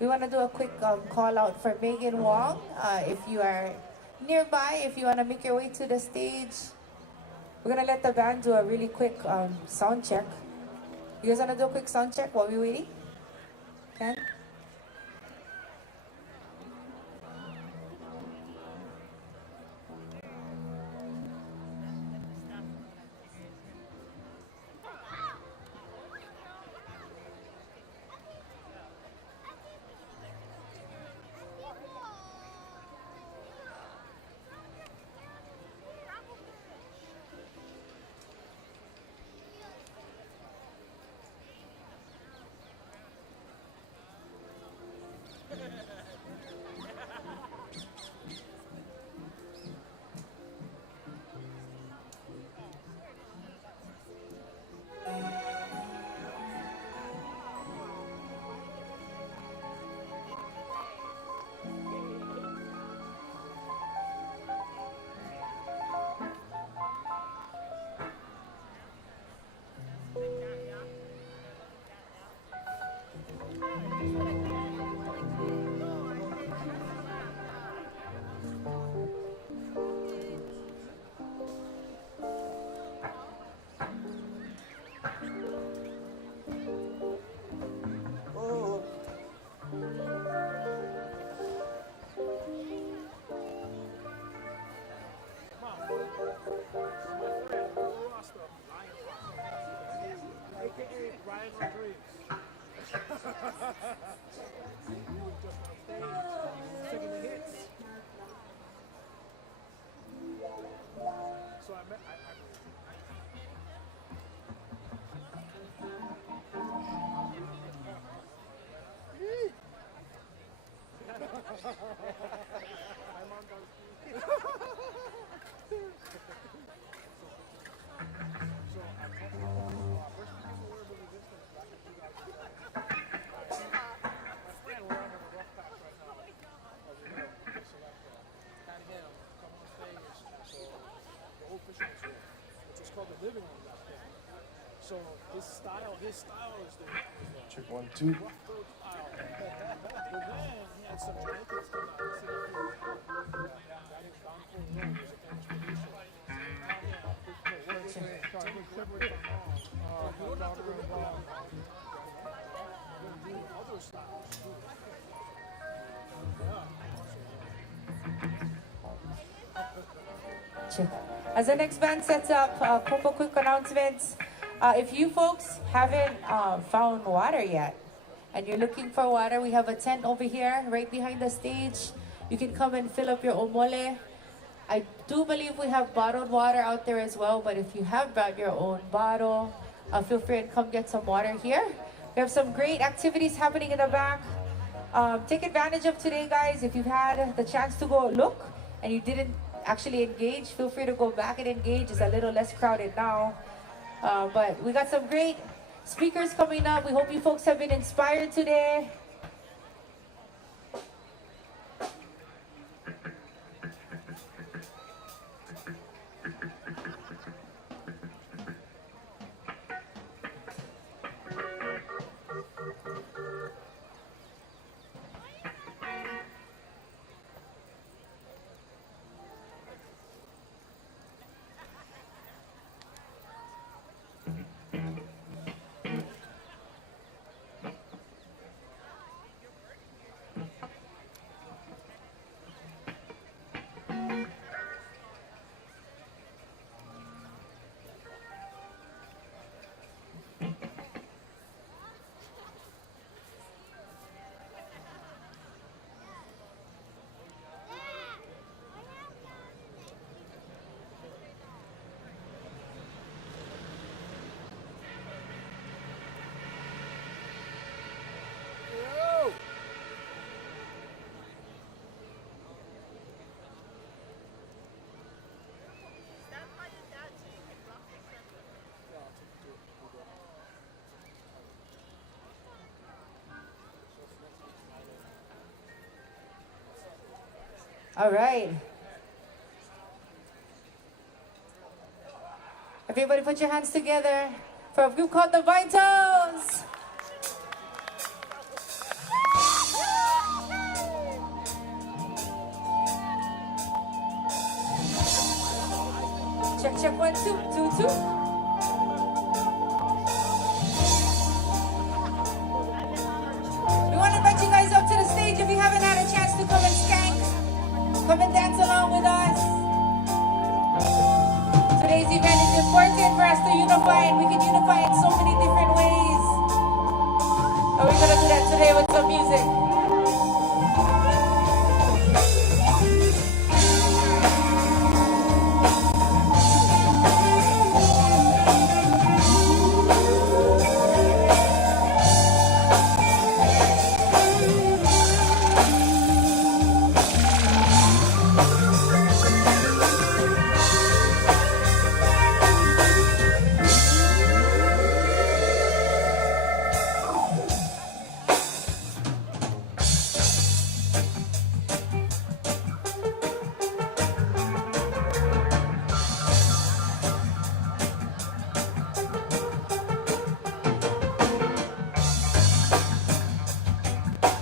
We want to do a quick call out for Megan Wong. If you are nearby, if you want to make your way to the stage, we're going to let the band do a really quick sound check. You guys want to do a quick sound check while we're waiting? Can? So his style is the check 1, 2. rough goat style. But then he had some Jamaicans come out and sit up here. That is Don Corleone, was a famous producer. Other styles too. As the next band sets up, a couple quick announcements. If you folks haven't found water yet and you're looking for water, we have a tent over here right behind the stage. You can come and fill up your omole. I do believe we have bottled water out there as well, but if you have brought your own bottle, feel free and come get some water here. We have some great activities happening in the back. Take advantage of today, guys. If you've had the chance to go look and you didn't actually engage, feel free to go back and engage. It's a little less crowded now. But we got some great speakers coming up. We hope you folks have been inspired today. All right. Everybody put your hands together for a group called the Vitals. Check, check, 1, 2, 2, 2. We want to invite you guys up to the stage if you haven't had a chance to come and skank. Come and dance along with us. Today's event is important for us to unify, and we can unify in so many different ways. And we're going to do that today with some music.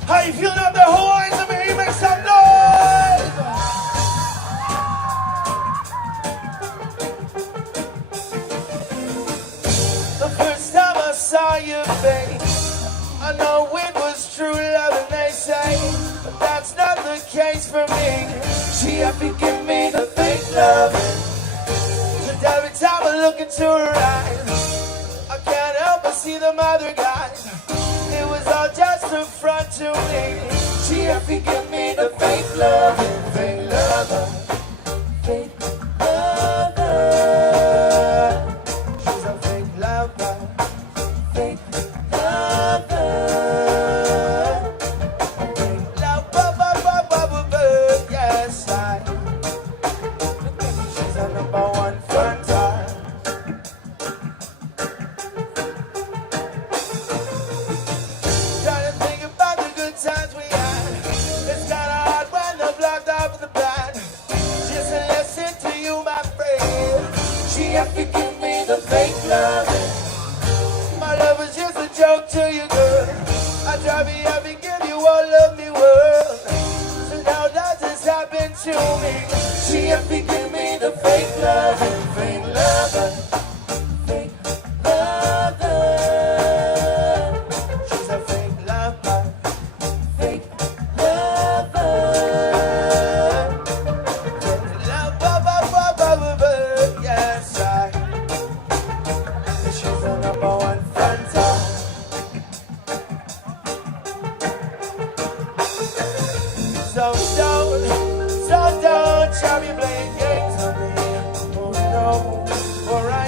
How you feeling out there, Hawaiians? Let me hear you make some noise! The first time I saw your face, I know it was true love, and they say, but that's not the case for me. She had to give me the fake love. So every time I look into her eyes, I can't help but see them other guys. It was all just a front to me. She had to give me the fake love, fake lover, fake lover. She's a fake lover, fake lover, fake lover, yes I. She's a #1 fronter. Times we had. It's kinda hard when they're blocked out with the band. Just a lesson to you, my friend. She had to give me the fake love. My love was just a joke to you, girl. I try me happy, give you all of me world. So now that has happened to me. She had to give me the fake love, fake lover, fake lover. She's a fake lover. Yes, I. She's the #1 fronter. So don't try me playing games on me. Oh no, for I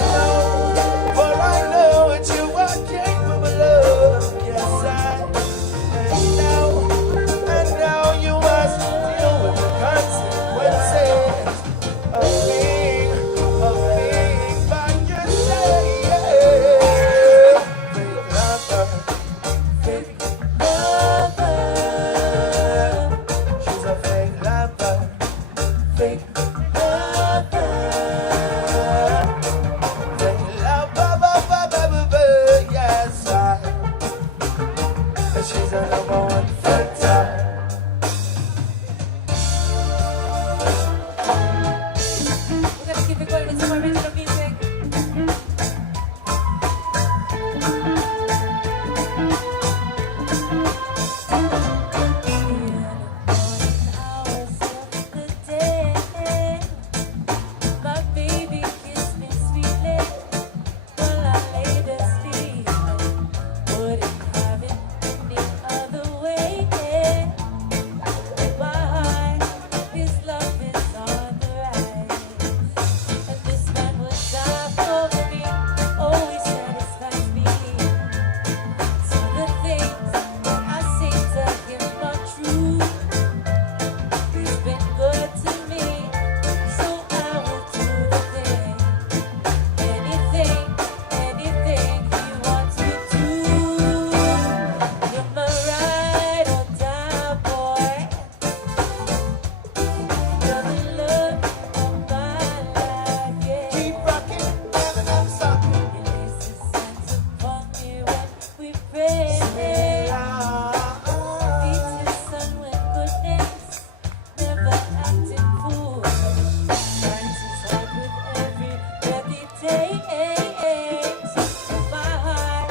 days of my heart.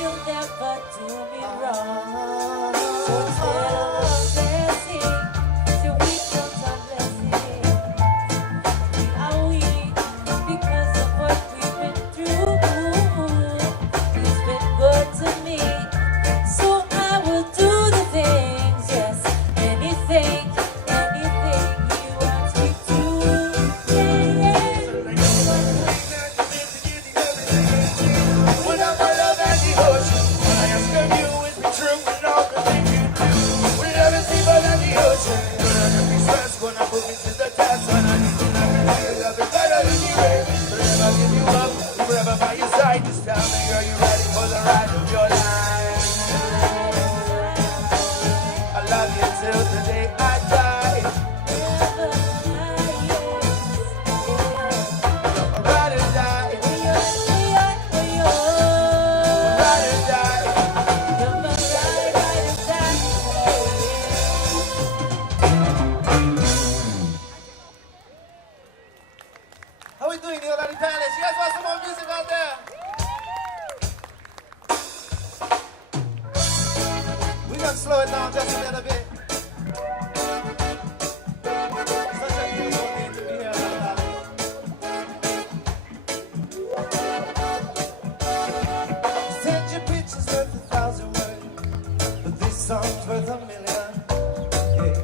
You'll never do me wrong. So tell the blessing till we count our blessing. We are weak because of what we've been through. It's been good to me, so I will do the things, yes, anything you ask me to. Without my love and devotion, all I ask of you is be true in all the things you do. We love is deeper than the ocean. Gonna make me stress, gonna put me to the test. When I need to love you, love is better than the rain. Forever give you up, forever by your side. Just tell me, are you ready for the ride of your life? I love you till the day I die. Ride or die. Ride or die. How we doing, Iolani Palace? You guys want some more music out there? We're gonna slow it down just a little bit. Such a beautiful day to be here, darling. Send your pictures worth 1,000 words, but this song's worth 1,000,000. Yeah.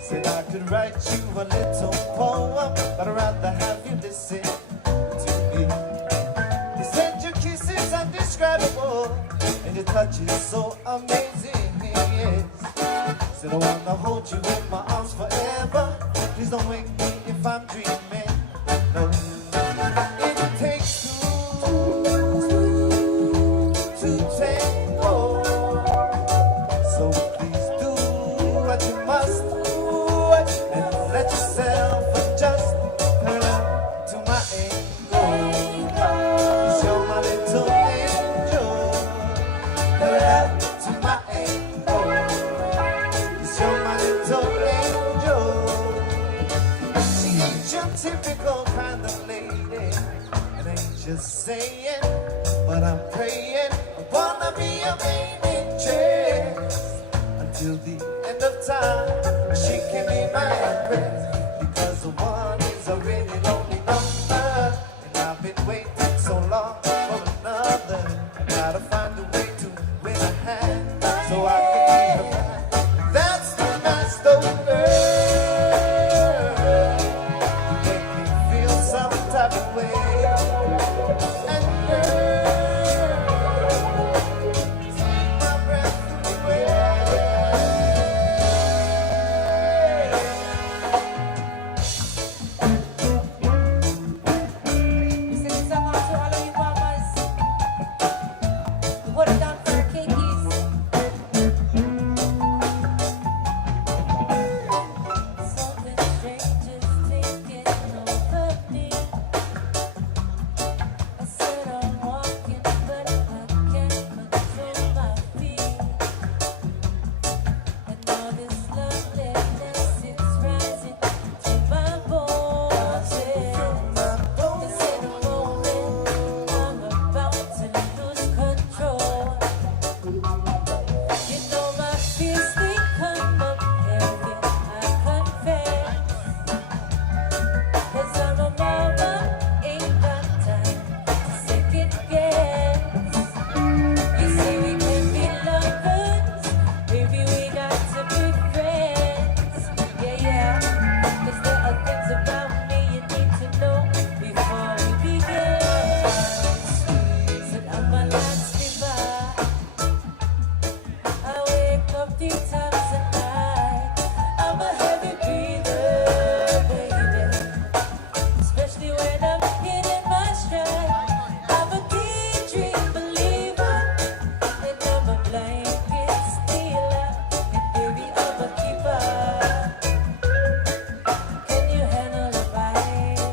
Said I could write you a little poem, but I'd rather have you listen to me. You said your kiss is undescribable, and your touch is so amazing. Yes. Said I wanna hold you in my arms forever. Please don't wake me if I'm dreaming. No. It takes two to tango. So please do what you must do and let yourself adjust. Turn up to my angel. Cause you're my little angel. Turn up to my angel. Cause you're my little angel. She ain't your typical kind of lady. It ain't just saying, but I'm praying. I wanna be a baby chest until the end of time. She can be my empress because the one is a really lonely number, and I've been waiting so long for another. I gotta find a way to win a hand so I can be her man. That's the master girl. You make me feel some type of way. And girl, take my breath away. We sing this song out to all of you mamas. Put it down for our kinkies. Something strange is taking over me. I said I'm walking, but I can't control my feet. And all this loneliness, it's rising to my bones. This ain't a moment I'm about to lose control. You know my fears, they come up heavy, I confess. 'Cause I'm a mama, ain't got time to second guess. You say we can be lovers, maybe we got to be friends. Yeah. 'Cause there are things about me you need to know before we begin. Said I'm a last divide. I wake up 3 times a night. I'm a heavy breather, baby. Especially when I'm hitting my stride. I'm a daydream believer, and I'm a blanket stealer, and baby I'm a keeper. Can you handle the vibe?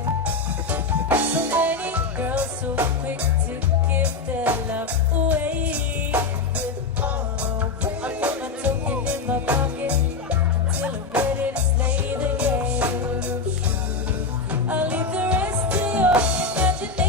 So many girls so quick to give their love away. I put my token in my pocket until I'm ready to slay the game. I'll leave the rest to your imagination.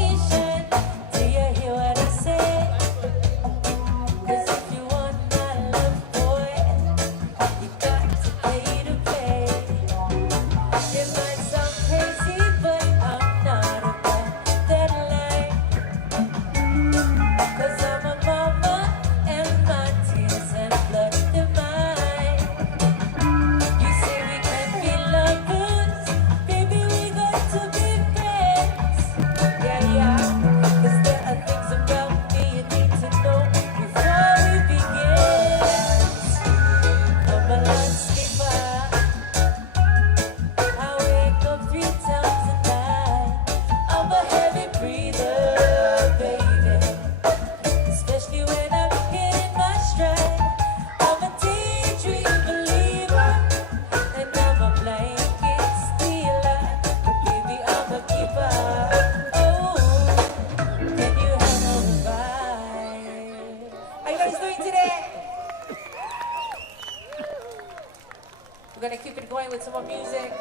some more music.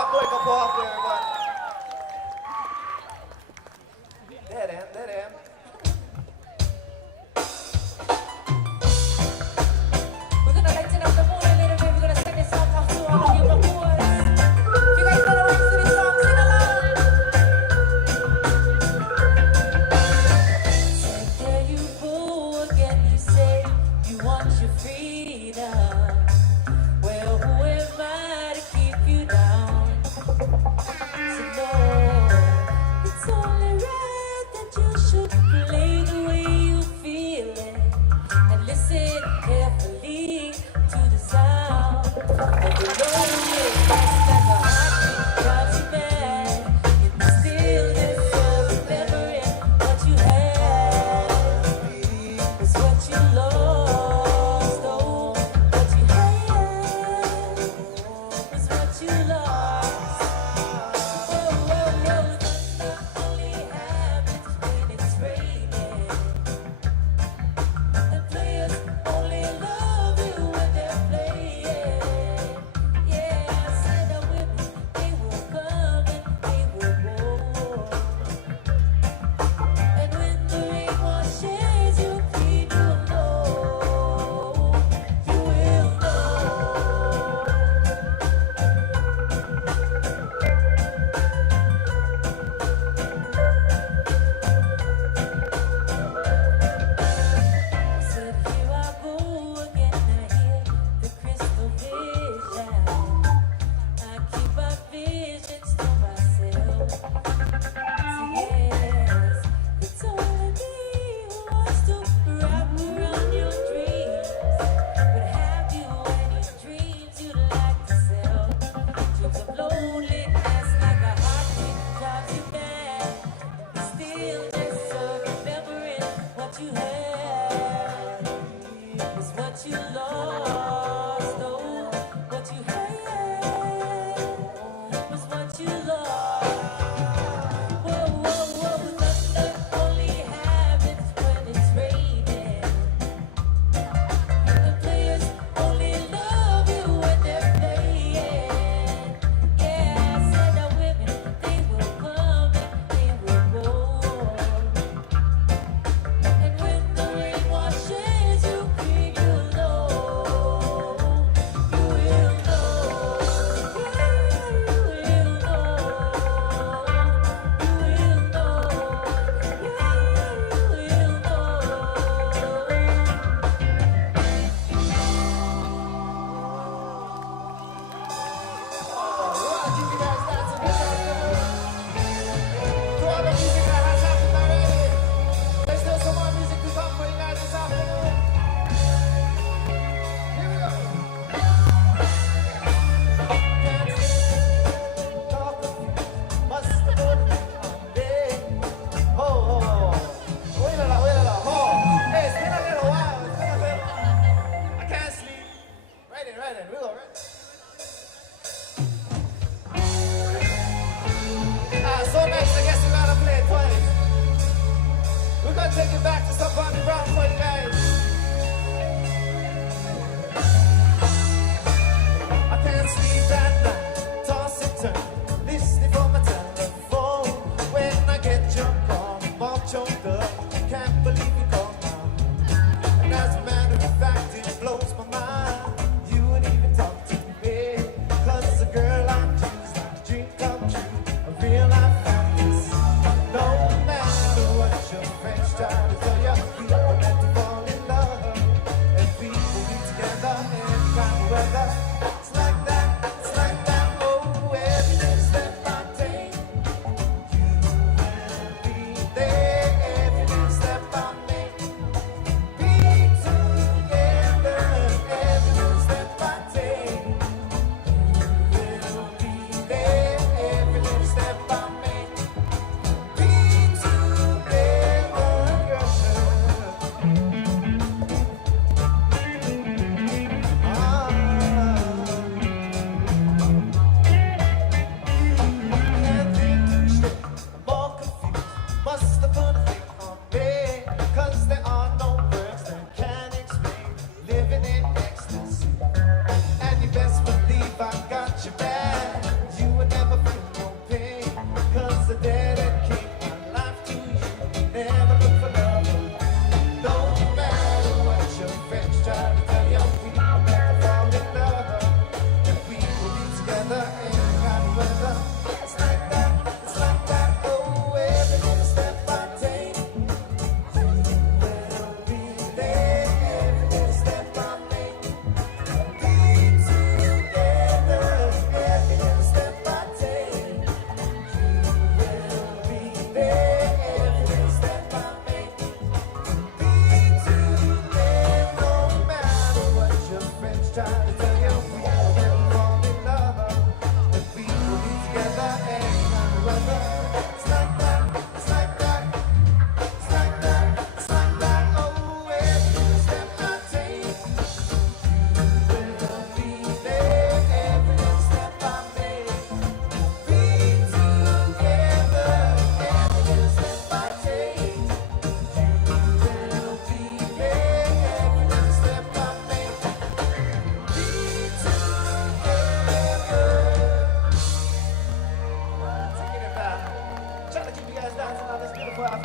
everyone. Dead end. We're gonna lighten up the mood a little bit. We're gonna sing this song off to all of you Papuas. If you guys know the words to this song, sing along. Said there you go again. You say you want your freedom. Well, who am I to keep you down?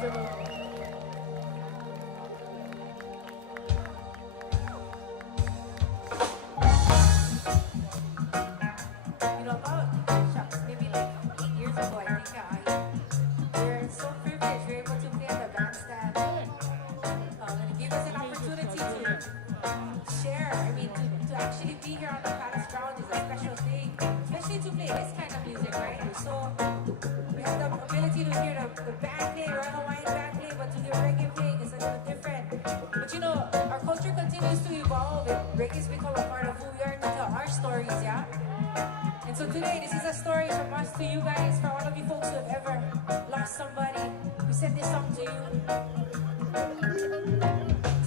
You know, maybe like 8 years ago, I think we're so privileged we're able to play at the bandstand. And it gave us an opportunity to share. I mean, to actually be here on the palace ground is a special thing, especially to play this kind of music, right? So we have the ability to hear the band play, Royal Hawaiian band play, but to hear reggae playing is a little different. But you know, our culture continues to evolve, and reggae's become a part of who we are to tell our stories, yeah? And so today, this is a story from us to you guys, for all of you folks who have ever lost somebody. We sent this song to you.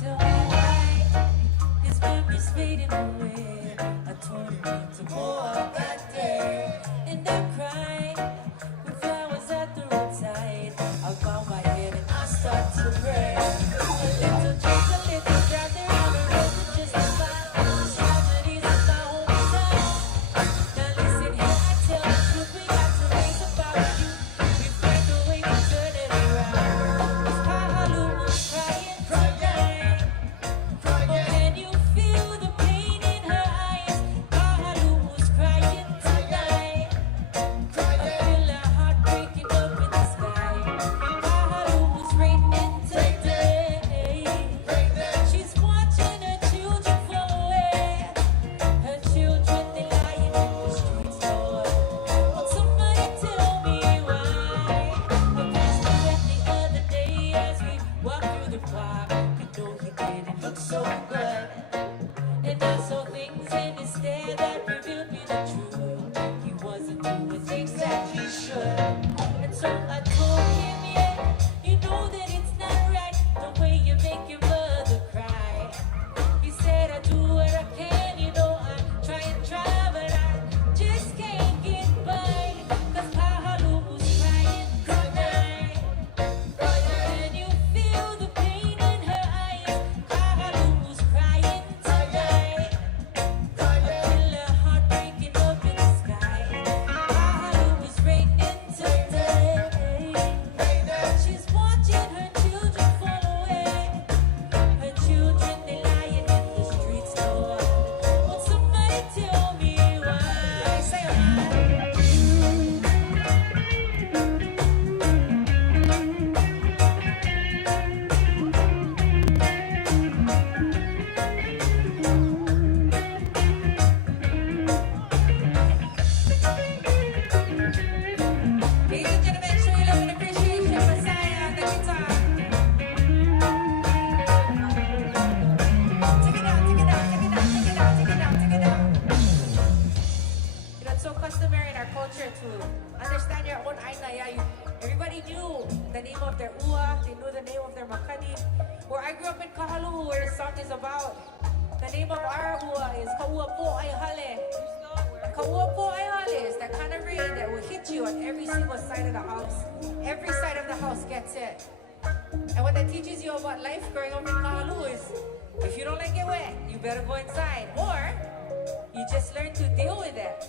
Tell me why this memory's fading away. I told him to go out that day, and I cried with flowers at the roadside. I bow my head and I start to pray. A little drink, a little drop, there on the road to just a smile. Tragedies in my hometown. Now listen here, I tell the truth, we got to raise about you. We find a way to turn it around. 'Cause Kahu was crying tonight. Oh, can you feel the pain in her eyes? Kahu was crying tonight. I feel her heart breaking up in the sky. Kahu was raining today. She's watching her children flow away. Her children, they lying in the streets. Won't somebody tell me why? I passed the wet the other day as we walked through the park. You know he didn't look so good. And I saw things in his stare that revealed me the truth. He wasn't doing things that he should. And so I told him, yeah, you know that it's not right the way you make your mother cry. He said, I do what I can, you know, I try and try, but I just can't get by. 'Cause Kahu was crying tonight. Can you feel the pain in her eyes? Kahu was crying tonight. I feel her heart breaking up in the sky. Kahu was raining today. She's watching her children fall away. Her children, they lying in the streets. No, won't somebody tell me why? Say Ladies and gentlemen, show your love and appreciation, Messiah on the guitar. Take it out, take it out, take it out, take it out, take it out, take it out. You know, it's so customary in our culture to understand your own aina. Yeah, everybody knew the name of their ua, they knew the name of their makani. Where I grew up in Kahalu, where the song is about, the name of our ua is Kauwila. Kauwila is that kind of rain that will hit you on every single side of the house. Every side of the house gets it. And what that teaches you about life growing up in Kahalu is, if you don't like it wet, you better go inside. Or, you just learn to deal with it.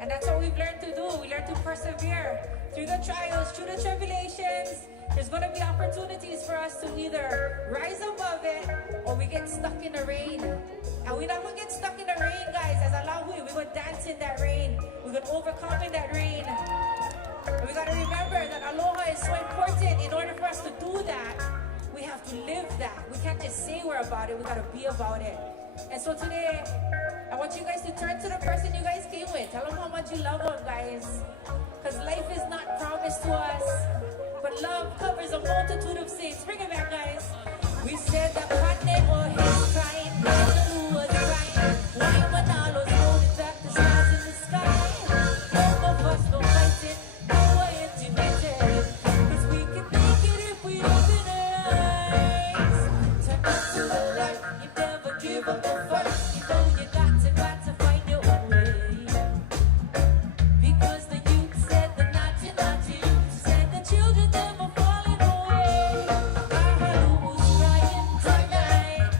And that's what we've learned to do. We learn to persevere through the trials, through the tribulations. There's going to be opportunities for us to either rise above it or we get stuck in the rain. And we're not going to get stuck in the rain, guys. As a Lāhui, we're going to dance in that rain. We're going to overcome in that rain. And we got to remember that aloha is so important. In order for us to do that, we have to live that. We can't just say we're about it. We got to be about it. And so today, I want you guys to turn to the person you guys came with. Tell them how much you love them, guys. Because life is not promised to us. But love covers a multitude of sins. Bring it back, guys. We said that Courtney or he's crying, Kahu was crying. Wong Manalo's holding back the stars in the sky. Both of us no fighting, no way intimidated. 'Cause we can make it if we open our eyes. Turn up to the light, you never give up the fight. You know you got to find your own way. Because the youth said the naughty youth said the children never falling away. Kahu was crying tonight.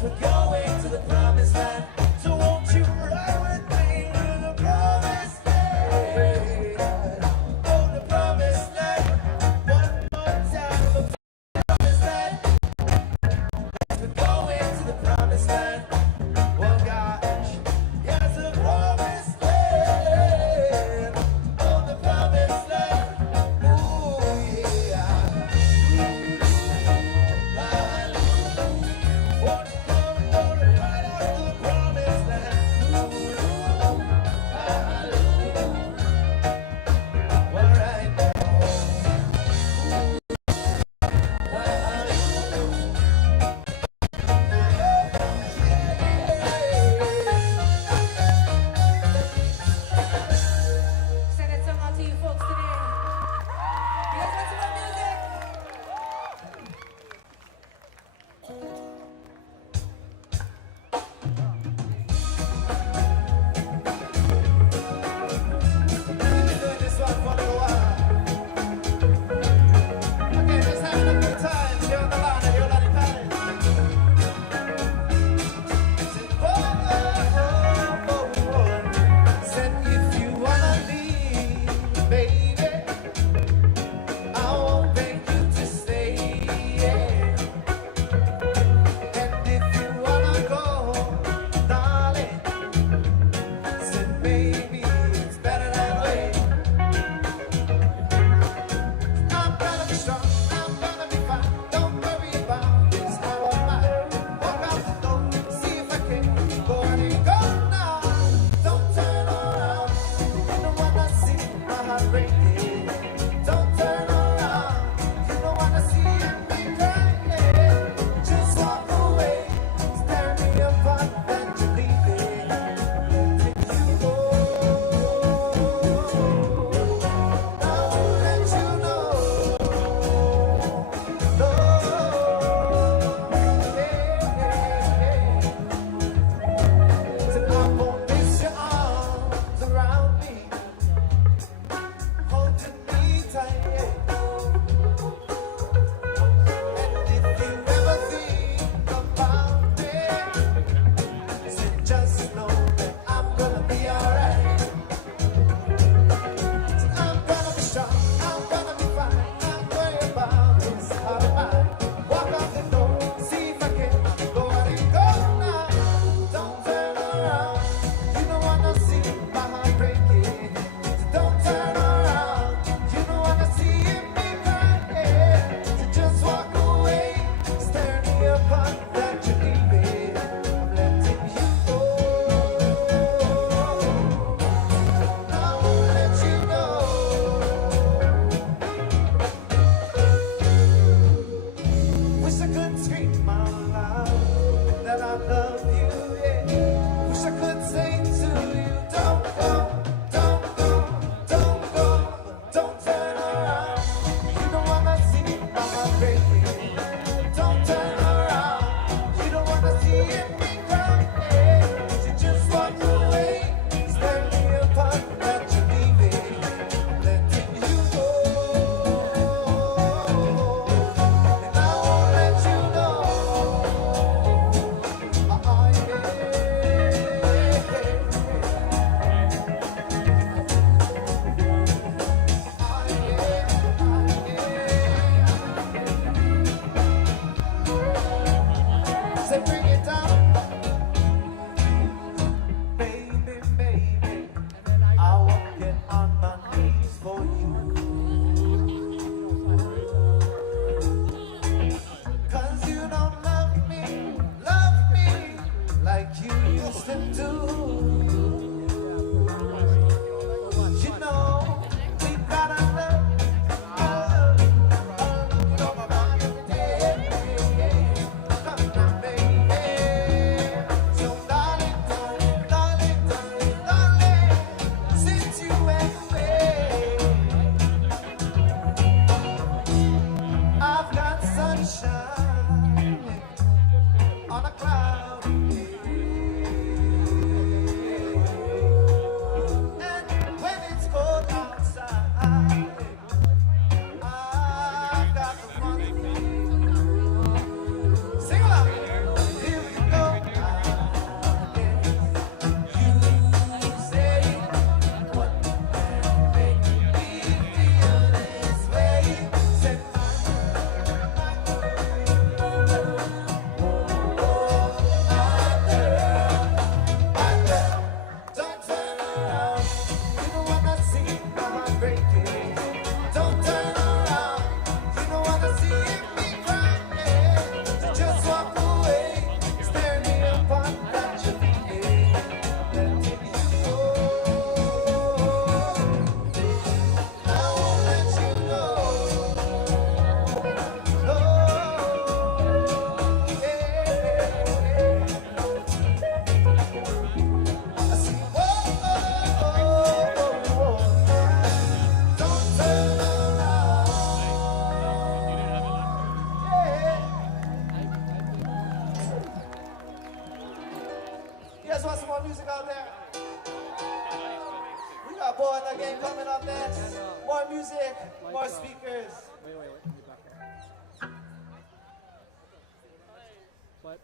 'cause we're going to the promised land. So won't you ride with me to the promised land? Oh, the promised land. One more time, the promised land. We're going to the promised land. Oh gosh, yes, the promised land. Oh, the promised land. Ooh, yeah. Send that song out to you folks today. You guys want some more music? Doing this one for a little while. Okay, just having a good time here on the line at Iolani Palace. Said if you wanna leave, baby, I won't beg you to stay. And if you wanna go, darling, said baby, it's better that way. I'm gonna be strong, I'm gonna be fine. Don't worry about this, how am I? Walk out the door, see if I can go and go now. Don't turn around, you don't wanna see my heart breaking. Don't turn around, you don't wanna see me crying. Just walk away, stare me apart, then you're leaving. Letting you go. Now I'll let you know. Said I won't miss your arms around me, holding me tight. And if you ever think about it, said just know that I'm gonna be alright. Said I'm gonna be strong, I'm gonna be fine. Not worry about this, how am I? Walk out the door, see if I can go and go now. Don't turn around, you don't wanna see my heart breaking. So don't turn around, you don't wanna see me crying. So just walk away, stare me apart, that you're leaving. I'm letting you go. Now I'll let you know. Wish I could scream out loud that I love you, yeah. Wish I could say to you, don't go, don't go, don't go, but don't turn around. You don't wanna see my heart breaking. Don't turn around, you don't wanna see me crying. So just walk away, stare me apart, that you're leaving. Letting you go. And I won't let you know. Say bring it down, baby, baby. I won't get on my knees for you, 'cause you don't love me like you used to do. You know, we gotta love, every day. Come on, baby. So darling, darling, darling, darling, darling, since you went away, I've got sunshine on a cloudy day. guys want some more music out there? We got Born Again coming up next. More music, more speakers. Wait. But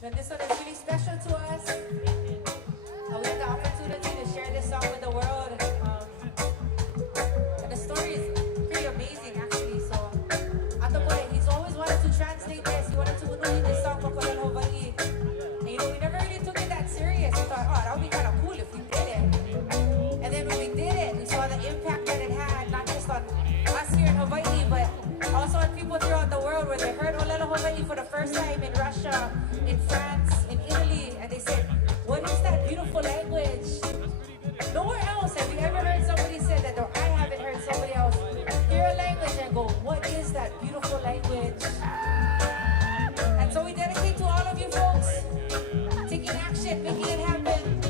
Then this one is really special to us. We had the opportunity to share this song with the world. And the story is pretty amazing actually. So Ato Pule, he's always wanted to translate this. He wanted to unuhin this song for Kolon Hawaii. And you know, we never really took it that serious. We thought, oh, that would be kind of cool if we did it. And then when we did it, we saw the impact that it had, not just on us here in Hawaii, but also on people throughout the world where they heard Olelo Hawaii for the first time in Russia, in France, in Italy, and they said, what is that beautiful language? Nowhere else have you ever heard somebody say that, or I haven't heard somebody else hear a language and go, what is that beautiful language? And so we dedicate to all of you folks taking action, making it happen.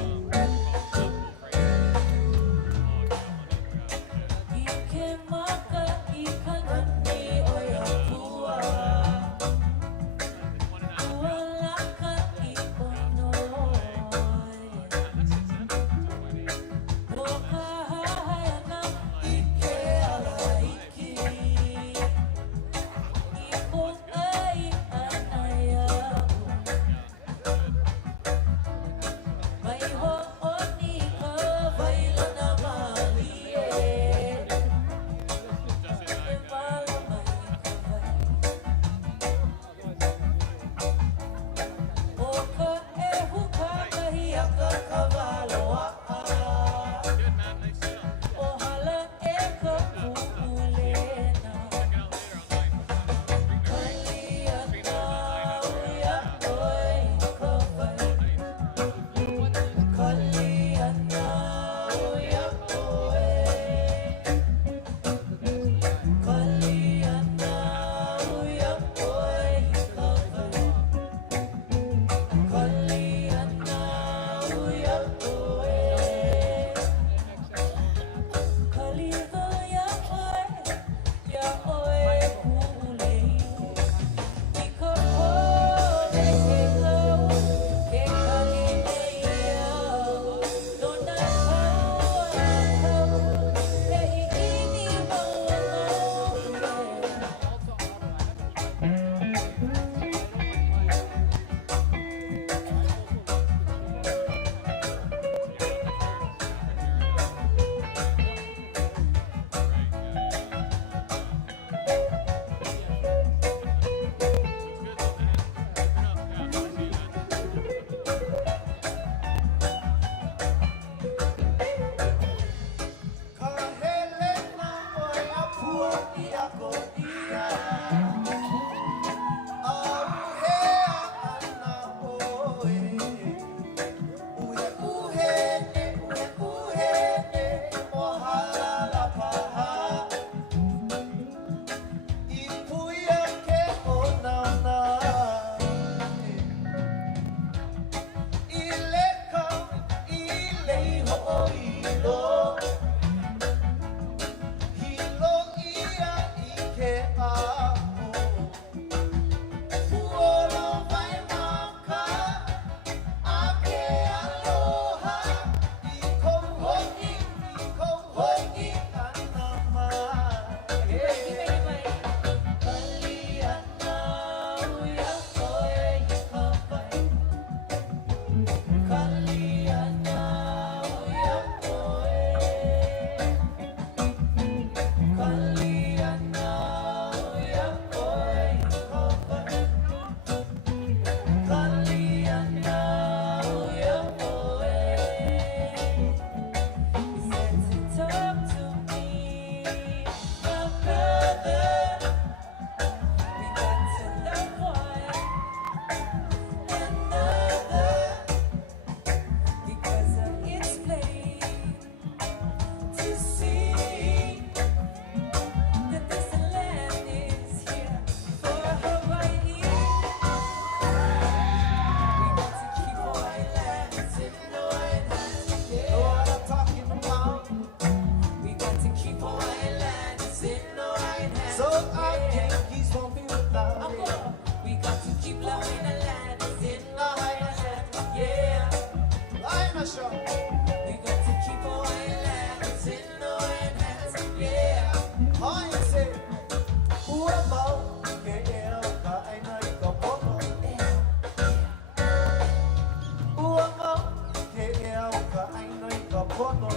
kapono.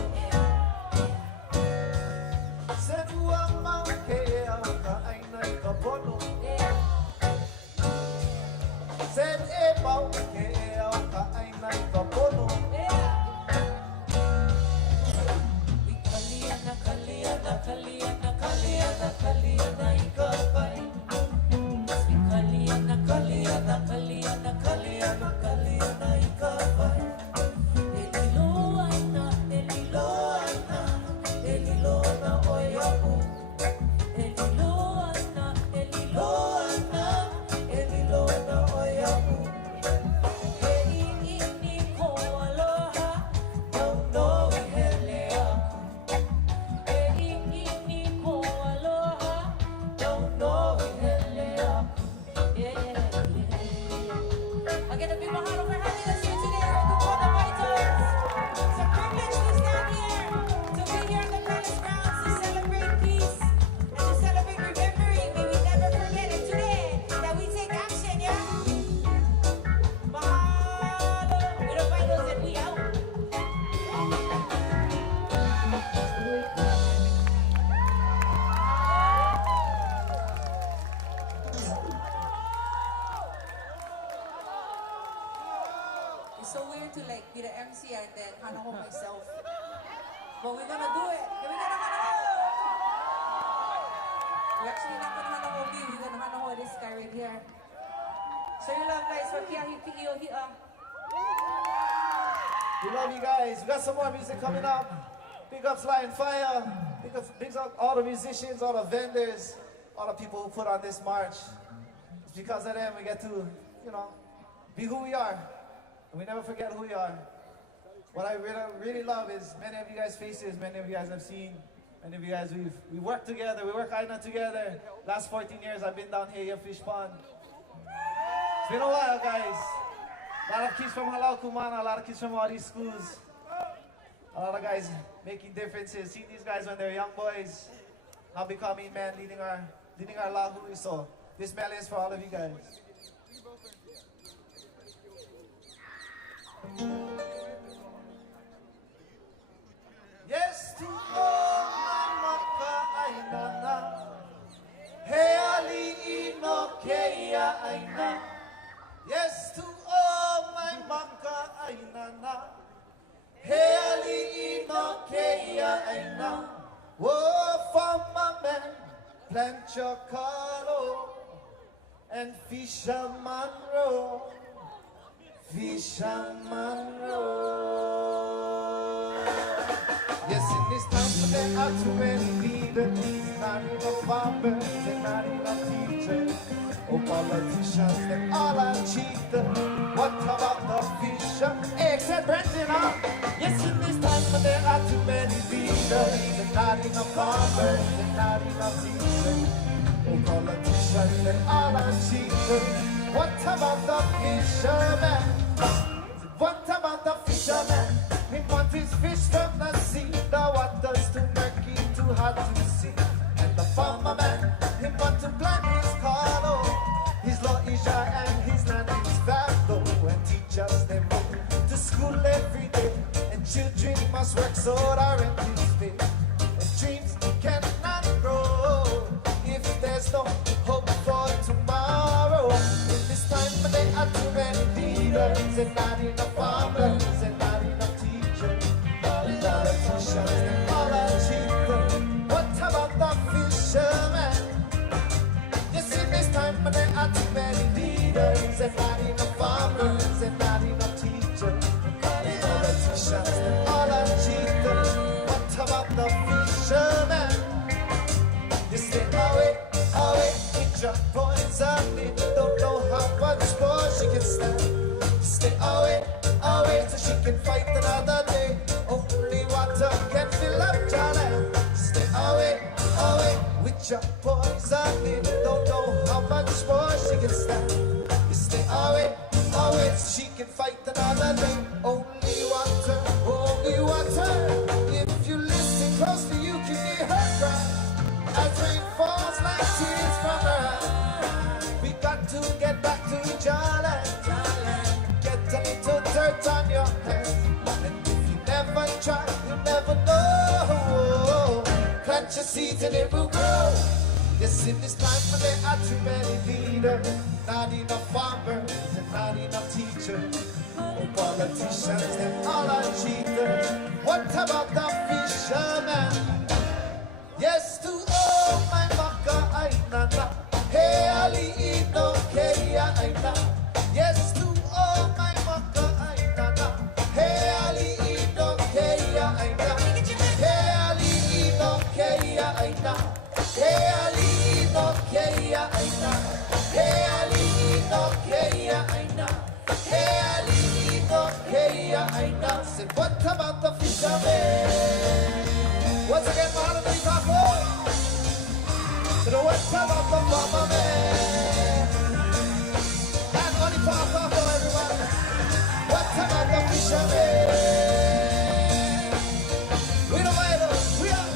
Said uama ke au ka aina I kapono. Said e pau ke au ka aina I kapono. Kaliana, kaliana, kaliana, kaliana, kaliana, ikapai. Kaliana, kaliana, kaliana, kaliana, kaliana, ikapai. Elilo aina, elilo aina, elilo na oyapu. Elilo aina, elilo aina, elilo na oyapu. Hei ini ko aloha, don't know hele aku. Hei ini ko aloha, don't know hele aku. Again, a big mahalo for having us here today at the Freitas. It's a privilege to stand here, to be here in the palace grounds to celebrate peace and to celebrate remembering. May we never forget it today that we take action, yeah? Mahalo. With the finals and we out. It's so weird to like be the MC and then hanaho myself. But we're gonna do it. We're gonna hanaho. We're actually not gonna hanaho me. We're gonna hanaho this guy right here. Show your love, guys, for Kiakahulilani. We love you guys. We got some more music coming up. Big ups LionFiyah. Big up all the musicians, all the vendors, all the people who put on this march. It's because of them we get to, you know, be who we are. And we never forget who we are. What I really love is many of you guys' faces, many of you guys have seen, many of you guys we work together, we work Aina together. Last 14 years I've been down here at Fish Pond. It's been a while, guys. A lot of kids from Halau Kumana, a lot of kids from all these schools. A lot of guys making differences. Seeing these guys when they're young boys, now becoming men, leading our Lāhui. So this medley is for all of you guys. Yes to all my aina, he ali ino keia aina. Yes to all my maka aina, he ali ino keia aina. Oh, farmer man, plant your kalo and fisherman row. Fisherman row. Yes, in this time there are too many leaders, not enough farmers and not enough teachers. Oh, politicians, they all are cheaters. What about the fisher? Except Brenton, huh? Yes, in this time there are too many leaders, and not enough farmers and not enough teachers. Oh, politicians, they all are cheaters. What about the fisherman? What about the fisherman? He wants his fish from the sea. The water's too murky, too hard to see. And the farmer man, he wants to plant his kalo. His loisha and his land is vado. And teachers, they move to school every day. And children must work so the rent is paid. And dreams cannot grow if there's no hope for tomorrow. In this time, there are too many leaders and not enough farmers and not enough teachers. Politicians, they all are cheaters. What about the fisherman? Yes, in this time, there are too many leaders and not enough farmers and not enough teachers. Politicians, they all are cheaters. What about the fisherman? You stay away, away, with your poison. Don't know how much more she can stand. Stay away, away, so she can fight another day. Only water can fill up your land. Stay away, away, with your poison. Don't know how much more she can stand. Stay away, away, so she can fight another day. Only water, only water. If you listen closely, you can hear her cry. As rain falls like tears from her eye. We got to get back to Jala. Get a little dirt on your hands. And if you never try, you seeds and it will grow. Yes, in this time there are too many leaders, not enough farmers and not enough teachers. Oh, politicians, they all are cheaters. What about the fishermen? Yes, to all my maka ay nana. Hey, Ali ino kaya ay na. Yes, to all my maka ay nana. Hey, Ali ino kaya ay na. Hey, Ali ino kaya ay na. Hey, Ali ino kaya ay na. Hey, Ali ino kaya ay na. Hey, Ali ino kaya ay na. Said, what about the fishermen? Once again, Makanalani Kahu. So what about the farmer man? And Onipaʻa Kahu, everyone. What about the fisherman? We don't wait, we are.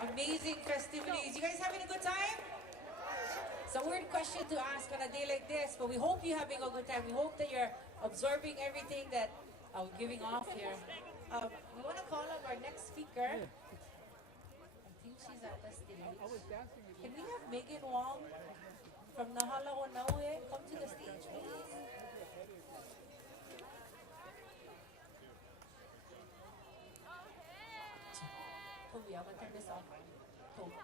Amazing festivities. You guys having a good time? It's a weird question to ask on a day like this, but we hope you're having a good time. We hope that you're absorbing everything that we're giving off here. We want to call up our next speaker. I think she's at the stage. Can we have Megan Wong from Nahala Onaue come to the stage, please? Toby, I'm going to turn this off. Toby.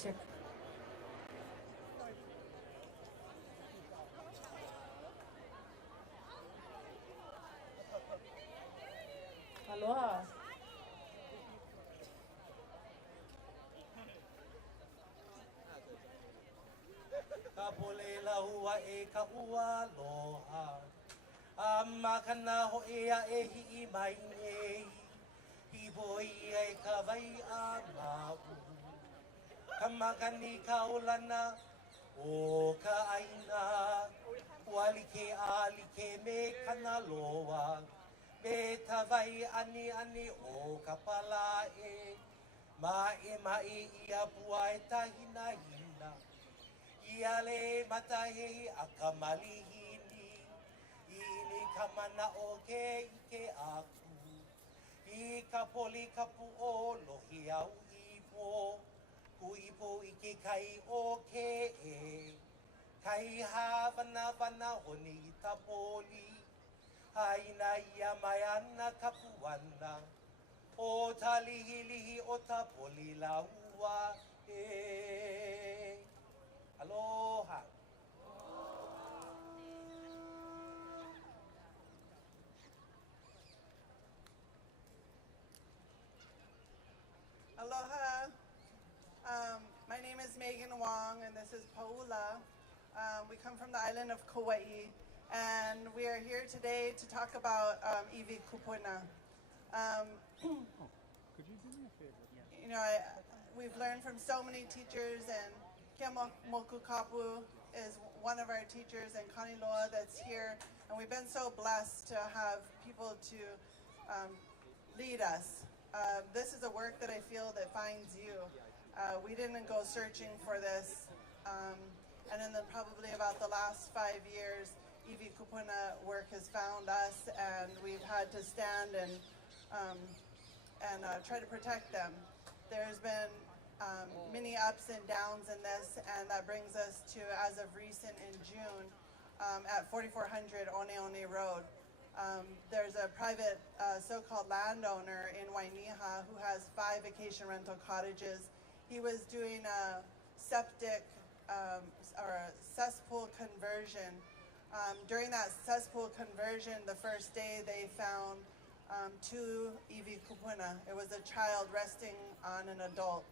Check. Aloha. Pule Lāhui e kahua aloha. Makana ho ea e hi mai nei. Hi boi e ka vai a mau. Ka makani ka olana o ka aina. Wali ke ali ke me kana loa. Me ta vai ani ani o ka pala e. Mai ia pua e tahina hina. Ia le matahi a ka malihini. Ini kamana o ke ike aku. I ka poli kapu o lohi au ipo. Ku ipo ike kai o ke e. Kai havana honi i ta poli. Haina ia mai ana kapuana. O ta lihi o ta poli laua e. Aloha. Aloha. My name is Megan Wong, and this is Paula. We come from the island of Kauai, and we are here today to talk about iwi kupuna. Could you do me a favor? You know, we've learned from so many teachers, and Moku Kapu is one of our teachers, and Kainoa that's here, and we've been so blessed to have people to lead us. This is a work that I feel that finds you. We didn't go searching for this, and in probably about the last 5 years, iwi kupuna work has found us, and we've had to stand and try to protect them. There's been many ups and downs in this, and that brings us to, as of recent in June, at 4400 Oneone Road. There's a private so-called landowner in Wainiha who has 5 vacation rental cottages. He was doing a septic or a cesspool conversion. During that cesspool conversion, the first day they found 2 iwi kupuna. It was a child resting on an adult.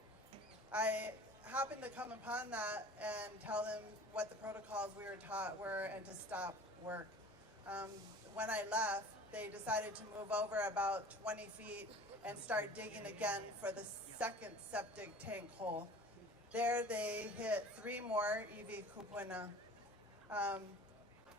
I happened to come upon that and tell them what the protocols we were taught were and to stop work. When I left, they decided to move over about 20 feet and start digging again for the second septic tank hole. There they hit 3 more iwi kupuna.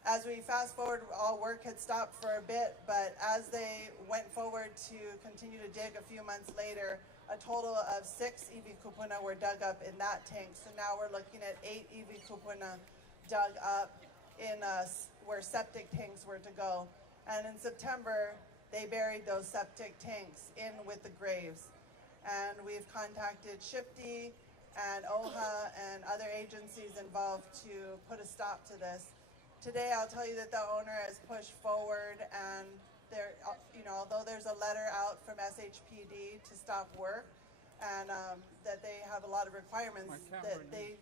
As we fast forward, all work had stopped for a bit, but as they went forward to continue to dig a few months later, a total of 6 iwi kupuna were dug up in that tank. So now we're looking at 8 iwi kupuna dug up in where septic tanks were to go. And in September, they buried those septic tanks in with the graves. And we've contacted Shifty and OHA and other agencies involved to put a stop to this. Today, I'll tell you that the owner has pushed forward, and there, although there's a letter out from SHPD to stop work, and that they have a lot of requirements, that they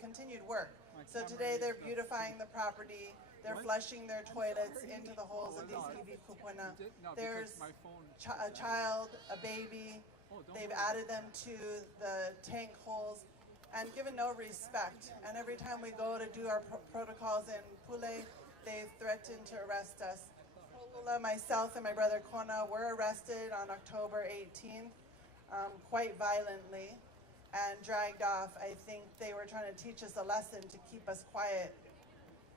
continued work. So today, they're beautifying the property. They're flushing their toilets into the holes of these iwi kupuna. There's a child, a baby. They've added them to the tank holes and given no respect. And every time we go to do our protocols in Pule, they've threatened to arrest us. Hula, myself, and my brother Kona were arrested on October 18th, quite violently, and dragged off. I think they were trying to teach us a lesson to keep us quiet.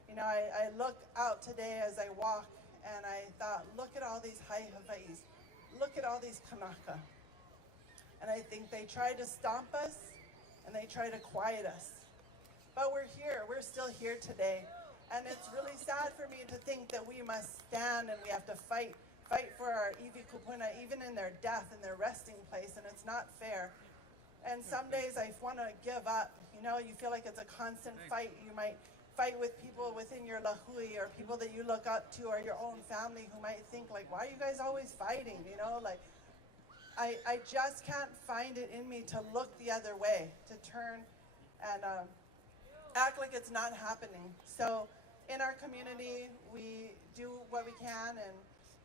You know, I look out today as I walk, and I thought, look at all these Hai Hawaiis. Look at all these Kanaka. And I think they tried to stomp us, and they try to quiet us. But we're here, we're still here today. And it's really sad for me to think that we must stand and we have to fight for our iwi kupuna, even in their death, in their resting place, and it's not fair. And some days I want to give up. You know, you feel like it's a constant fight. You might fight with people within your Lāhui or people that you look up to or your own family who might think like, why are you guys always fighting? You know, like, I just can't find it in me to look the other way, to turn and act like it's not happening. So in our community, we do what we can, and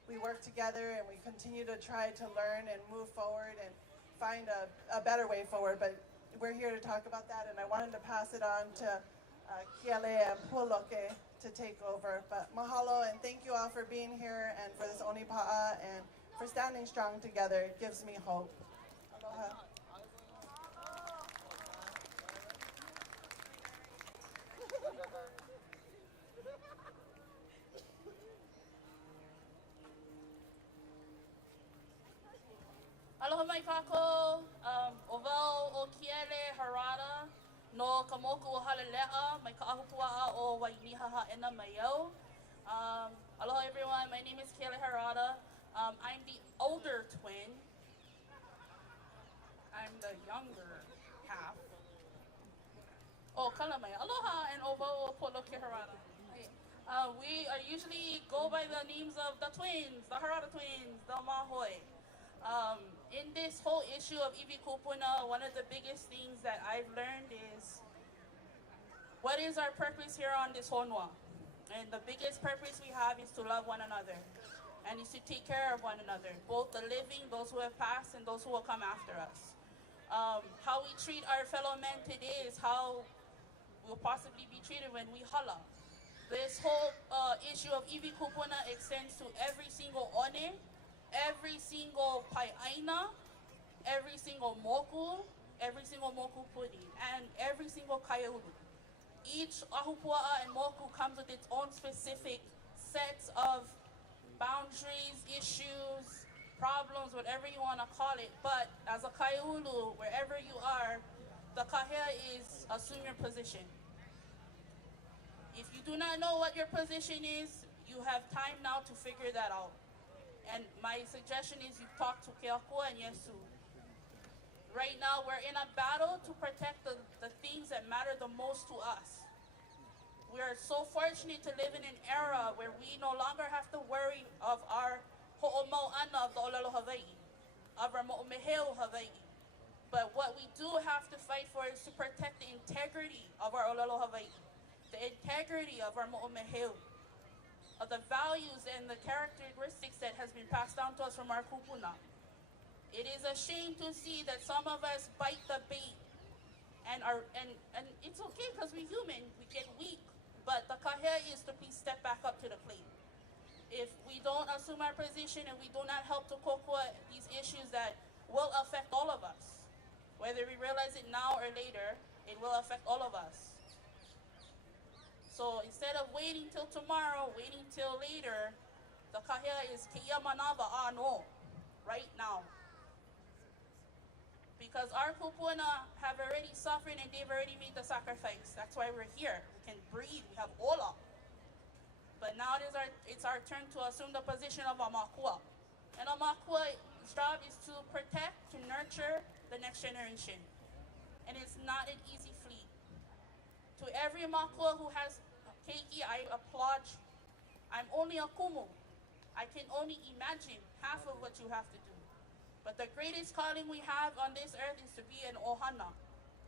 we work together, and we continue to try to learn and move forward and find a better way forward. But we're here to talk about that, and I wanted to pass it on to Kiale and Puloke to take over. But mahalo, and thank you all for being here and for this Onipaʻa and for standing strong together. It gives me hope. Aloha. Aloha mai kākou, o wau o Kiele Harada, no ka moku o Halelea, mai ka ahupua'a o Wainihaha ena mai au. Aloha everyone, my name is Kiele Harada. I'm the older twin. I'm the younger half. Oh, kalamai. Aloha and o wau o Poloke Harada. We are usually go by the names of the twins, the Harada twins, the Mahoi. In this whole issue of iwi kupuna, one of the biggest things that I've learned is what is our purpose here on this honua? And the biggest purpose we have is to love one another and is to take care of one another, both the living, those who have passed, and those who will come after us. How we treat our fellow men today is how we'll possibly be treated when we hala. This whole issue of iwi kupuna extends to every single one, every single pai'aina, every single moku puni, and every single kaiahulu. Each ahupua'a and moku comes with its own specific sets of boundaries, issues, problems, whatever you want to call it. But as a kaiahulu, wherever you are, the kahea is assume your position. If you do not know what your position is, you have time now to figure that out. And my suggestion is you talk to Keakona and Yesu. Right now, we're in a battle to protect the things that matter the most to us. We are so fortunate to live in an era where we no longer have to worry of our ho'omau'ana of the olelo Hawaii, of our mo'omeheu Hawaii. But what we do have to fight for is to protect the integrity of our olelo Hawaii, the integrity of our mo'omeheu, of the values and the characteristics that has been passed down to us from our kupuna. It is a shame to see that some of us bite the bait, and it's okay because we're human, we get weak, but the kahea is to please step back up to the plate. if we don't assume our position and we do not help to kokua these issues that will affect all of us, whether we realize it now or later, it will affect all of us. So instead of waiting till tomorrow, waiting till later, the kahea is keia manava ano, right now. Because our kupuna have already suffered and they've already made the sacrifice. That's why we're here. We can breathe. We have ola. But now it's our turn to assume the position of a makua. And a makua's job is to protect, to nurture the next generation. And it's not an easy feat. To every makua who has keiki, I applaud you. I'm only a kumu. I can only imagine half of what you have to do. But the greatest calling we have on this earth is to be an ohana,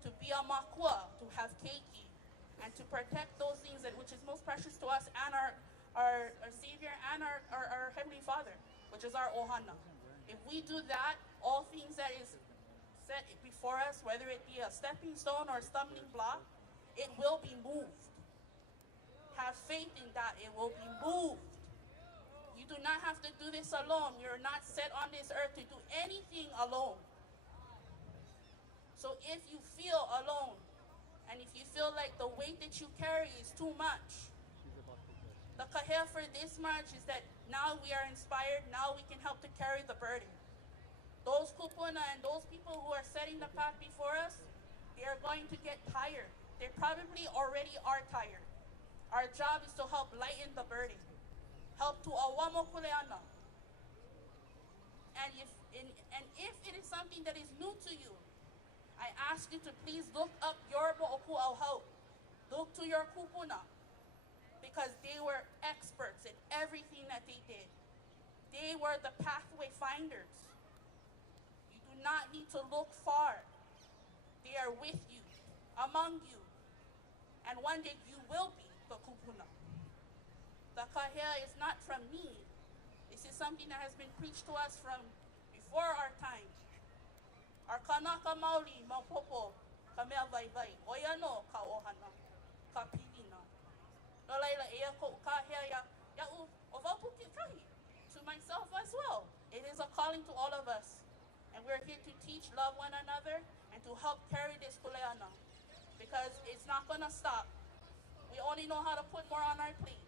to be a makua, to have keiki, and to protect those things that which is most precious to us and our Savior and our Heavenly Father, which is our ohana. If we do that, all things that is set before us, whether it be a stepping stone or a stumbling block, it will be moved. Have faith in that. It will be moved. You do not have to do this alone. We are not set on this earth to do anything alone. So if you feel alone, and if you feel like the weight that you carry is too much, the kahea for this March is that now we are inspired, now we can help to carry the burden. Those kupuna and those people who are setting the path before us, they are going to get tired. They probably already are tired. Our job is to help lighten the burden. Help to auao kuleana. And if it is something that is new to you, I ask you to please look up your mo'oku auao. Look to your kupuna, because they were experts in everything that they did. They were the pathway finders. You do not need to look far. They are with you, among you, and one day you will be the kupuna. The kahea is not from me. This is something that has been preached to us from before our time. Our kanaka mauli maupopo kamea vai vai. Oyano ka ohana, ka pilina. No laila ea ko kahea ya u ovapuki kahi. To myself as well. It is a calling to all of us. And we're here to teach, love one another, and to help carry this kuleana. Because it's not gonna stop. We only know how to put more on our plate.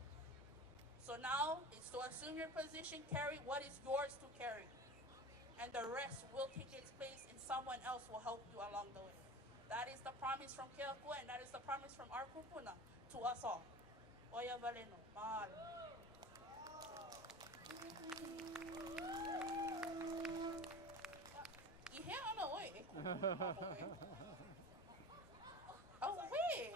So now it's to assume your position, carry what is yours to carry. And the rest will take its place and someone else will help you along the way. That is the promise from Keakahulilani, and that is the promise from our kupuna to us all. Oya valeno, mahalo. Ihe ana oi. Oh wait.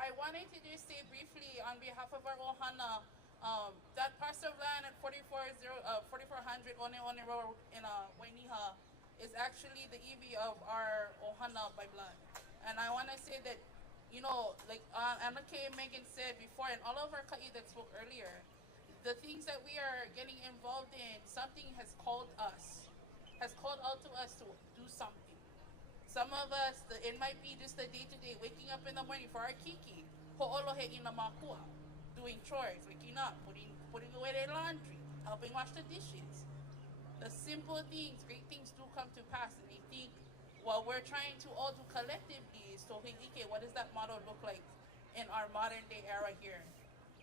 I wanted to just say briefly on behalf of our ohana, that parcel of land at 4400 One Road in Wainiha is actually the iwi of our ohana by blood. And I want to say that, you know, like Anna K. and Megan said before, and all of our ka'i that spoke earlier, the things that we are getting involved in, something has called us, has called out to us to do something. Some of us, it might be just the day-to-day, waking up in the morning for our kiki, ho'olohe ina makua, doing chores, waking up, putting away their laundry, helping wash the dishes. The simple things, great things do come to pass, and they think what we're trying to all do collectively is to hihike, what does that model look like in our modern day era here?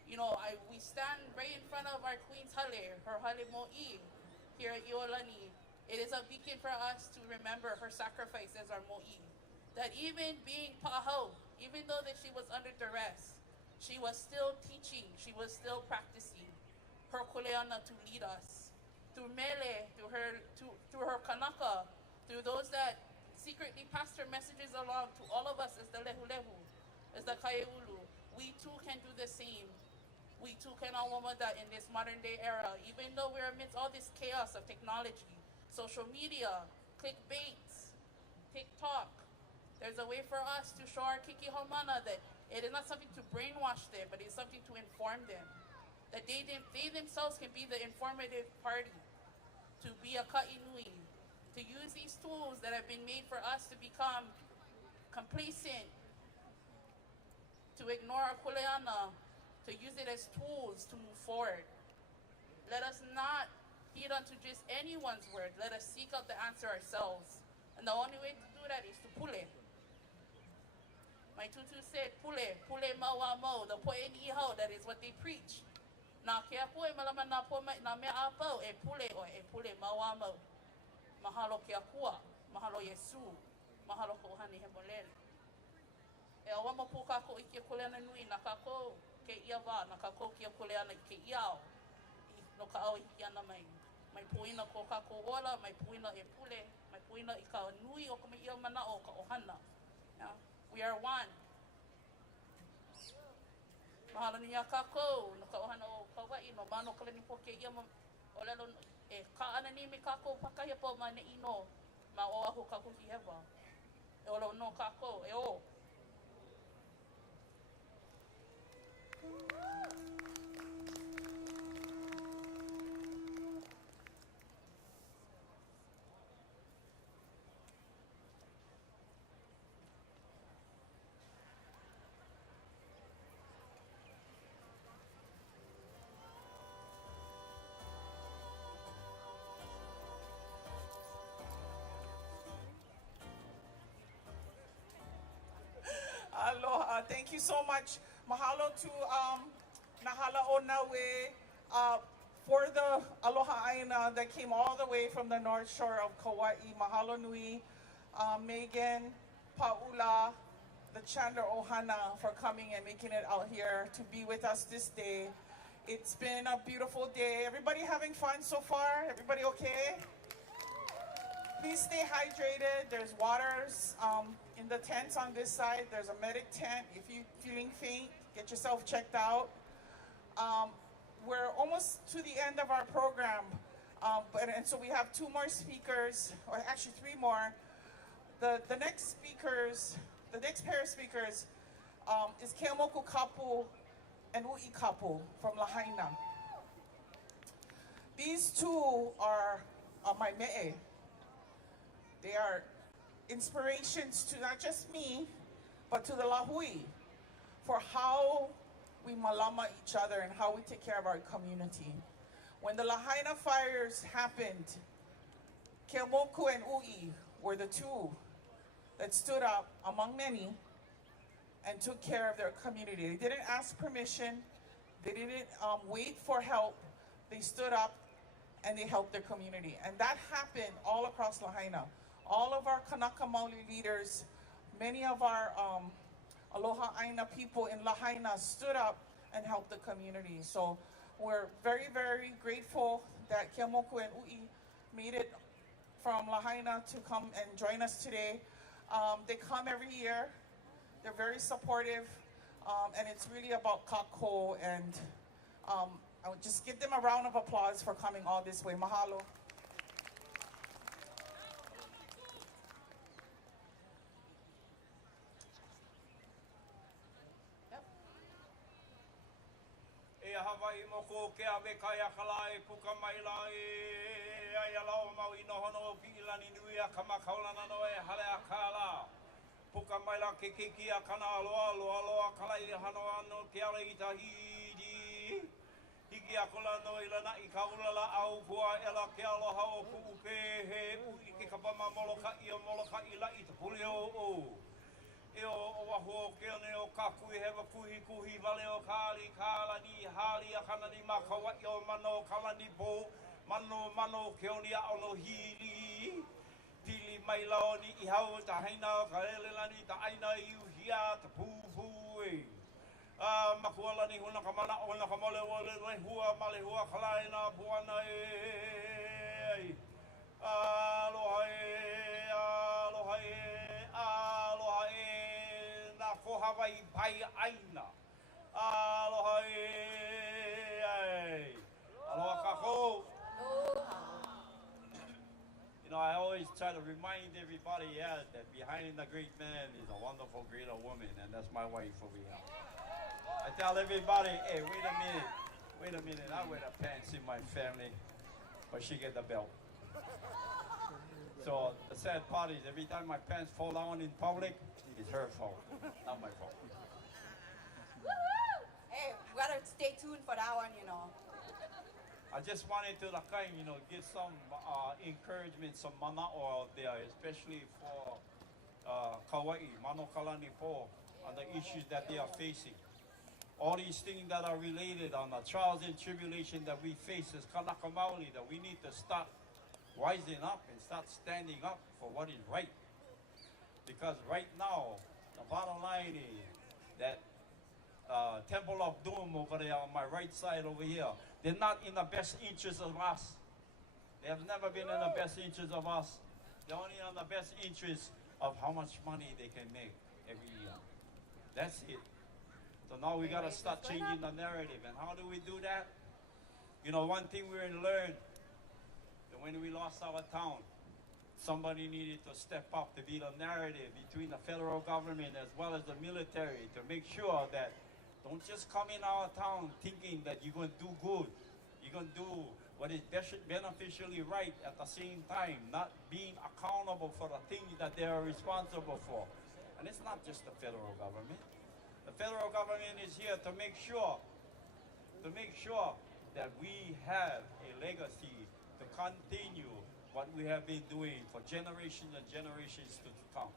You know, we stand right in front of our Queen's Hale, her Hale Mo'i, here at Iolani. It is a beacon for us to remember her sacrifice as our mo'i. That even being pa'ahau, even though that she was under duress, she was still teaching, she was still practicing her kuleana to lead us. Through mele, through her kanaka, through those that secretly passed her messages along to all of us as the lehu, as the kaiulu. We too can do the same. We too can awamada in this modern day era, even though we're amidst all this chaos of technology. Social media, clickbait, TikTok. There's a way for us to show our kiki homana that it is not something to brainwash them, but it's something to inform them. That they themselves can be the informative party, to be a ka'inui, to use these tools that have been made for us to become complacent, to ignore our kuleana, to use it as tools to move forward. Let us not heed unto just anyone's word. Let us seek out the answer ourselves. And the only way to do that is to pule. My tutu said, pule, pule maua mo, the poe ni iho, that is what they preach. Na kia poe malama na poe na mea apau, e pule o e pule maua mo. Mahalo kia kua, mahalo Yesu, mahalo ko hani he molele. E awa mo pu kako I kia kuleana nui, na kako ke ia wā, na kako kia kuleana I ke iao. No ka au hiki ana mai puina ko kako ola, mai puina e pule, mai puina I ka nui o ka mai ia mana o ka ohana. Yeah. We are one. Mahalo ni a kako, no ka ohana o Kauwila, no mano kalani po ke ia o lelo e ka ana ni me kako pakahia po ma ne ino ma o ahu kako ki hewa. E ola no kako, e o. Aloha, thank you so much. Mahalo to Nahala o Naue for the Aloha Aina that came all the way from the north shore of Kauai. Mahalo nui, Megan, Paula, the Chandler Ohana for coming and making it out here to be with us this day. It's been a beautiful day. Everybody having fun so far? Everybody okay? Please stay hydrated. There's waters in the tents on this side. There's a medic tent. If you're feeling faint, get yourself checked out. We're almost to the end of our program. And so we have two more speakers, or actually three more. The next speakers, the next pair of speakers is Keamoku Kapu and Ui Kapu from Lahaina. These two are my me'e. They are inspirations to not just me, but to the Lāhui for how we malama each other and how we take care of our community. When the Lahaina fires happened, Keamoku and Ui were the two that stood up among many and took care of their community. They didn't ask permission. They didn't wait for help. They stood up and they helped their community. And that happened all across Lahaina. All of our Kanaka Maoli leaders, many of our Aloha Aina people in Lahaina stood up and helped the community. So we're very, very grateful that Keamoku and Ui made it from Lahaina to come and join us today. They come every year. They're very supportive, and it's really about kako. And I would just give them a round of applause for coming all this way. Mahalo. E Hawaii moko ke ave kaya kalai puka mai lai ai alau mau I nohono Iolani nui a kamakaulana no e hale a kala puka mai la ke kiki a kana aloa kalai hano ano ke ala I tahidi hiki a kola no I lana I kaula la au pua ela ke aloha o puupe he ui ke kapama moloka I o moloka I la I te pule o E o waho ke ane o kakui hewa kuhi vale o kali kalani hali akana ni makawa I o mano kalani po mano ke oni a ono hili tili mai laoni I hau ta haina kalelelani ta aina I uhia ta pupu e makualani huna kamana ona kamole wale hua male hua kalaina buana e aloha ko Hawaii pai aina. Aloha aloha kako. You know, I always try to remind everybody, that behind the great man is a wonderful, greater woman, and that's my wife over here. I tell everybody, hey, wait a minute, I wear the pants in my family, but she get the belt. So the sad part is every time my pants fall down in public, it's her fault, not my fault. Hey, we gotta I just wanted to give some encouragement, some mana'o out there, especially for Kauai, Makanalani po, on the issues that they are facing. All these things that are related on the trials and tribulation that we face as Kanaka Maoli, that we need to start rising up and start standing up for what is right. Because right now, the bottom line is that Temple of Doom over there on my right side over here, they're not in the best interest of us. They have never been in the best interest of us. They're only in the best interest of how much money they can make every year. That's it. So now we got to start changing the narrative. And how do we do that? You know, one thing we learned, that when we lost our town, somebody needed to step up to be the narrative between the federal government as well as the military to make sure that don't just come in our town thinking that you're going to do good. You're going to do what is beneficially right at the same time, not being accountable for the things that they are responsible for. And it's not just the federal government. The federal government is here to make sure that we have a legacy to continue what we have been doing for generations and generations to come.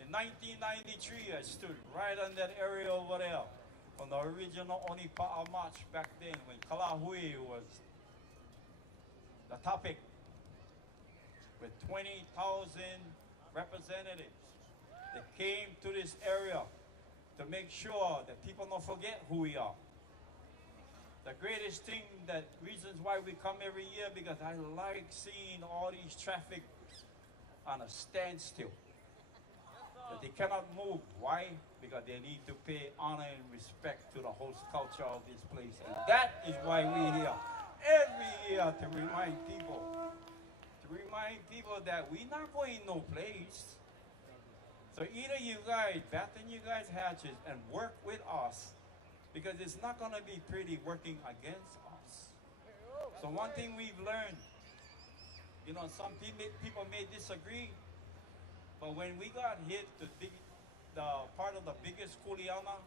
In 1993, I stood right on that area over there on the original Onipaʻa march back then when Lāhui was the topic with 20,000 representatives that came to this area to make sure that people don't forget who we are. The greatest thing, that reasons why we come every year, because I like seeing all these traffic on a standstill. That they cannot move. Why? Because they need to pay honor and respect to the host culture of this place. And that is why we're here every year to remind people that we're not going no place. So either you guys batten you guys hatches and work with us, because it's not going to be pretty working against us. So one thing we've learned, you know, some people may disagree, but when we got hit the part of the biggest kuleana,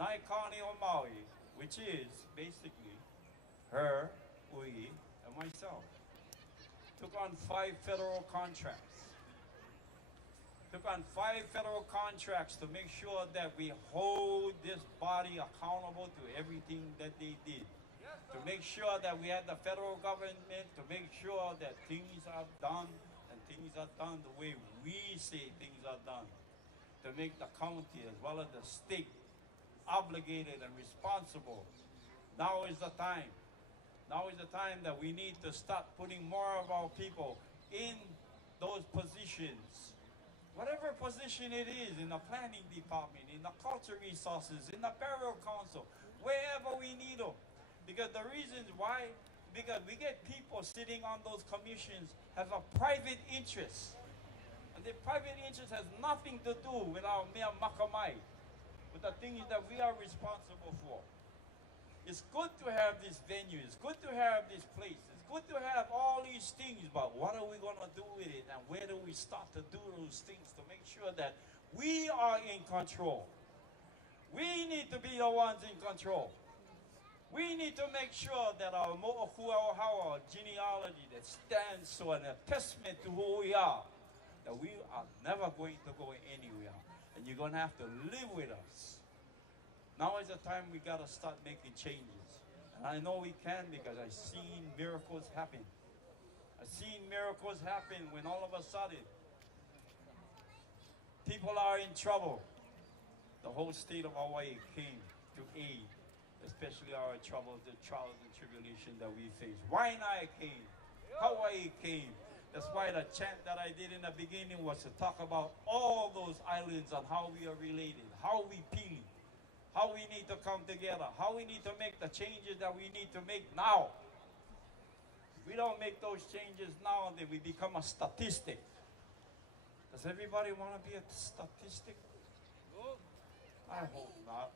Naikani o Maui, which is basically her, Ui, and myself, took on 5 federal contracts. Took on 5 federal contracts to make sure that we hold this body accountable to everything that they did. To make sure that we had the federal government, to make sure that things are done and things are done the way we say things are done. To make the county as well as the state obligated and responsible. Now is the time. Now is the time that we need to start putting more of our people in those positions. Whatever position it is, in the planning department, in the culture resources, in the burial council, wherever we need them. Because the reasons why, because we get people sitting on those commissions have a private interest. And the private interest has nothing to do with our mere makamai, with the things that we are responsible for. It's good to have this venue, it's good to have this place, it's good to have all these things, but what are we going to do with it, and where do we start to do those things to make sure that we are in control? We need to be the ones in control. We need to make sure that our mo'okuauaua genealogy that stands so an testament to who we are, that we are never going to go anywhere, and you're going to have to live with us. Now is the time we got to start making changes. And I know we can, because I've seen miracles happen. I've seen miracles happen when all of a sudden people are in trouble. The whole state of Hawaii came to aid, especially our troubles, the trials and tribulation that we face. Waianae came, Hawaii came. That's why the chant that I did in the beginning was to talk about all those islands and how we are related, how we pili, how we need to come together, how we need to make the changes that we need to make now. If we don't make those changes now, then we become a statistic. Does everybody want to be a statistic? I hope not.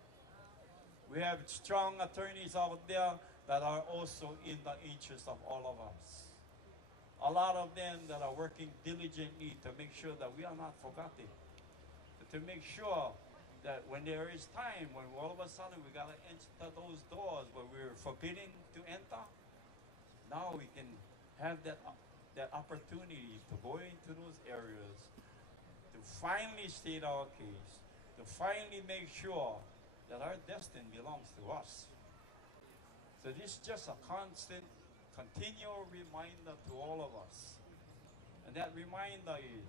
We have strong attorneys out there that are also in the interest of all of us. A lot of them that are working diligently to make sure that we are not forgotten. To make sure that when there is time, when all of a sudden we got to enter those doors where we're forbidden to enter, now we can have that opportunity to go into those areas, to finally state our case, to finally make sure that our destiny belongs to us. So this is just a constant, continual reminder to all of us. And that reminder is,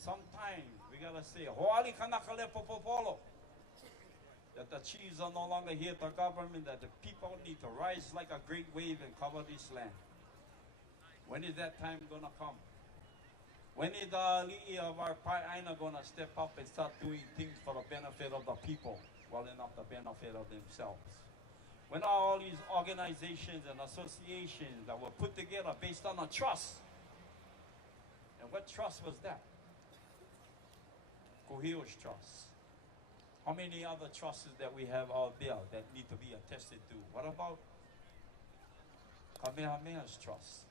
sometimes we gotta say, Hoali kanakale popopolo. That the chiefs are no longer here to government, that the people need to rise like a great wave and cover this land. When is that time gonna come? When is the li'i of our Pai'aina gonna step up and start doing things for the benefit of the people, well enough the benefit of themselves? When are all these organizations and associations that were put together based on a trust? And what trust was that? Kuhio's trust. How many other trusts that we have out there that need to be attested to? What about Kamehameha's trust?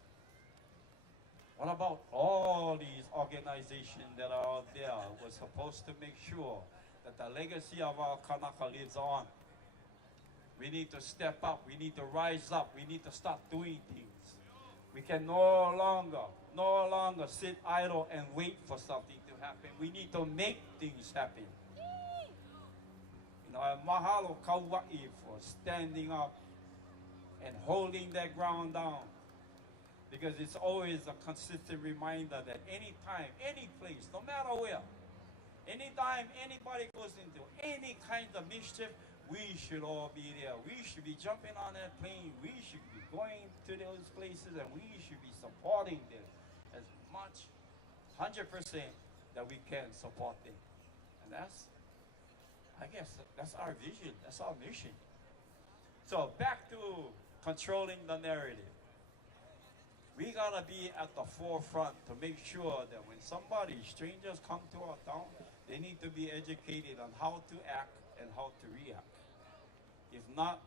What about all these organizations that are out there were supposed to make sure that the legacy of our Kanaka lives on? We need to step up. We need to rise up. We need to start doing things. We can no longer sit idle and wait for something to happen. We need to make things happen. You know, mahalo Kauwila for standing up and holding that ground down. Because it's always a consistent reminder that anytime, any place, no matter where, anytime anybody goes into any kind of mischief, we should all be there. We should be jumping on that plane. We should be going to those places, and we should be supporting them as much, 100% that we can support them. And that's, I guess, that's our vision. That's our mission. So back to controlling the narrative. We gotta be at the forefront to make sure that when strangers come to our town, they need to be educated on how to act and how to react. If not,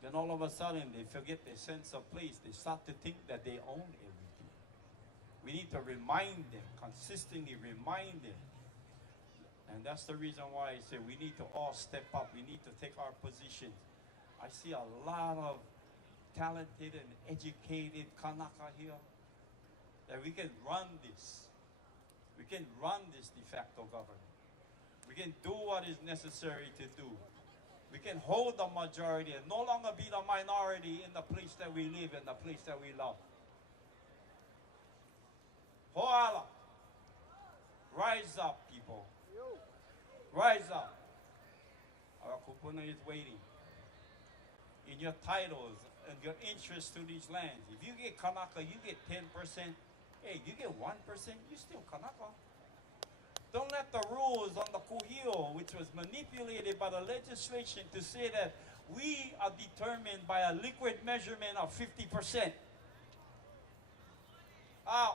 then all of a sudden they forget their sense of place. They start to think that they own everything. We need to remind them, consistently remind them. And that's the reason why I say we need to all step up. We need to take our positions. I see a lot of talented and educated Kanaka here, that we can run this. We can run this de facto government. We can do what is necessary to do. We can hold the majority and no longer be the minority in the place that we live and the place that we love. Hoala. Rise up, people. Rise up. Our kupuna is waiting. In your titles and your interest to these lands. If you get Kanaka, you get 10%. Hey, you get 1%, you still Kanaka. Don't let the rules on the Kuhio, which was manipulated by the legislation to say that we are determined by a liquid measurement of 50%.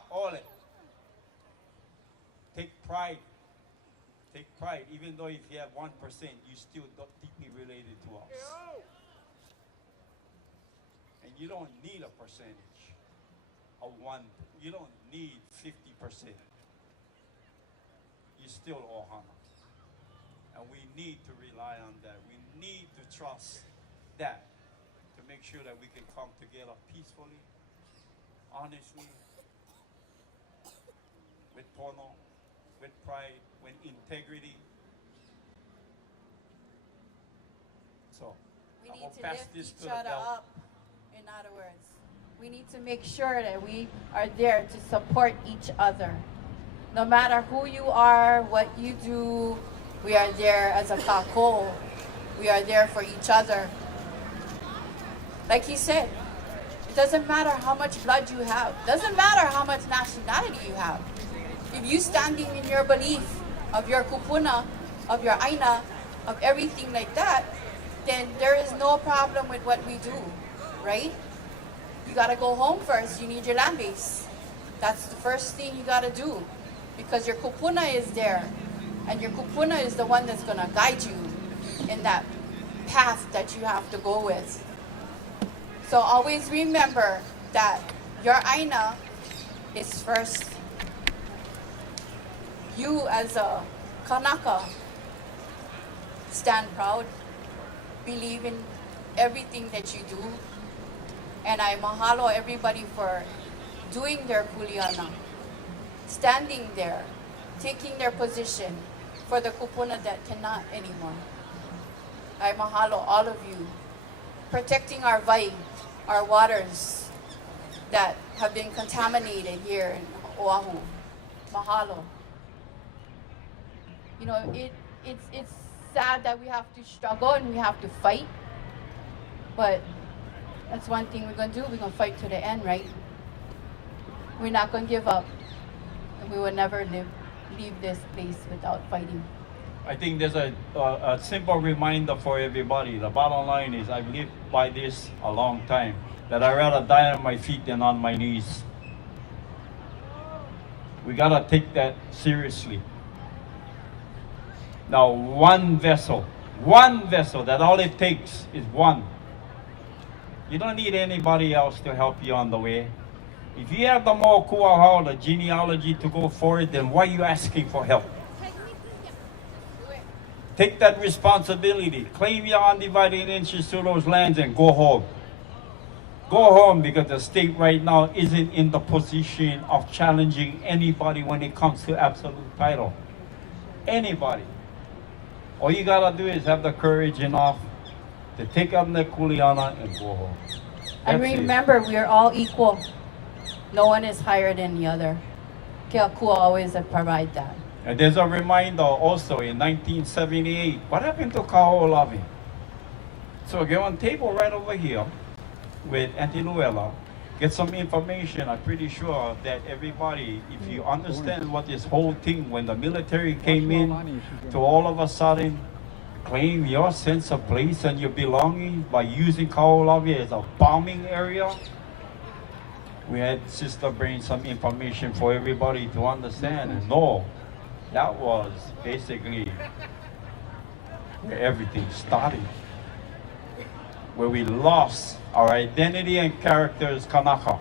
Ole. Take pride. Take pride. Even though if you have 1%, you still not deeply related to us. And you don't need a percentage of one. You don't need 50%. You still Ohana. And we need to rely on that. We need to trust that to make sure that we can come together peacefully, honestly, with pono, with pride, with integrity. So, we I need will to pass lift this each to the other belt. up. In other words, we need to make sure that we are there to support each other. No matter who you are, what you do, we are there as a kako. We are there for each other. Like he said, it doesn't matter how much blood you have. Doesn't matter how much nationality you have. If you standing in your belief of your kupuna, of your aina, of everything like that, then there is no problem with what we do, right? You gotta go home first. You need your land base. That's the first thing you gotta do, because your kupuna is there, and your kupuna is the one that's gonna guide you in that path that you have to go with. So always remember that your aina is first. You as a Kanaka, stand proud, believe in everything that you do, And I mahalo everybody for doing their kuleana, standing there, taking their position for the kupuna that cannot anymore. I mahalo all of you, protecting our vai, our waters that have been contaminated here in Oahu. Mahalo. You know, it's sad that we have to struggle and we have to fight, but that's one thing we're going to do. We're going to fight to the end, right? We're not going to give up, and we will never leave this place without fighting. I think there's a simple reminder for everybody. The bottom line is I've lived by this a long time, that I'd rather die on my feet than on my knees. We gotta take that seriously. Now, one vessel, that all it takes is one. You don't need anybody else to help you on the way. If you have the more kuahau, the genealogy to go forward, then why are you asking for help? Take that responsibility. Claim your undivided interest to those lands and go home. Go home, because the state right now isn't in the position of challenging anybody when it comes to absolute title. Anybody. All you gotta do is have the courage enough to take up the kuleana and go home. And remember, we are all equal. No one is higher than the other. Keakua always provide that. And there's a reminder also in 1978, what happened to Kaho'olawi? So get on table right over here with Auntie Luella, get some information. I'm pretty sure that everybody, if you understand what this whole thing, when the military came in, to all of a sudden claim your sense of place and your belonging by using Kaho'olawi as a bombing area. We had Sister bring some information for everybody to understand and know. That was basically where everything started, where we lost our identity and character as Kanaka.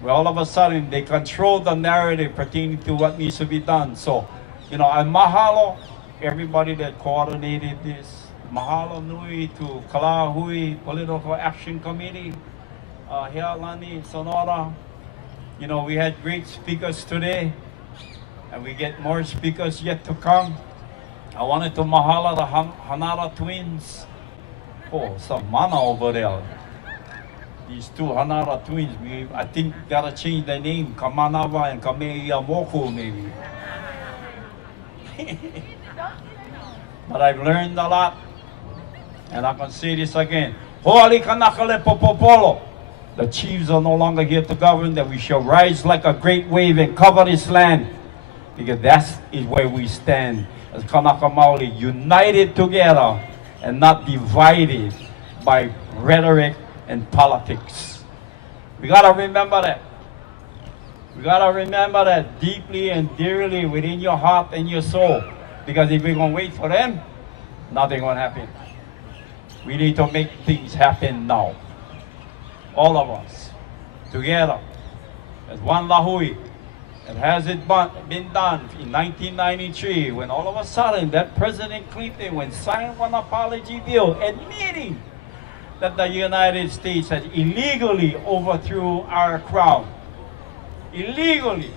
Where all of a sudden they control the narrative pertaining to what needs to be done. So, you know, I mahalo everybody that coordinated this. Mahalo nui to Kalahui Political Action Committee, Iolani, Sonora. You know, we had great speakers today, and we get more speakers yet to come. I wanted to mahalo the Hanara twins. Oh, some mana over there. These two Hanara twins, I think gotta change their name, Kamanawa and Kameiamoko maybe. But I've learned a lot, and I can say this again. Hoali kanakale popopolo. The chiefs are no longer here to govern, that we shall rise like a great wave and cover this land, because that is where we stand as Kanaka Maoli, united together and not divided by rhetoric and politics. We gotta remember that. We gotta remember that deeply and dearly within your heart and your soul. Because if we're gonna wait for them, nothing gonna happen. We need to make things happen now. All of us, together, as one Lāhui. And has it been done in 1993, when all of a sudden that President Clinton, when signed one apology bill admitting that the United States had illegally overthrew our crown. Illegally.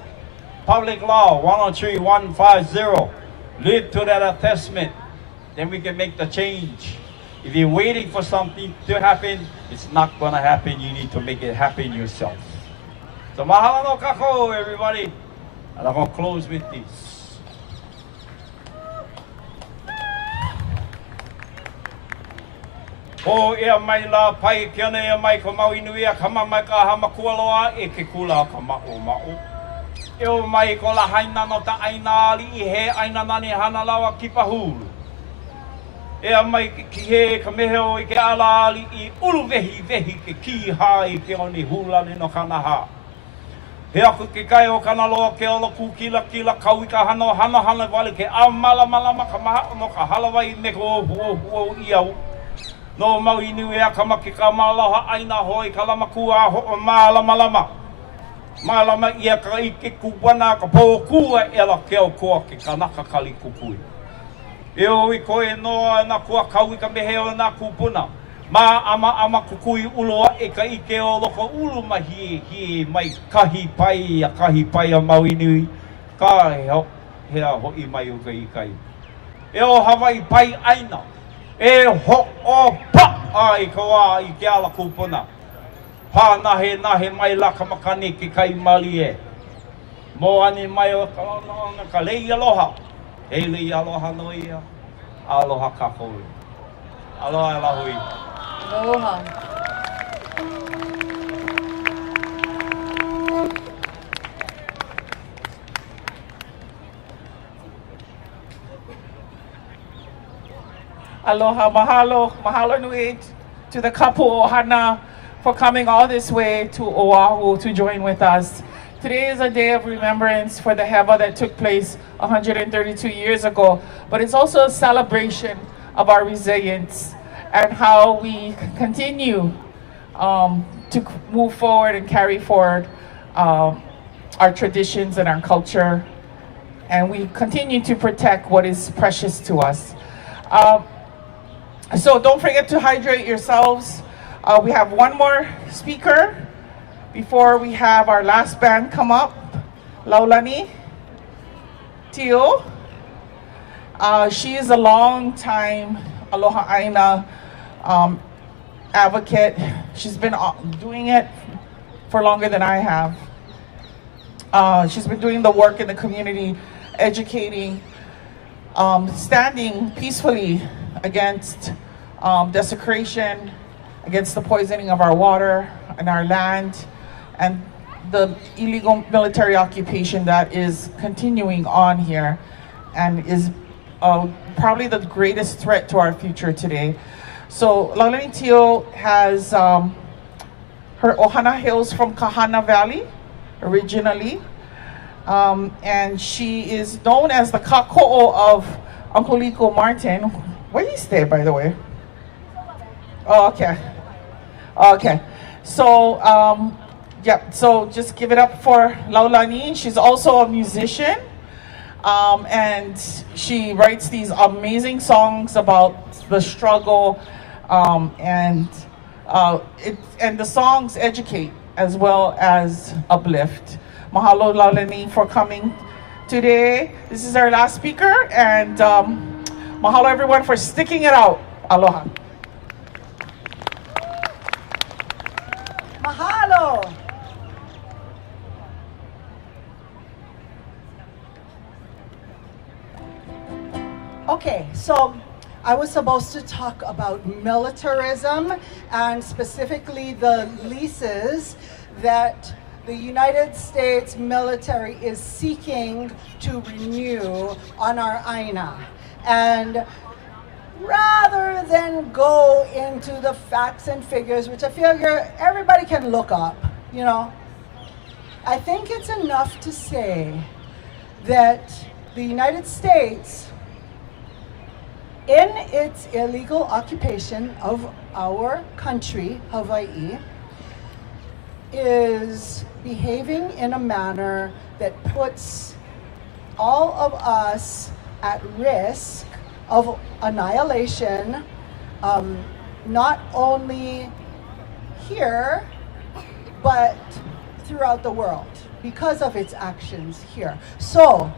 Public Law 103150. Live to that attestment. Then we can make the change. If you're waiting for something to happen, it's not going to happen. You need to make it happen yourself. So mahalo no kako, everybody. And I'm going to close with this. Ho ea mai la pai kiana ea mai ko mau inuia kama mai ka hamakualoa e ke kula ka ma'o ma'o. Eo mai ko la haina no ta aina ali I he aina nani hana lawa ki pahulu. Ea mai ki he ka meheo I ke ala ali I ulu vehi vehi ke ki hai ke oni hula ni no kanaha. He aku ke kai o kana loa ke olo kukila kila kauika hana hana wale ke a malama ka maha no ka halawai me ko huo iau. No mau inu ea ka maki ka malaha aina hoi ka lamakua ho malama. Malama ia ka ike kubana ka pōkua e la keo koa ke kanaka kali kukui. E o I koe noa na kua kauika meheo na kupuna. Ma ama kukui uloa e ka ike o loko ulu mahi hi mai kahi pai a mauinui ka he a ho I mai o ka ikai. E o Hawaii pai aina e ho o pa a I ka wā I ke ala kupuna. Pa nahe mai la ka makani ki kai mali e. Mo ani mai o ka lei aloha. E lei aloha no ia. Aloha kako. Aloha Lāhui. Aloha. Aloha, mahalo nui to the kapu ohana for coming all this way to Oahu to join with us. Today is a day of remembrance for the hewa that took place 132 years ago, but it's also a celebration of our resilience and how we continue to move forward and carry forward our traditions and our culture, and we continue to protect what is precious to us. So don't forget to hydrate yourselves. We have one more speaker before we have our last band come up, Iolani Tio. She is a long time Aloha Aina advocate. She's been doing it for longer than I have. She's been doing the work in the community, educating, standing peacefully against desecration, against the poisoning of our water and our land, and the illegal military occupation that is continuing on here and is probably the greatest threat to our future today. So Iolani Tio has her ohana hails from Kahana Valley originally, and she is known as the kako'o of Uncle Liko Martin. Where do you stay, by the way? Oh, okay. Okay. So, yeah, so just give it up for Iolani. She's also a musician, and she writes these amazing songs about the struggle, and the songs educate as well as uplift. Mahalo, Iolani, for coming today. This is our last speaker, and mahalo everyone for sticking it out. Aloha. Mahalo. Okay, so I was supposed to talk about militarism and specifically the leases that the United States military is seeking to renew on our Aina. And rather than go into the facts and figures, which I figure everybody can look up, you know, I think it's enough to say that the United States, in its illegal occupation of our country, Hawaii, is behaving in a manner that puts all of us at risk of annihilation, not only here, but throughout the world because of its actions here. So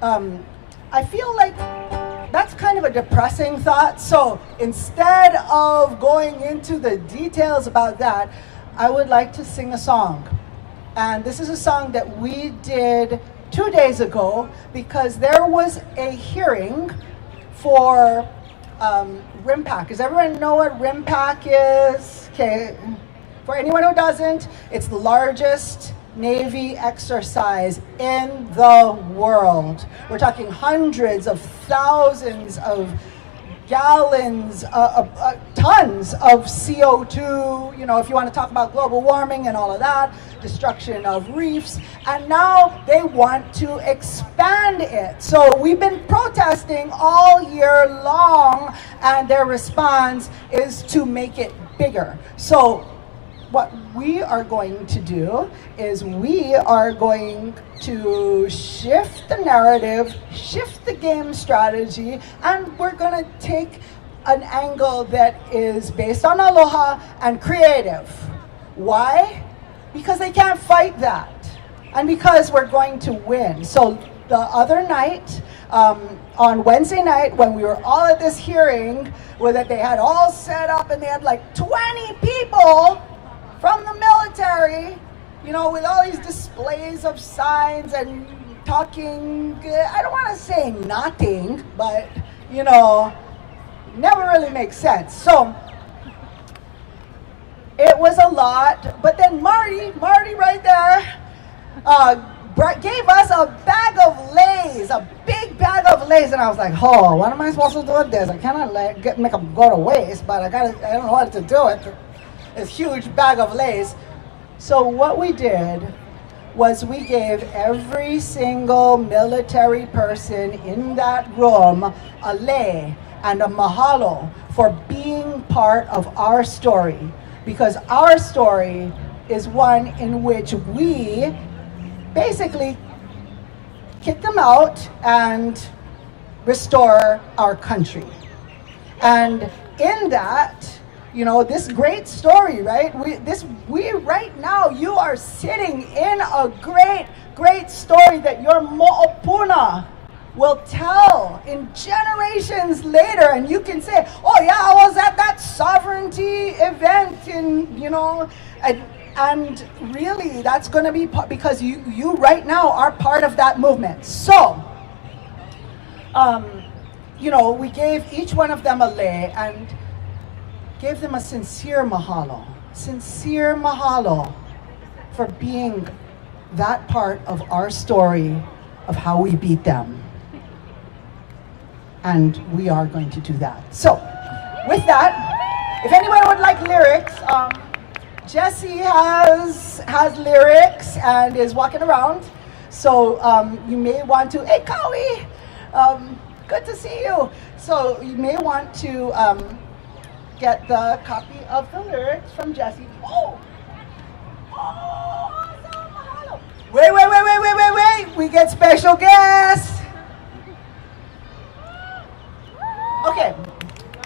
I feel like that's kind of a depressing thought. So instead of going into the details about that, I would like to sing a song. And this is a song that we did 2 days ago because there was a hearing for RIMPAC. Does everyone know what RIMPAC is? Okay. For anyone who doesn't, it's the largest Navy exercise in the world. We're talking hundreds of thousands of gallons, tons of CO2, you know, if you want to talk about global warming and all of that, destruction of reefs, and now they want to expand it. So we've been protesting all year long, and their response is to make it bigger. So what we are going to do is we are going to shift the narrative, shift the game strategy, and we're going to take an angle that is based on aloha and creative. Why? Because they can't fight that. And because we're going to win. So the other night, on Wednesday night, when we were all at this hearing, where that they had all set up and they had like 20 people from the military, you know, with all these displays of signs and talking, I don't want to say nothing, but, you know, never really makes sense. So it was a lot, but then Marty right there, gave us a bag of Lays, a big bag of Lays, and I was like, oh, what am I supposed to do with this? I cannot make them go to waste, but I don't know what to do with this huge bag of Lays. So what we did was we gave every single military person in that room a lei and a mahalo for being part of our story, because our story is one in which we basically kick them out and restore our country. And in that, you know, this great story, right? We right now, you are sitting in a great story that your mo'opuna will tell in generations later, and you can say, oh yeah, I was at that sovereignty event in, you know, and really, that's going to be because you right now are part of that movement. So, you know, we gave each one of them a lei and gave them a sincere mahalo for being that part of our story of how we beat them. And we are going to do that. So, with that, if anyone would like lyrics, Jesse has lyrics and is walking around, so you may want to, hey Kawi, good to see you. So you may want to get the copy of the lyrics from Jesse. Oh, awesome. Wait, we get special guests. Okay,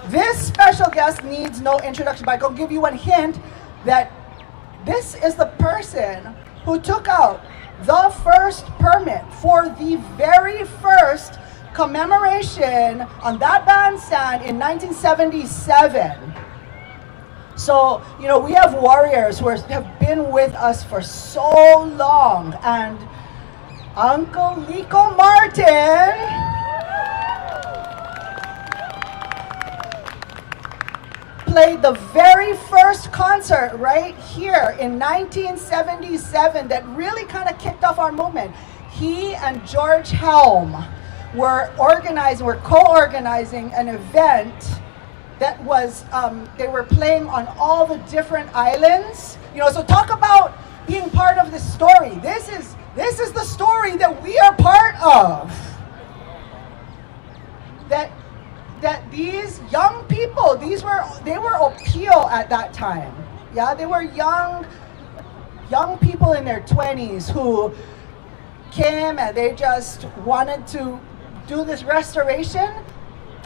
this special guest needs no introduction, but I'll give you one hint that this is the person who took out the first permit for the very first commemoration on that bandstand in 1977. So, you know, we have warriors who have been with us for so long, and Uncle Lico Martin played the very first concert right here in 1977 that really kind of kicked off our movement. He and George Helm were co-organizing an event that was, they were playing on all the different islands. You know, so talk about being part of this story. This is the story that we are part of. That these young people, they were opio at that time. Yeah, they were young people in their 20s who came and they just wanted to do this restoration.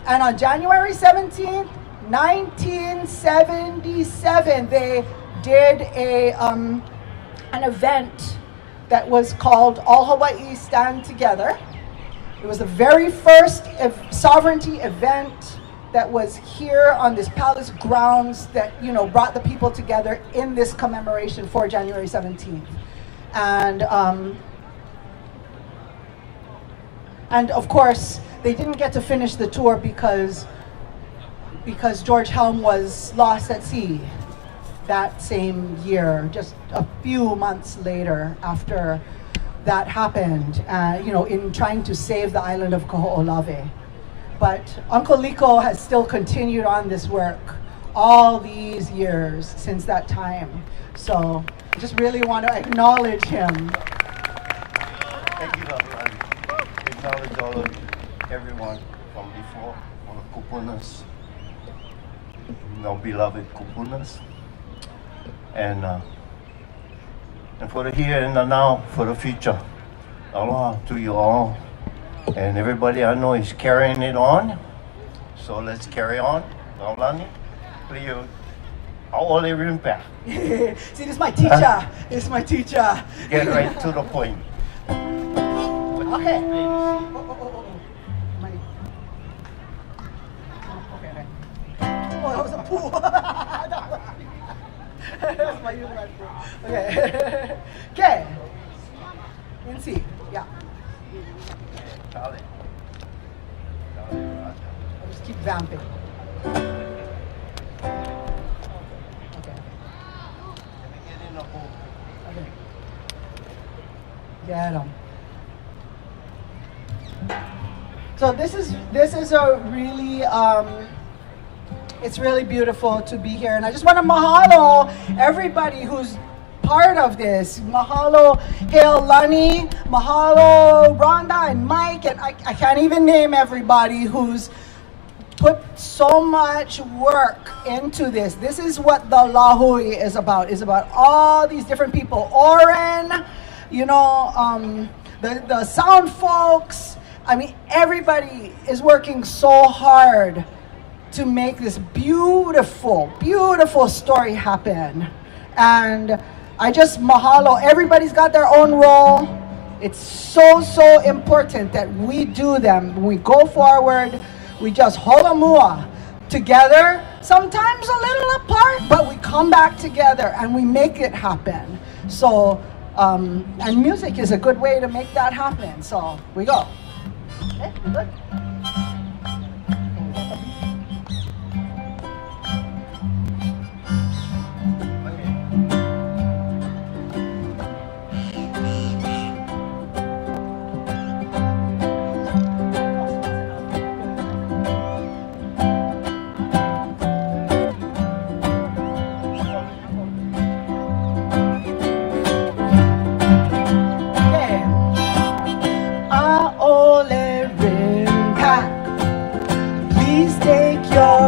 And on January 17th, 1977, they did an event that was called All Hawaii Stand Together. It was the very first sovereignty event that was here on this palace grounds that, you know, brought the people together in this commemoration for January 17th. And of course, they didn't get to finish the tour because George Helm was lost at sea that same year, just a few months later after that happened, you know, in trying to save the island of Kaho'olawe. But Uncle Lico has still continued on this work all these years since that time. So I just really want to acknowledge him. Thank you, everyone. Acknowledge all of everyone from before, all the kupunas, no beloved kupunas, and for the here and the now, for the future. Aloha to you all. And everybody I know is carrying it on. So let's carry on. Maulani, Leo, auao rimpa. See, this is my teacher. This is my teacher. Get right to the point. Okay. Oh, that was a pool. That's my human pool. Okay. Okay. And see. Yeah. I'll just keep vamping. Okay. Get him. So this is a really it's really beautiful to be here, and I just want to mahalo everybody who's part of this. Mahalo Iolani, mahalo Rhonda and Mike, and I can't even name everybody who's put so much work into this. This is what the Lāhui is about. It's about all these different people. Oren, you know, the sound folks. I mean, everybody is working so hard to make this beautiful, beautiful story happen. And I just mahalo. Everybody's got their own role. It's so, so important that we do them. When we go forward, we just holamua together, sometimes a little apart, but we come back together and we make it happen. So, and music is a good way to make that happen. So, we go. Okay, good.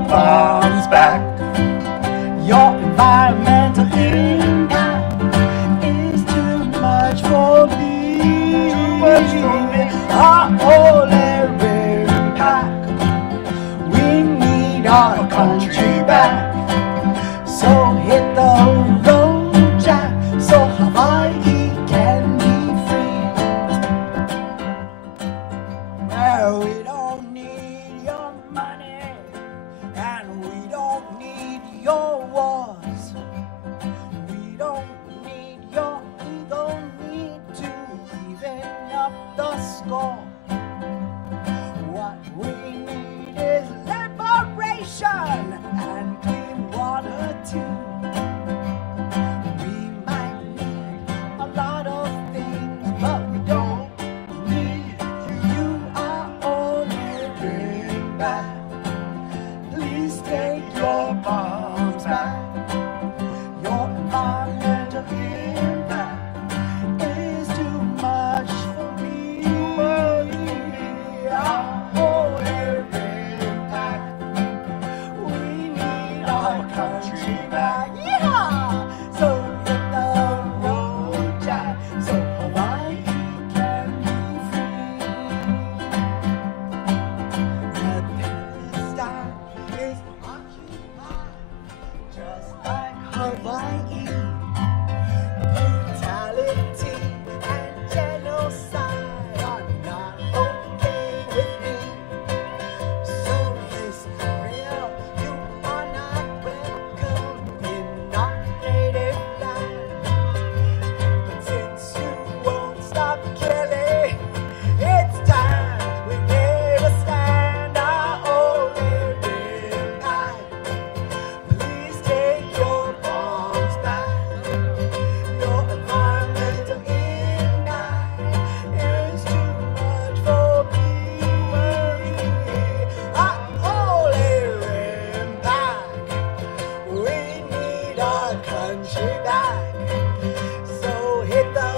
Bombs back. Your environmental impact is too much for me. Too much for me. Our only impact. We need our country back. So hit the road, Jack. So Hawaii can be free. Well, we don't need your money. And we don't need your wars. We don't need your ego need to even up the score. What we need is liberation and clean water too. We might need a lot of things, but we don't need you. Are only bring back. Please take your bombs back. Your environmental impact is too much for me. Our only impact. We need our country back. Yeah. So hit the road, Jack. So Hawaii can be free. The sky is occupied, just like Hawaii. Brutality and genocide are not okay with me. So this real, you are not welcome in our native land. But since you won't stop killing, it's time we never stand our only impact. Please take your bombs back. Your environmental impact is too much for me. Our only impact. We need our country back. So hit the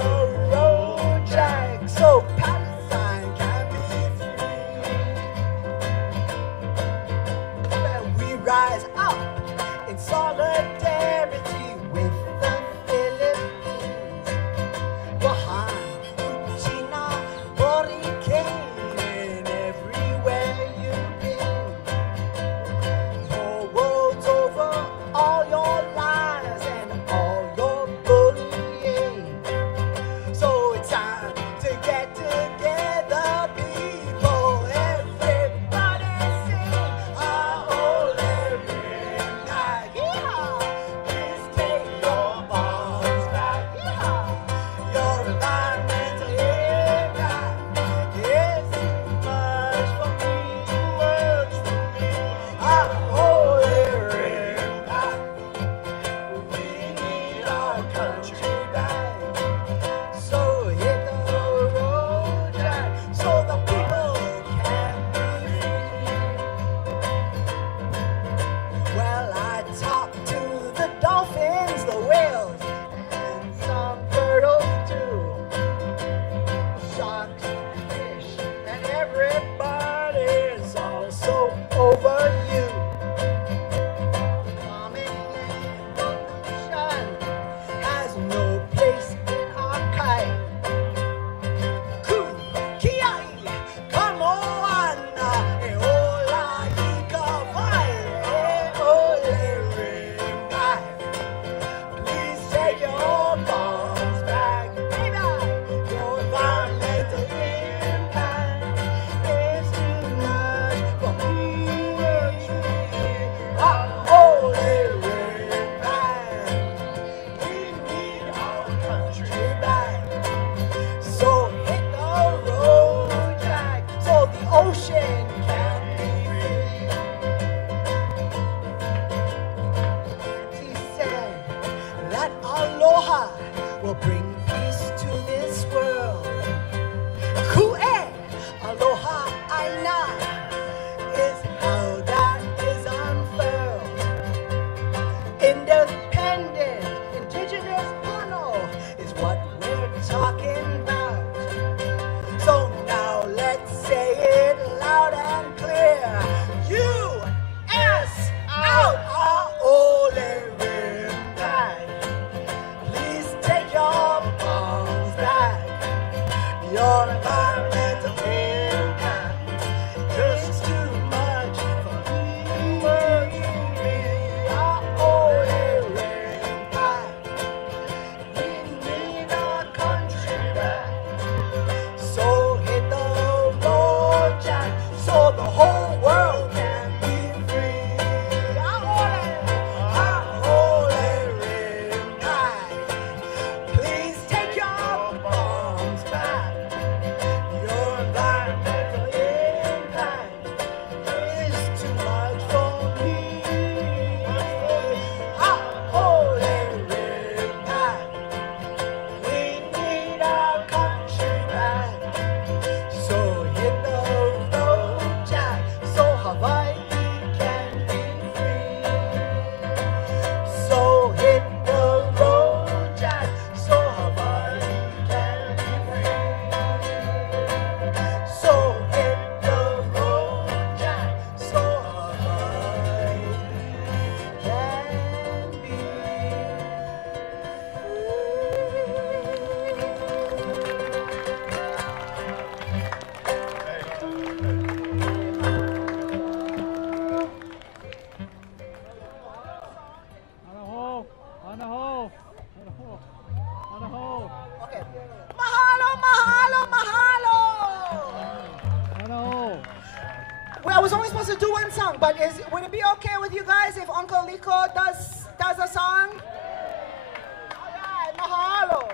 road, Jack. So Palestine can be free. And we rise up in solidarity with the Philippines. Behind Uchina, Hurricane, and everywhere you've been. For one song, but would it be okay with you guys if Uncle Liko does a song? All right, mahalo.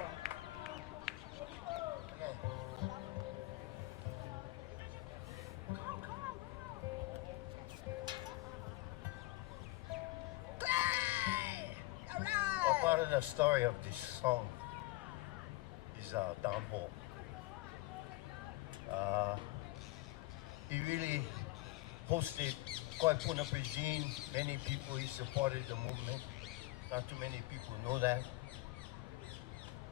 Part of the story of this song is downfall. He really hosted Kawaikapuokalani regime. Many people, he supported the movement. Not too many people know that.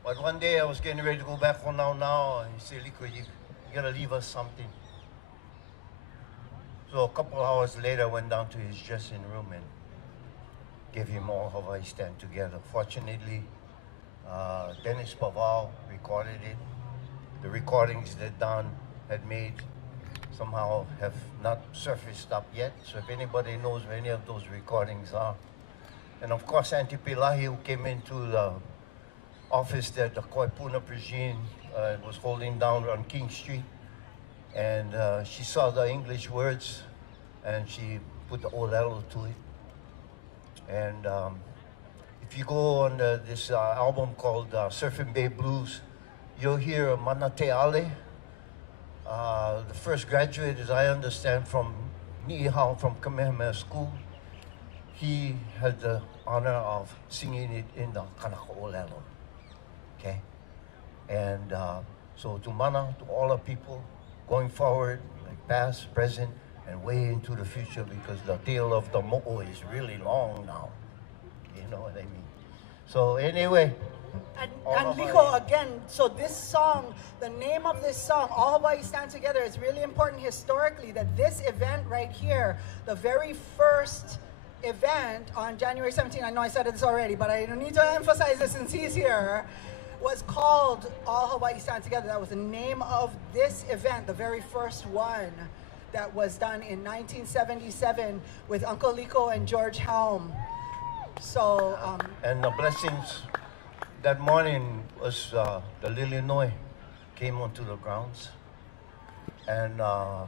But one day I was getting ready to go back home now, and he said, Liko, you gotta leave us something. So a couple hours later, I went down to his dressing room and gave him all Hawaii Stand Together. Fortunately, Dennis Pavao recorded it. The recordings that Don had made somehow have not surfaced up yet. So if anybody knows where any of those recordings are. And of course, Auntie Pilahi, who came into the office that the Kawaikapuokalani regime was holding down on King Street. And she saw the English words and she put the auao to it. And if you go on this album called Surfing Bay Blues, you'll hear Manate Ale, the first graduate, as I understand, from Niihau, from Kamehameha School. He had the honor of singing it in the Kanaka Olelo. Okay? And so to Mana, to all our people going forward, like past, present, and way into the future, because the tale of the mo'o is really long now. You know what I mean? So anyway. And Liko, again, so this song, the name of this song, All Hawaii Stand Together, is really important historically, that this event right here, the very first event on January 17th, I know I said this already, but I need to emphasize this since he's here, was called All Hawaii Stand Together. That was the name of this event, the very first one that was done in 1977 with Uncle Liko and George Helm. So, and the blessings that morning was the Illinois came onto the grounds, and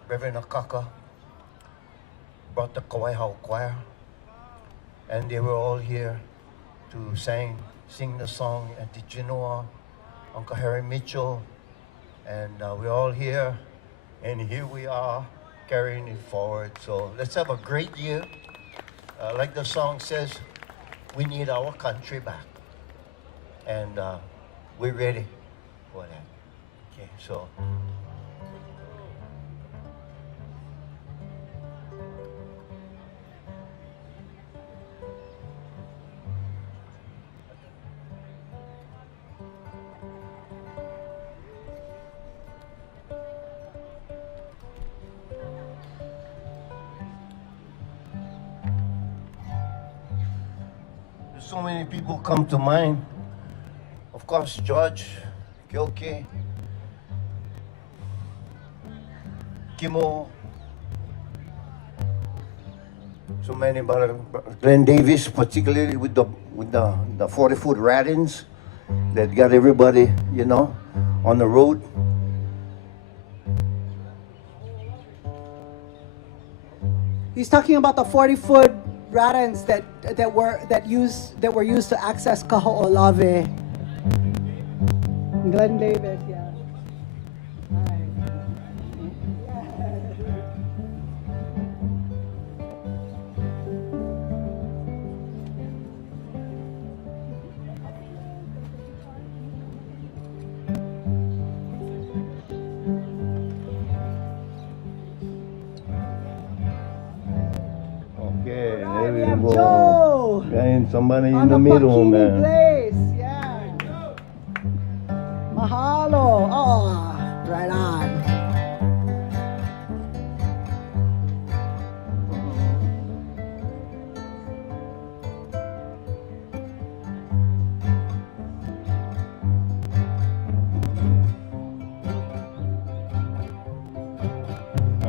Reverend Akaka brought the Kauwila choir, and they were all here to sing the song at the Genoa, Uncle Harry Mitchell, and we're all here, and here we are carrying it forward. So let's have a great year. Like the song says, we need our country back, and we're ready for that. Okay, so. So many people come to mind. Of course, George, Kyoke, Kimo, so many, but Glenn Davis, particularly with the 40-foot ratings that got everybody, you know, on the road. he's talking about the 40-foot ratans that were used to access Kaho'olawe. Glenn Davis, yeah. And somebody in the middle, man. Place, yeah. Mahalo. Oh, right on.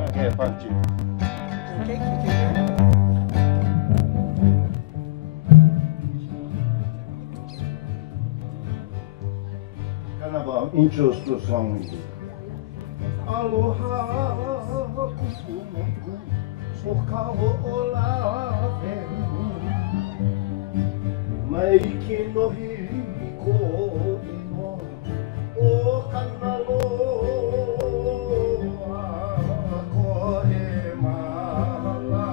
Okay, punch you. Intros to song. Aloha, kupu, o ka ho'olawe mai ki nohi ko inoa o kanaloa ko he mahalama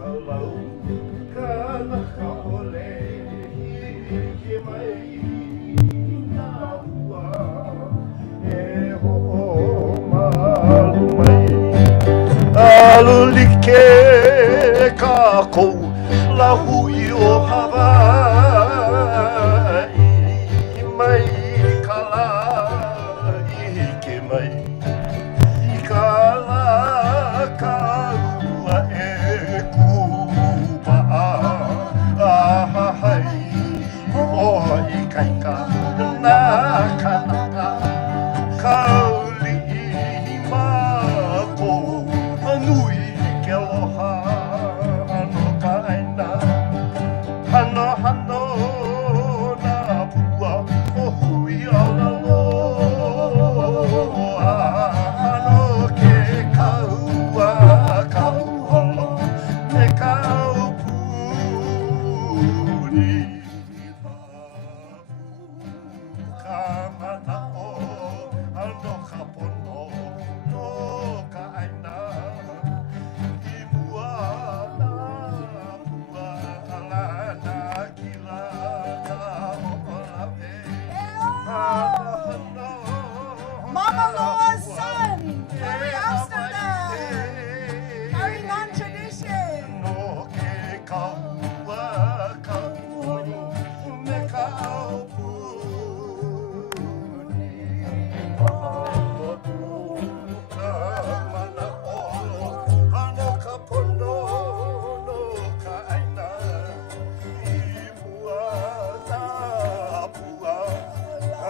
halau kana ka ole hiki mai na ua e ho'omalu mai alu like ka kou Lāhui o Hawaii mai ka la ike mai I ka la ka ua e kupa'a ahahai o I kaika nā kanaka kauli I mako manui ke aloha Hano hano na pua o hui ala loa Hano ke kaua kauholo te kaupuni Ka manao ano ka pono no ka aina I mua na pua alana kila ka ho'olawe Mama Loa's son, Carrie Amsterdam, carrying on tradition. No ke kaua kauholo me ka aupuni Ka manao ano ka pono no ka aina I mua na pua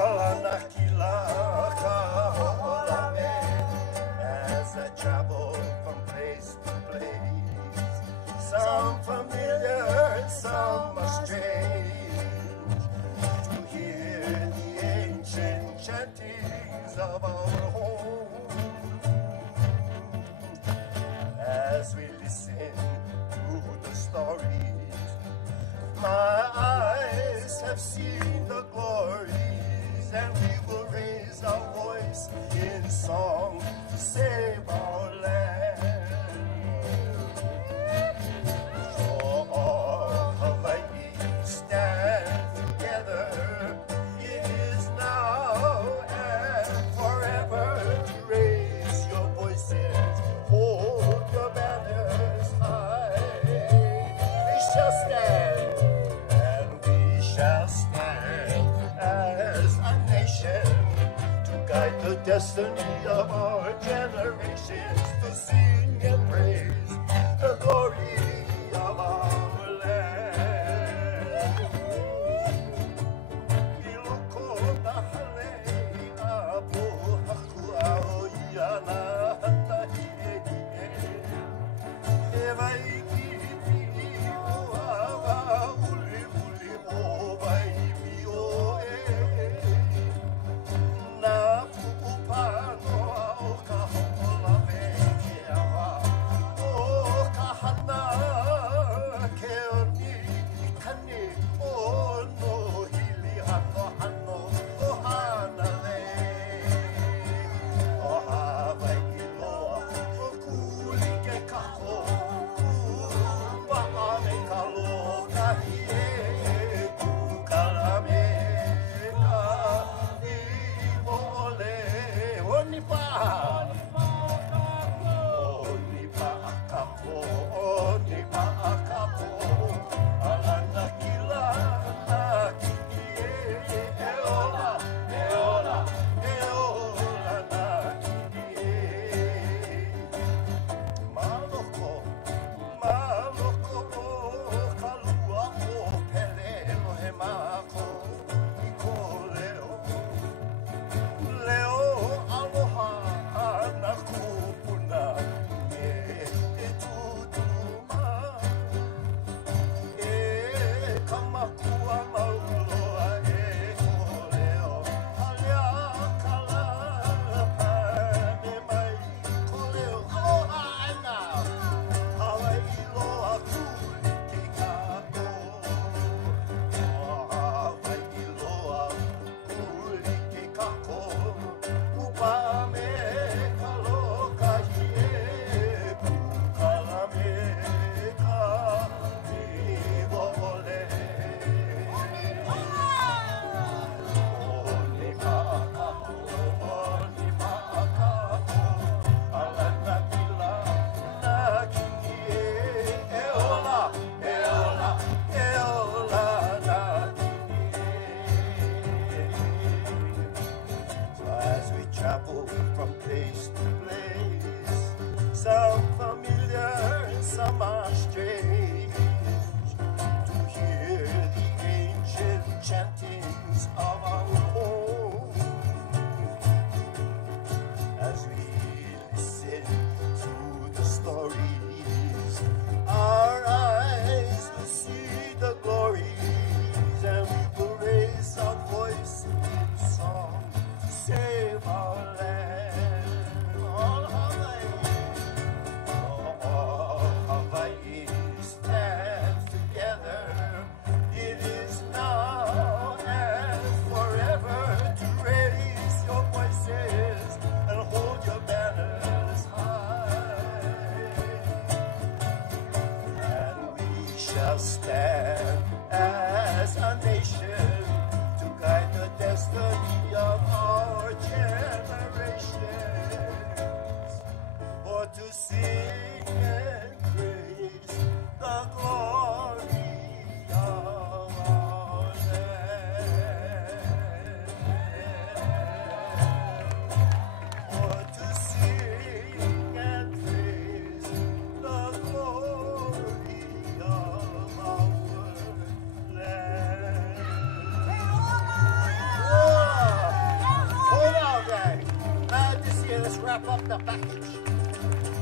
alana kila ka ho'olawe As I travel from place to place Some familiar and some are strange To hear the ancient chantings of our home As we listen to the stories My eyes have seen the glories And we will raise our voice in song To save our land For all Hawaii stand together It is now and forever To raise your voices Hold your banners high We shall stand and we shall stand as a nation To guide the destiny of our generations To sing and praise the glory of our land Iloko na hale a pohaku ao iana hatahi E vai ki pili o hawa uli uli o vai mi o e Na pupupano au ka ho'olawe shall stand as a nation to guide the destiny of our generations, or to sing and praise the glory of our land, or to sing and praise the glory of our land. Hold on, guys. This year, let's wrap up the package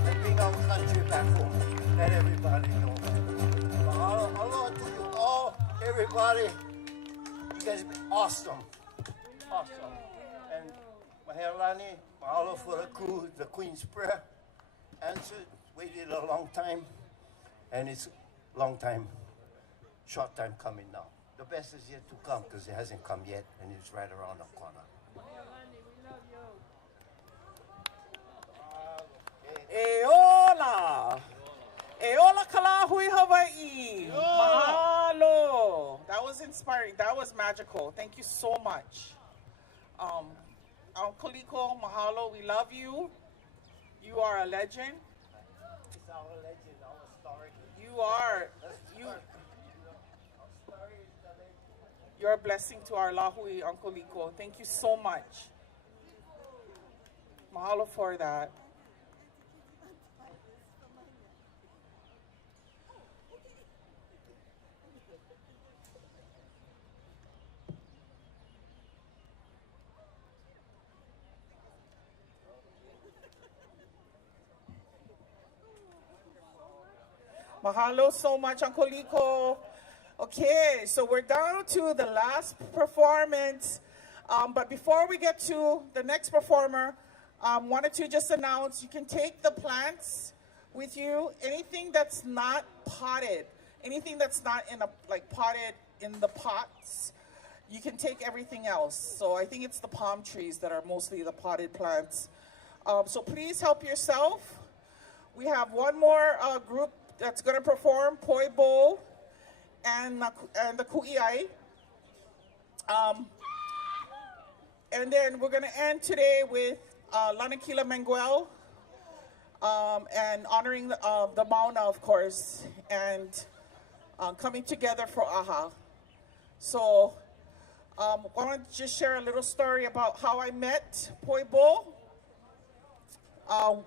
and bring our country back home. Let everybody know. Aloha to you all, everybody. You guys have been awesome. Awesome. And Makanalani, mahalo for the Queen's Prayer. Answered, waited a long time. And it's long time, short time coming now. The best is yet to come because it hasn't come yet and it's right around the corner. Eola! Eola Kalahui Hawaii! Mahalo! That was inspiring. That was magical. Thank you so much. Uncle Liko, mahalo. We love you. You are a legend. It's our legend, our story. You are. You're a blessing to our Lāhui, Uncle Liko. Thank you so much. Mahalo for that. Mahalo so much, Uncle Liko. Okay, so we're down to the last performance. But before we get to the next performer, wanted to just announce you can take the plants with you. Anything that's not potted, anything that's not in a potted in the pots, you can take everything else. So I think it's the palm trees that are mostly the potted plants. So please help yourself. We have one more group that's going to perform, Poi Bowl and the Kui'ai. And then we're going to end today with Lanakila Menguel and honoring the Mauna, of course, and coming together for AHA. So I want to just share a little story about how I met Poi Bowl.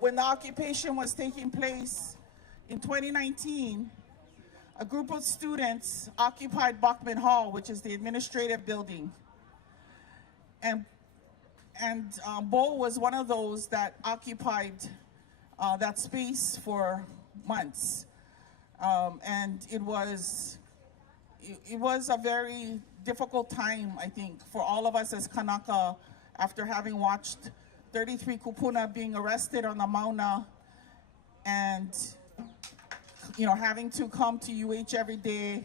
When the occupation was taking place in 2019, a group of students occupied Bachman Hall, which is the administrative building. And Bo was one of those that occupied that space for months. And it was a very difficult time, I think, for all of us as Kanaka, after having watched 33 kupuna being arrested on the Mauna and having to come to UH every day.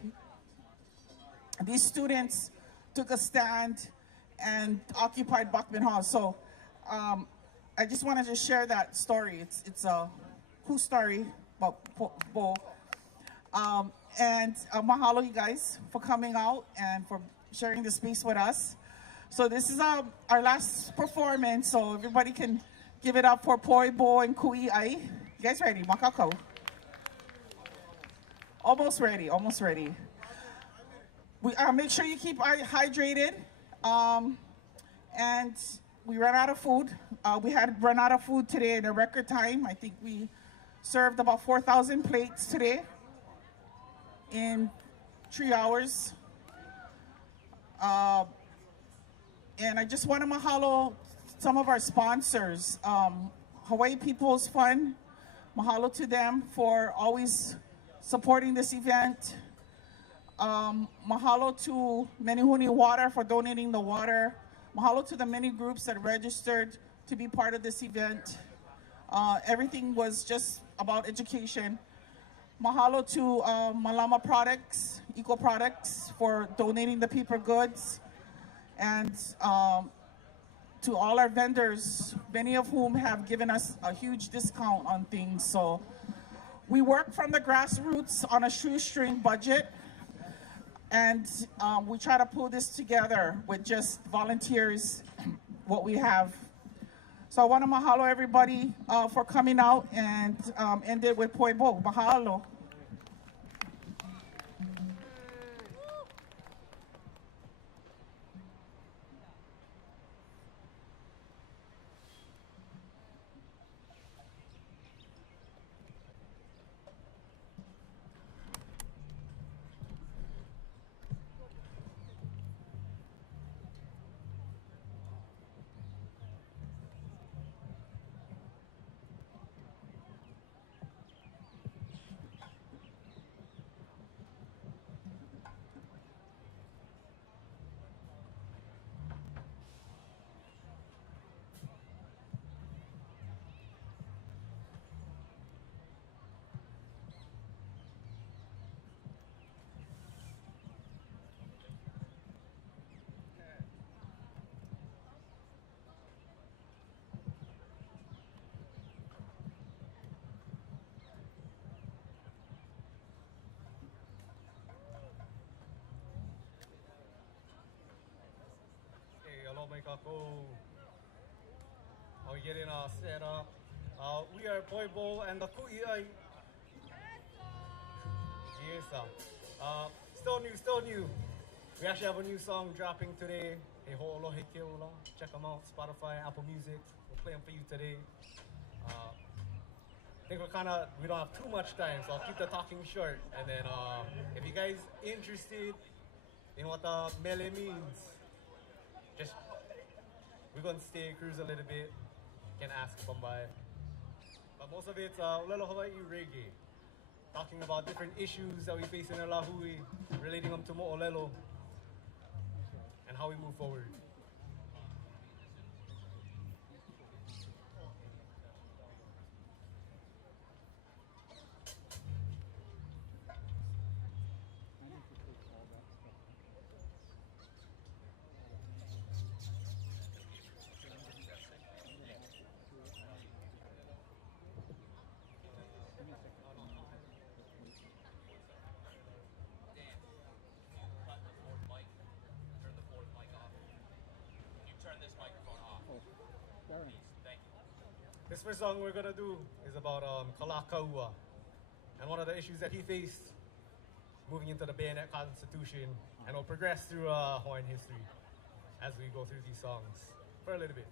These students took a stand and occupied Bachman Hall. So I just wanted to share that story. It's a cool story about Bo. And mahalo you guys for coming out and for sharing the space with us. So this is our last performance, so everybody can give it up for Poi Bo and Kui'ai. You guys ready? Makako. Almost ready, almost ready. We make sure you keep hydrated. And we ran out of food. We had run out of food today in a record time. I think we served about 4,000 plates today in 3 hours. And I just want to mahalo some of our sponsors. Hawaii People's Fund, mahalo to them for always supporting this event. Mahalo to Menehune Water for donating the water. Mahalo to the many groups that registered to be part of this event. Everything was just about education. Mahalo to Malama Products, Eco Products, for donating the paper goods. And to all our vendors, many of whom have given us a huge discount on things. So We work from the grassroots on a shoestring budget, and we try to pull this together with just volunteers, what we have. So I want to mahalo everybody for coming out and end it with poibo. Mahalo. Hello, my kako. We're getting set up. We are Poibo and the Kuiai. Yes, still new. We actually have a new song dropping today. Hey, Ho'olohe Keula. Check them out. Spotify, Apple Music. We'll play them for you today. I think we don't have too much time, so I'll keep the talking short. And then, if you guys interested in what the mele means, we're going to stay, cruise a little bit. You can ask somebody. But most of it's Lelo Hawaii reggae. Talking about different issues that we face in our Lāhui, relating them to Mo'olelo, and how we move forward. This first song we're gonna do is about Kalehua, and one of the issues that he faced moving into the bayonet constitution, and we'll progress through Hawaiian history as we go through these songs for a little bit.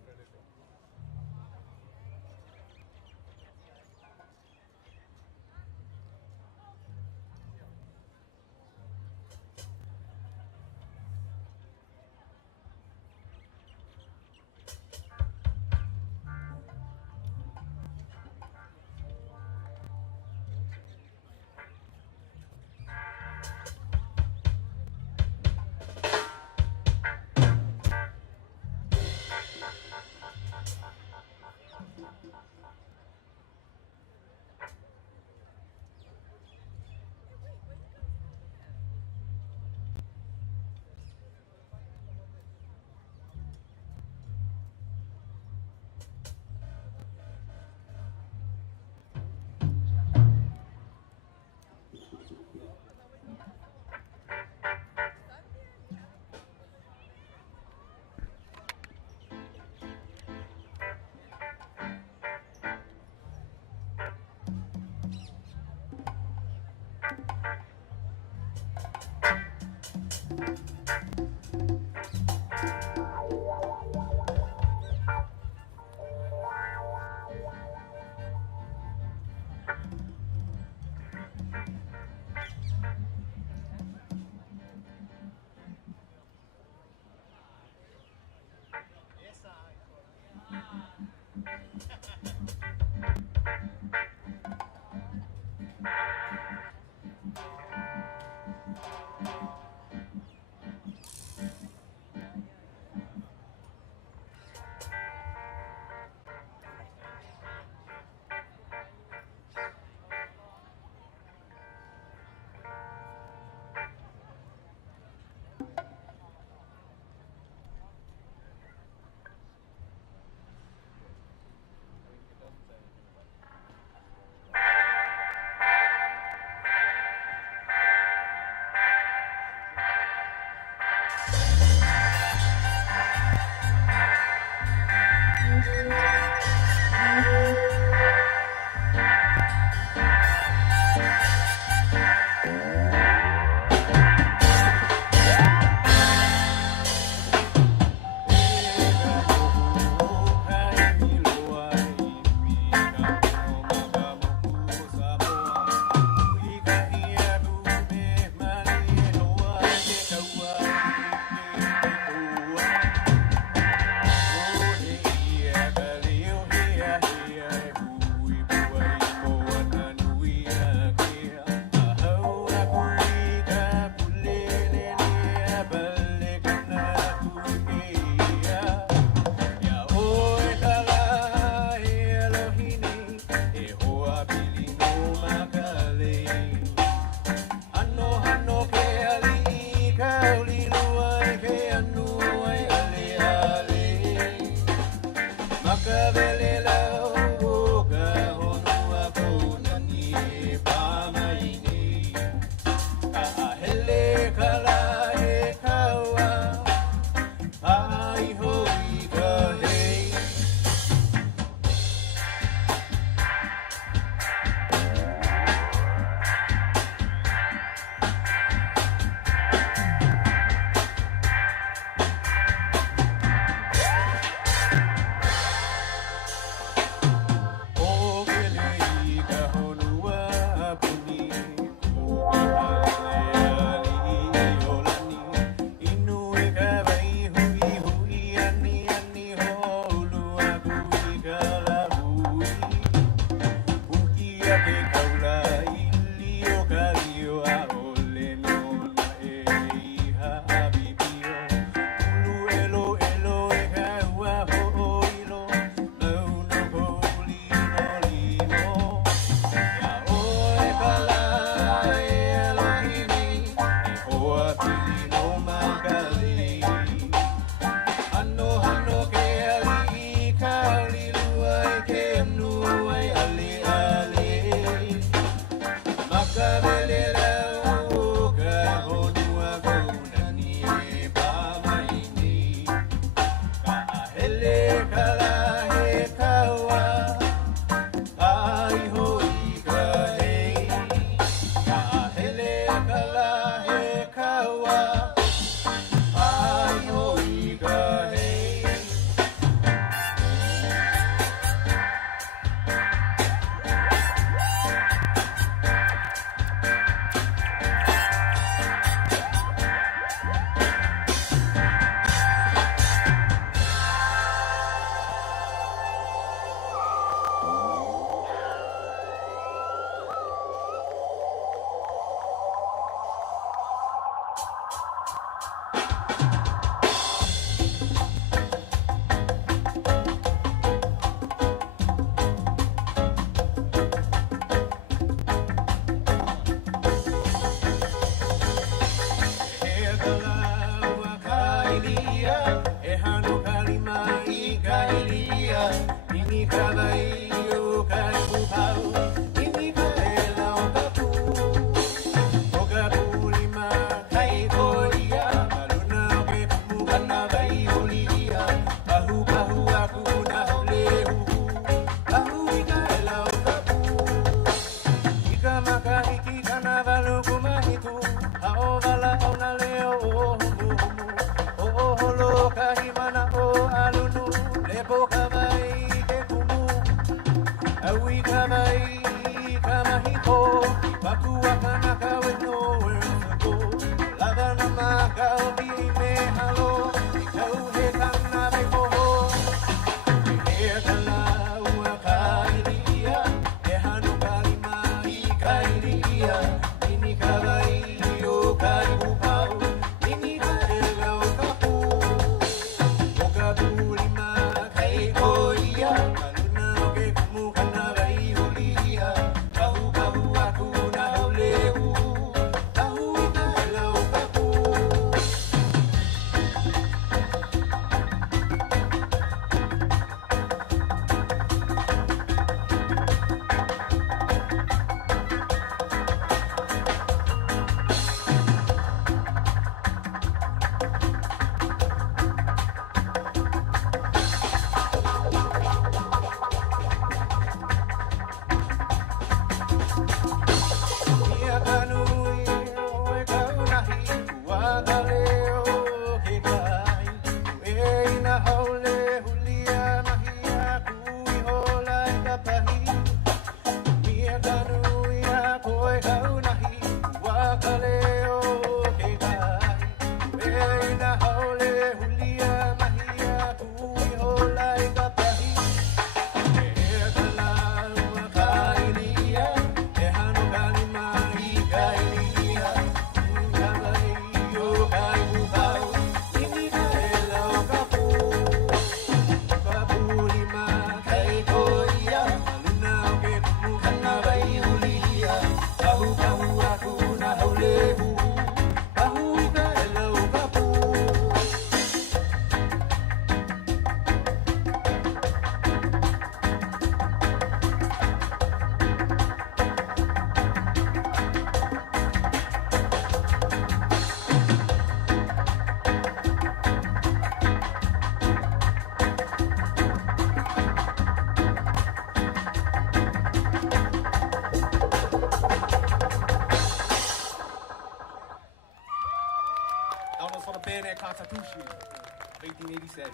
Constitution of 1887.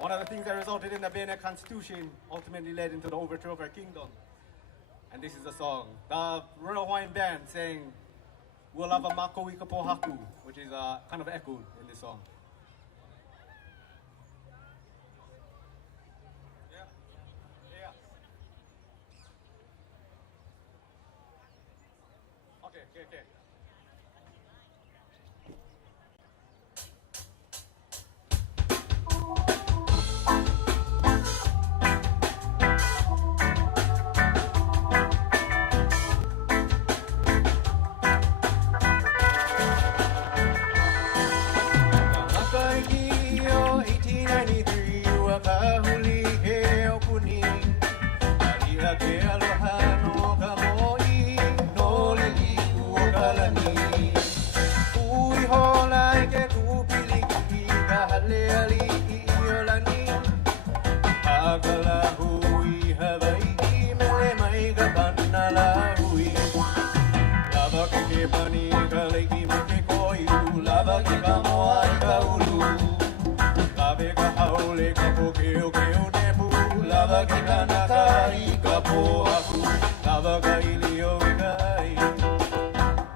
One of the things that resulted in the Bayonet Constitution ultimately led into the overthrow of our kingdom. And this is the song. The Royal Hawaiian Band sang "We'll have a Kawaikapuokalani," which is kind of echoed in this song. Okay. Aloha no ka mo'i lava ke kanaka I ka pohaku, lava ka ilio kai.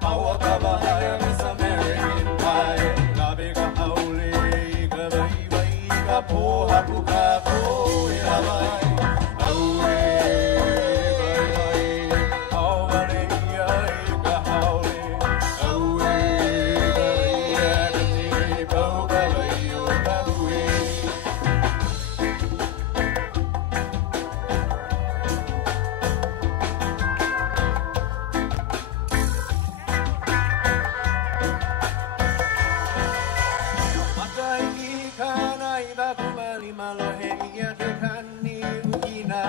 Aua ka wahaya Miss American Pie, labe ka haole I ka waiwai ka pohaku ka koe lawai. Aue kai hai, aowale ia I ka haole. Aue kai ia ka te pau ka wai o ka hue. Makai I kana I wakumali malohe ia ke kani ukina.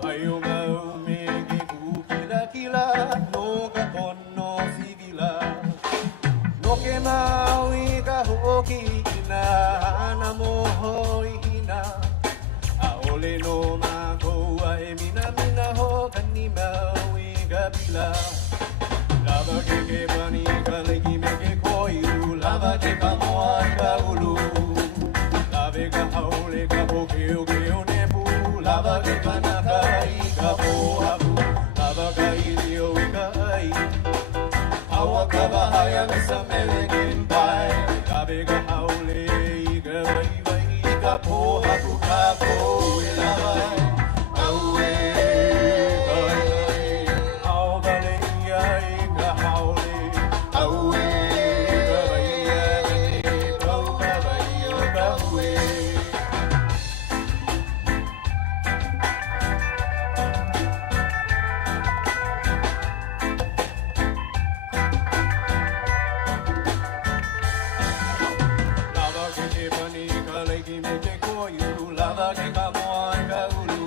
Pai o mau me ke kukila kila no ka kono sivila. No ke mau I ka hoki ina ana moho I ina. A ole no makoa e mina mina ho kani mau I ka pila. Lava ke pani ka leki me ke koiu, lava ke ka moa I ka ulu. Lave ka haole ka poke o ke o nepu, lava ke ka naka I ka pohapu, lava ka ilio I ka ai. Aua ka wahaya Miss American Pie, lave ka haole I ka waiwai I ka pohapu ka koe lawai. Aue kai ai, aowale ia I ka haole. Aue ka waia ka te pau ka wai o ka hue. Lava ke te pani ka leki me ke koiu, lava ke ka moa I ka ulu.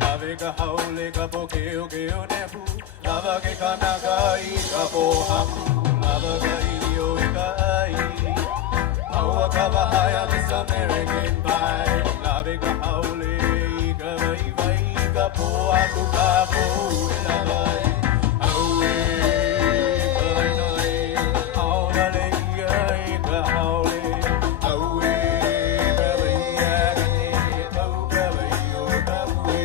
Lave ka haole ka poke o ke o nepu, lava ke ka naka I ka pohapu, lava ka ilio I ka ai. Aua ka wahaya Miss American Pie, lave ka haole I ka waiwai I ka pohapu ka koe lawai. Aue kai nai, aowale ia I ka haole. Aue ka waia ka te pau ka wai o ka hue.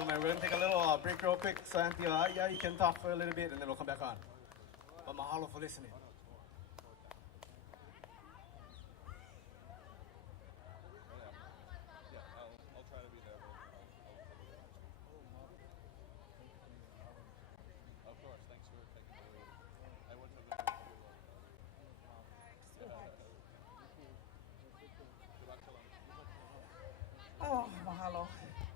We're going to take a little break real quick. So, Auntie, yeah, you can talk for a little bit and then we'll come back on. But mahalo for listening. Oh, mahalo.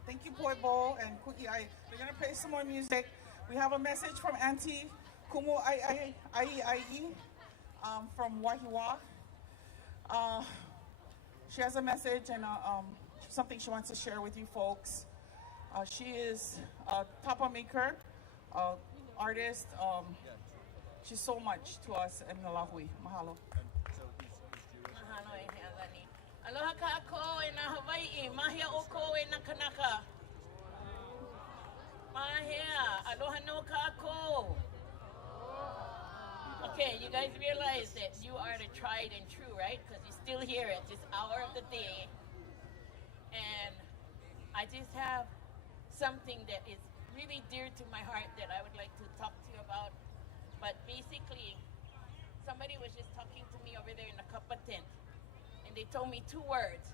Thank you, Boy and Cookie. We're going to play some more music. We have a message from Auntie Kumu from Wahiwa. She has a message and something she wants to share with you folks. She is a tapa maker, artist. She's so much to us in Lāhui. Mahalo. Mahalo e Iolani. Aloha ka ako e na Hawaii, mahia o ko e na kanaka. Mahia, aloha no ka ako. Okay, you guys realize that you are the tried and true, right? Because you're still here at this hour of the day. And I just have something that is really dear to my heart that I would like to talk to you about. But basically, somebody was just talking to me over there in the kappa tent, and they told me two words.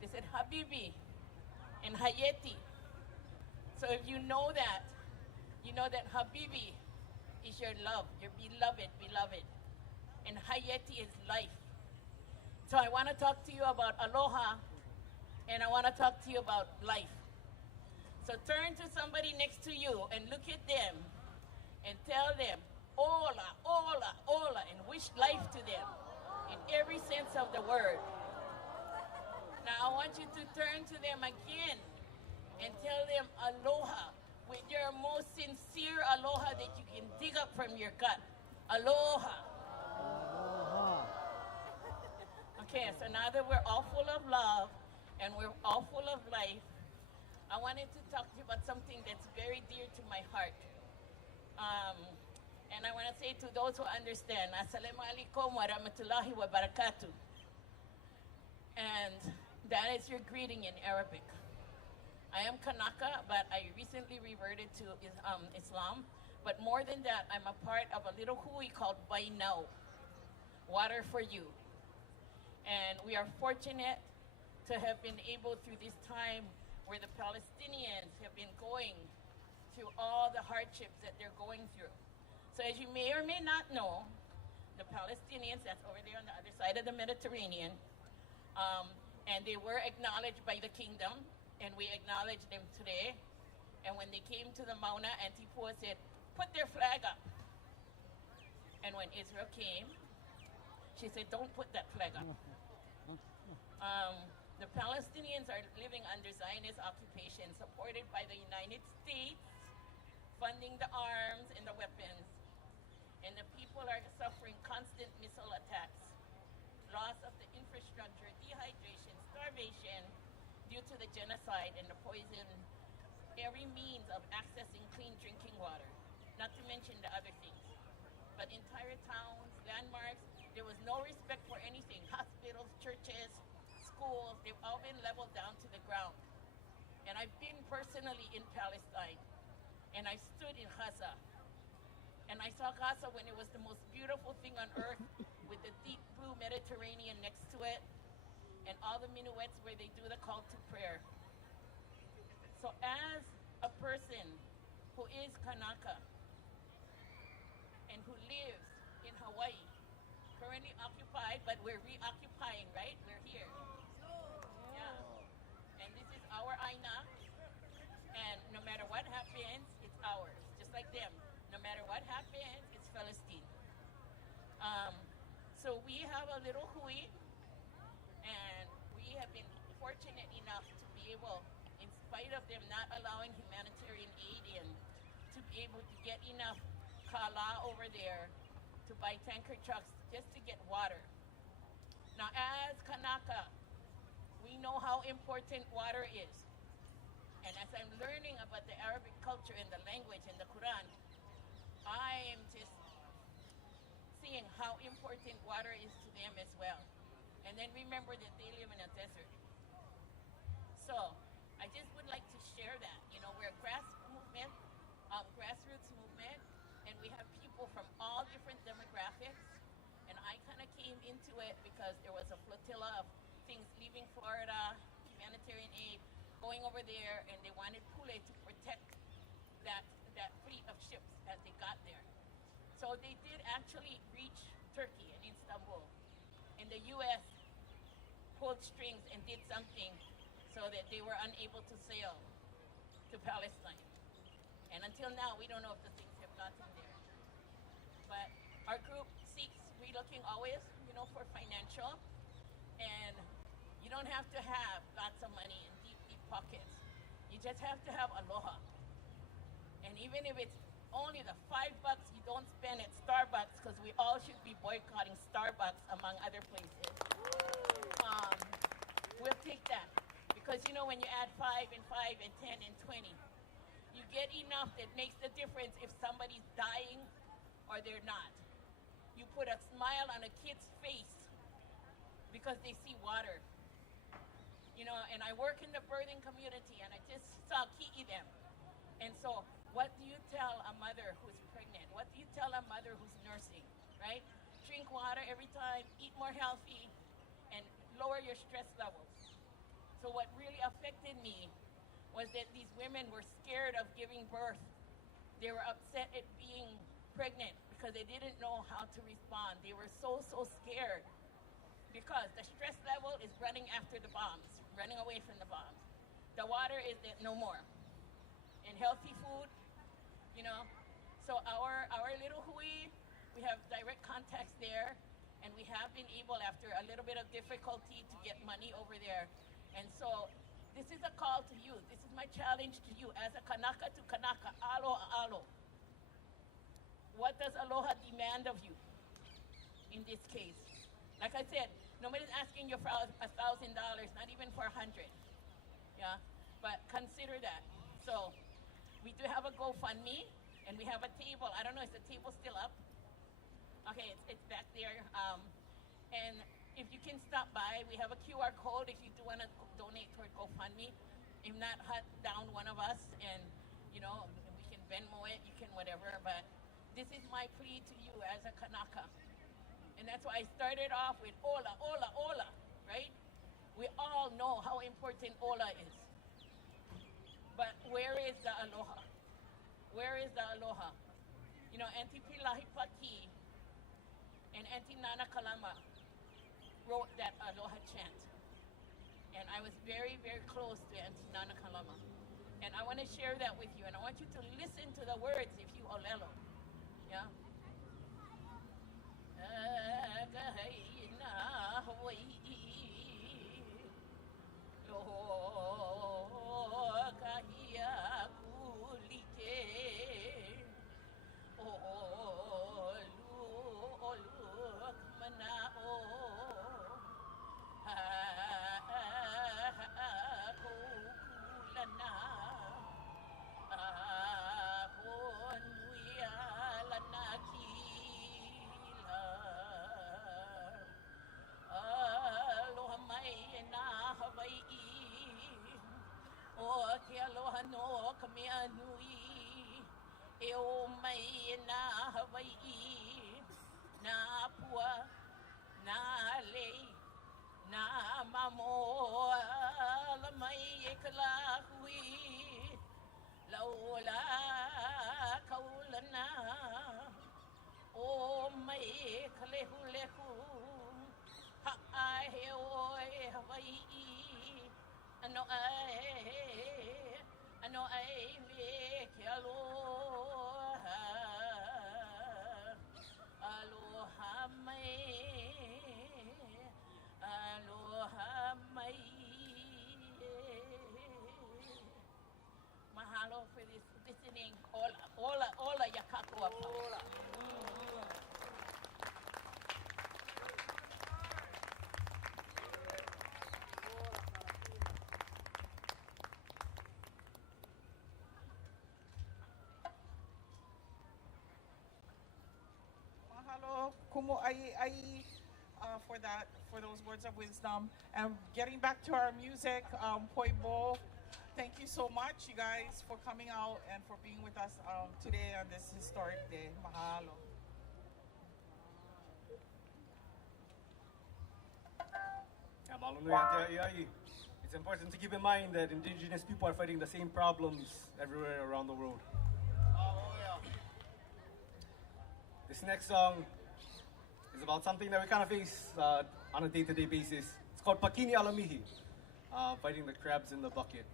They said Habibi and Hayeti. So if you know that Habibi is your love, your beloved, and Hayeti is life. So I want to talk to you about aloha, and I want to talk to you about life. So turn to somebody next to you and look at them and tell them, Ola, Ola, Ola, and wish life to them in every sense of the word. Now I want you to turn to them again and tell them aloha with your most sincere aloha that you can dig up from your gut. Aloha. Okay, so now that we're all full of love and we're all full of life, I wanted to talk to you about something that's very dear to my heart. And I want to say to those who understand, Assalamu alaikum wa rahmatullahi wa barakatuh. And that is your greeting in Arabic. I am Kanaka, but I recently reverted to Islam. But more than that, I'm a part of a little hui called Bainau, Water for You. And we are fortunate to have been able through this time where the Palestinians have been going through all the hardships that they're going through. So as you may or may not know, the Palestinians, that's over there on the other side of the Mediterranean, and they were acknowledged by the kingdom, and we acknowledge them today. And when they came to the Mauna, Antipoa said, put their flag up. And when Israel came, she said, don't put that flag up. The Palestinians are living under Zionist occupation, supported by the United States, funding the arms and the weapons. And the people are suffering constant missile attacks, loss of the infrastructure, dehydration, starvation due to the genocide and the poison, every means of accessing clean drinking water, not to mention the other things. But entire towns, landmarks, there was no respect for anything. Hospitals, churches, schools, they've all been leveled down to the ground. And I've been personally in Palestine, and I stood in Gaza. And I saw Gaza when it was the most beautiful thing on earth, with the deep blue Mediterranean next to it, and all the minuets where they do the call to prayer. So as a person who is Kanaka and who lives in Hawaii, currently occupied, but we're reoccupying, right? We're here. Yeah. And this is our Aina, and no matter what happens, it's ours, just like them. No matter what happens, it's Palestine. So we have a little hui, and we have been fortunate enough to be able, in spite of them not allowing humanitarian aid in, to be able to get enough kala over there to buy tanker trucks just to get water. Now, as Kanaka, we know how important water is. And as I'm learning about the Arabic culture and the language and the Quran, I am just seeing how important water is to them as well. And then remember that they live in a desert. So I just would like to share that. You know, we're a grassroots movement, and we have people from all different demographics. And I kind of came into it because there was a flotilla of things leaving Florida, humanitarian aid, going over there, and they wanted Pule to protect that fleet of ships as they got there. So they did actually reach Turkey and Istanbul. And the U.S. pulled strings and did something so that they were unable to sail to Palestine. And until now, we don't know if the things have gotten there. But our group seeks relooking always, you know, for financial. And you don't have to have lots of money and deep, deep pockets. You just have to have aloha. And even if it's only the $5 you don't spend at Starbucks, because we all should be boycotting Starbucks among other places, we'll take that. Because you know, when you add 5 and 5 and 10 and 20, you get enough that makes the difference if somebody's dying or they're not. You put a smile on a kid's face because they see water. You know, and I work in the birthing community, and I just saw ki'i them. And so, what do you tell a mother who's pregnant? What do you tell a mother who's nursing, right? Drink water every time, eat more healthy, and lower your stress levels. So what really affected me was that these women were scared of giving birth. They were upset at being pregnant because they didn't know how to respond. They were so scared because the stress level is running after the bombs, running away from the bombs. The water is no more. And healthy food, you know. So our little hui, we have direct contacts there, and we have been able, after a little bit of difficulty, to get money over there. And so this is a call to you. This is my challenge to you as a Kanaka to Kanaka, alo. What does aloha demand of you in this case? Like I said, Nobody's asking you for $1,000, not even for 100. Yeah, but consider that. So we do have a GoFundMe, and we have a table. I don't know, is the table still up? Okay, it's back there. And if you can stop by, we have a QR code if you do want to donate toward GoFundMe. If not, hunt down one of us, and you know, we can Venmo it, you can whatever. But this is my plea to you as a Kanaka. And that's why I started off with Ola, Ola, Ola, right? We all know how important Ola is. But where is the aloha? Where is the aloha? You know, Auntie Pilahipaki and Auntie Nana Kalama wrote that aloha chant. And I was very, very close to Auntie Nana Kalama. And I want to share that with you. And I want you to listen to the words if you olelo. Yeah? Mahalo for this listening. Ola, ola, ola, yakakua. Ola. Mahalo, Kumu ai, for those words of wisdom. And getting back to our music, Poibo. Thank you so much, you guys, for coming out and for being with us today on this historic day. Mahalo. It's important to keep in mind that indigenous people are fighting the same problems everywhere around the world. This next song is about something that we kind of face on a day-to-day basis. It's called Pakini Alamihi, fighting the crabs in the bucket.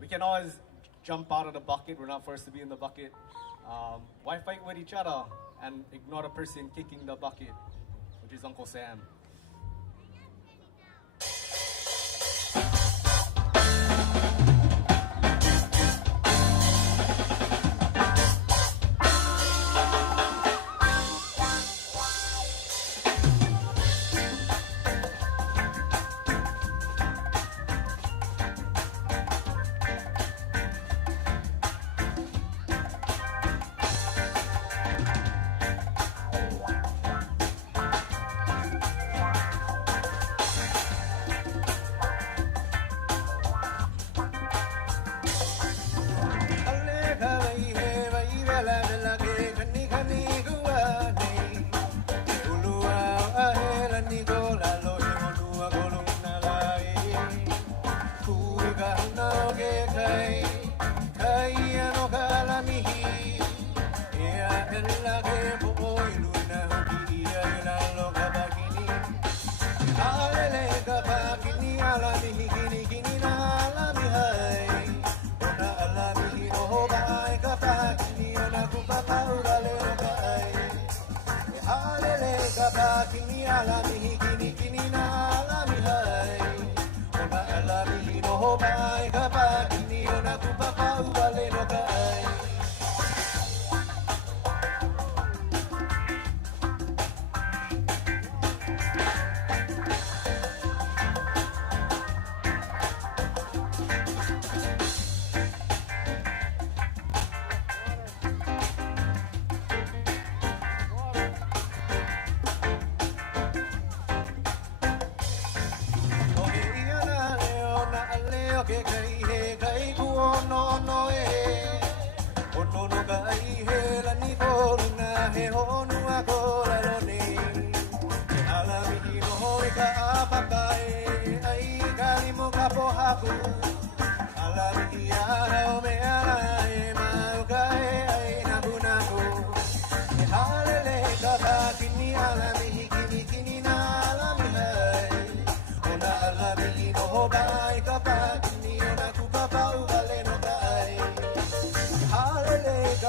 We can always jump out of the bucket. We're not forced to be in the bucket. Why fight with each other and ignore the person kicking the bucket, which is Uncle Sam?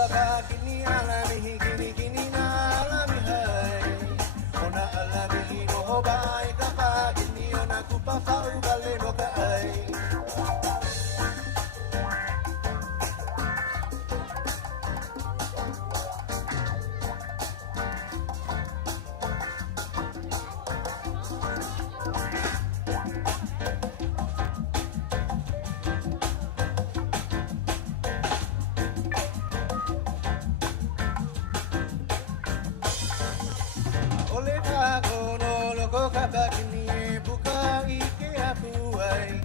kapa kini ala mihi kini kini na ala mihai. Ona ala mihi no hobai kapa kini ona kupa fau bale no kai. Ole pago no loko kapa kini buka ike aku ai.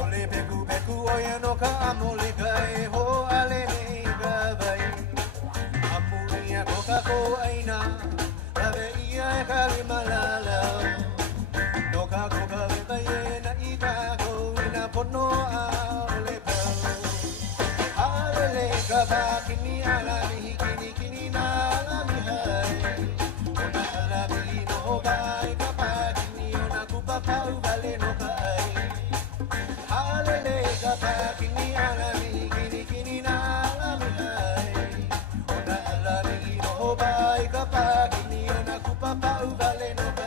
Ole beku beku oya no ka amole kai ho ale nei ka vai. Amunia koka ko aina ave ia kali malala. No ka koka vai na ika ko ina pono a ole pa. Ale kapa kini ala ni kini kini na ala mi hai. Hobai kapa kini ona kupa pau vale no kai. Halele kapa kini ala mi kini kini na ala mi hai. Ona ala mi no hobai kapa kini ona kupa pau vale no kai.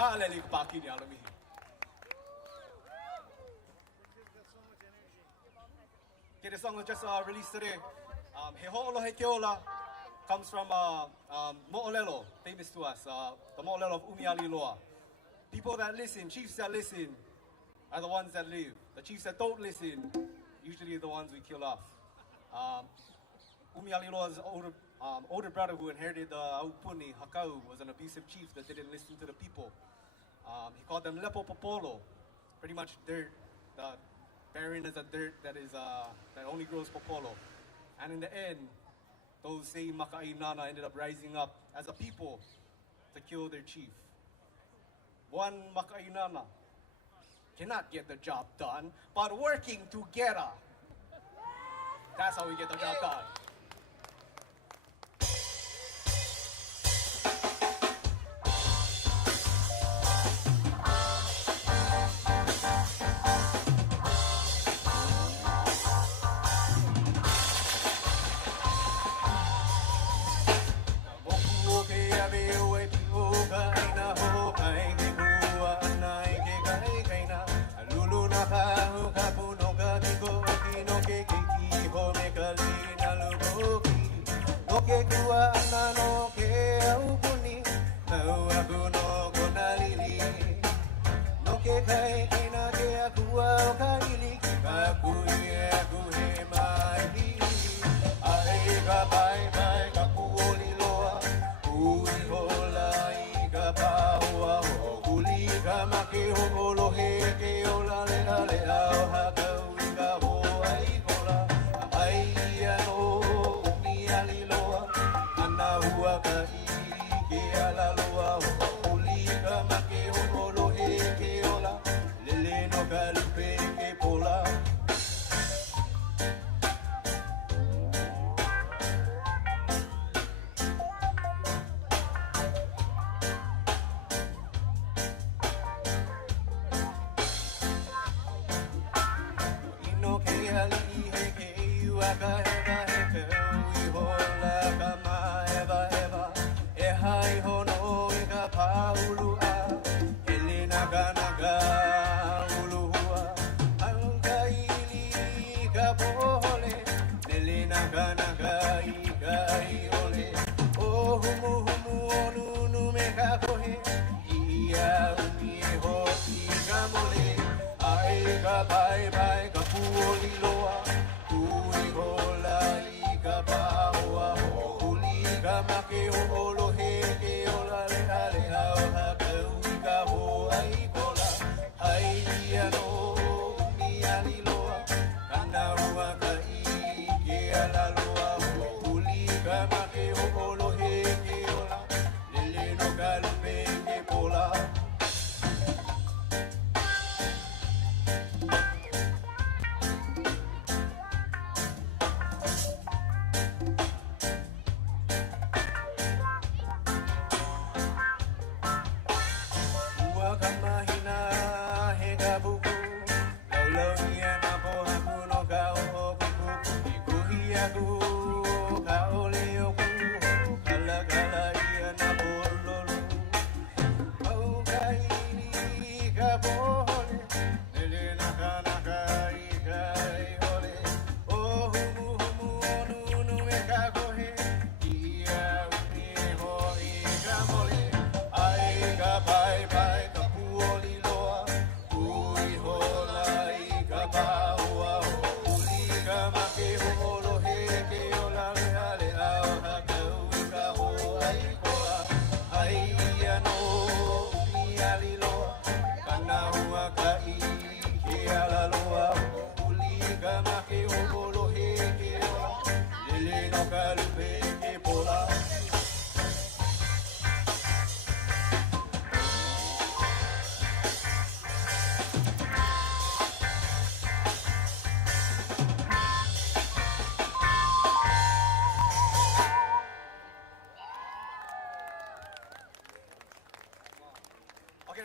Hallelujah, Pakini Alami. Okay, the song was just released today. He Ho'olo He Keola comes from Mo'olelo, famous to us, the Mo'olelo of Umialiloa. People that listen, chiefs that listen, are the ones that live. The chiefs that don't listen, usually are the ones we kill off. Umialiloa's older brother who inherited the Aupuni, Kahu, was an abusive chief that didn't listen to the people. He called them lepo popolo, pretty much dirt. The barren is a dirt that only grows popolo. And in the end, those same Maka'inana ended up rising up as a people to kill their chief. One Maka'inana cannot get the job done, but working together, that's how we get the job done.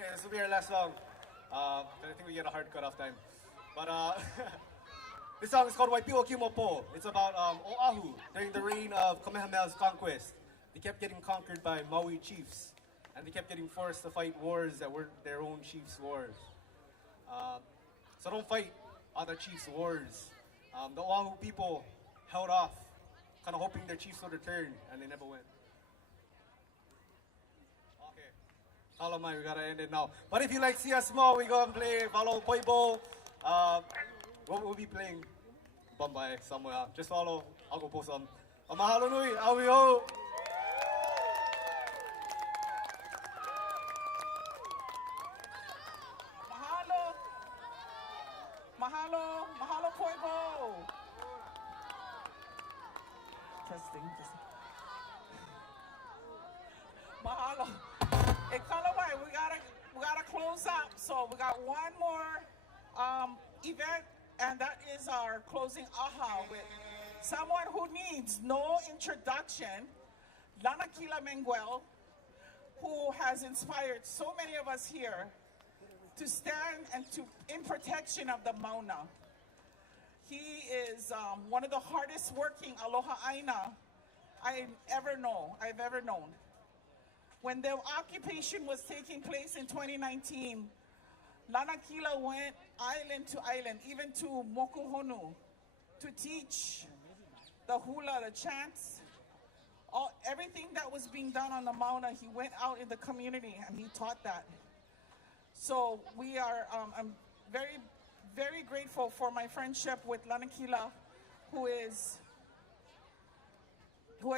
anyway, this will be our last song. I think we get a hard cut-off time. But this song is called Waipiwa Kimopo. It's about Oahu during the reign of Kamehameha's conquest. They kept getting conquered by Maui chiefs, and they kept getting forced to fight wars that weren't their own chiefs' wars. So don't fight other chiefs' wars. The Oahu people held off, kind of hoping their chiefs would return, and they never went. Okay, Kalamai, we gotta end it now. But if you like see us more, we go and play follow Poibo. We'll be playing Bombay somewhere. Just follow. I'll go post some. Mahalo nui, auao. Mahalo Poibo. Testing. Mahalo. Hey, Kalawai, we gotta close up. So we got one more event, and that is our closing aha with someone who needs no introduction, Lanakila Menguel, who has inspired so many of us here to stand and in protection of the Mauna. He is one of the hardest working aloha aina I've ever known. When the occupation was taking place in 2019, Lanakila went island to island, even to Mokuhonu, to teach the hula, the chants, everything that was being done on the Mauna. He went out in the community and he taught that. So we are, I'm very, very grateful for my friendship with Lanakila, who has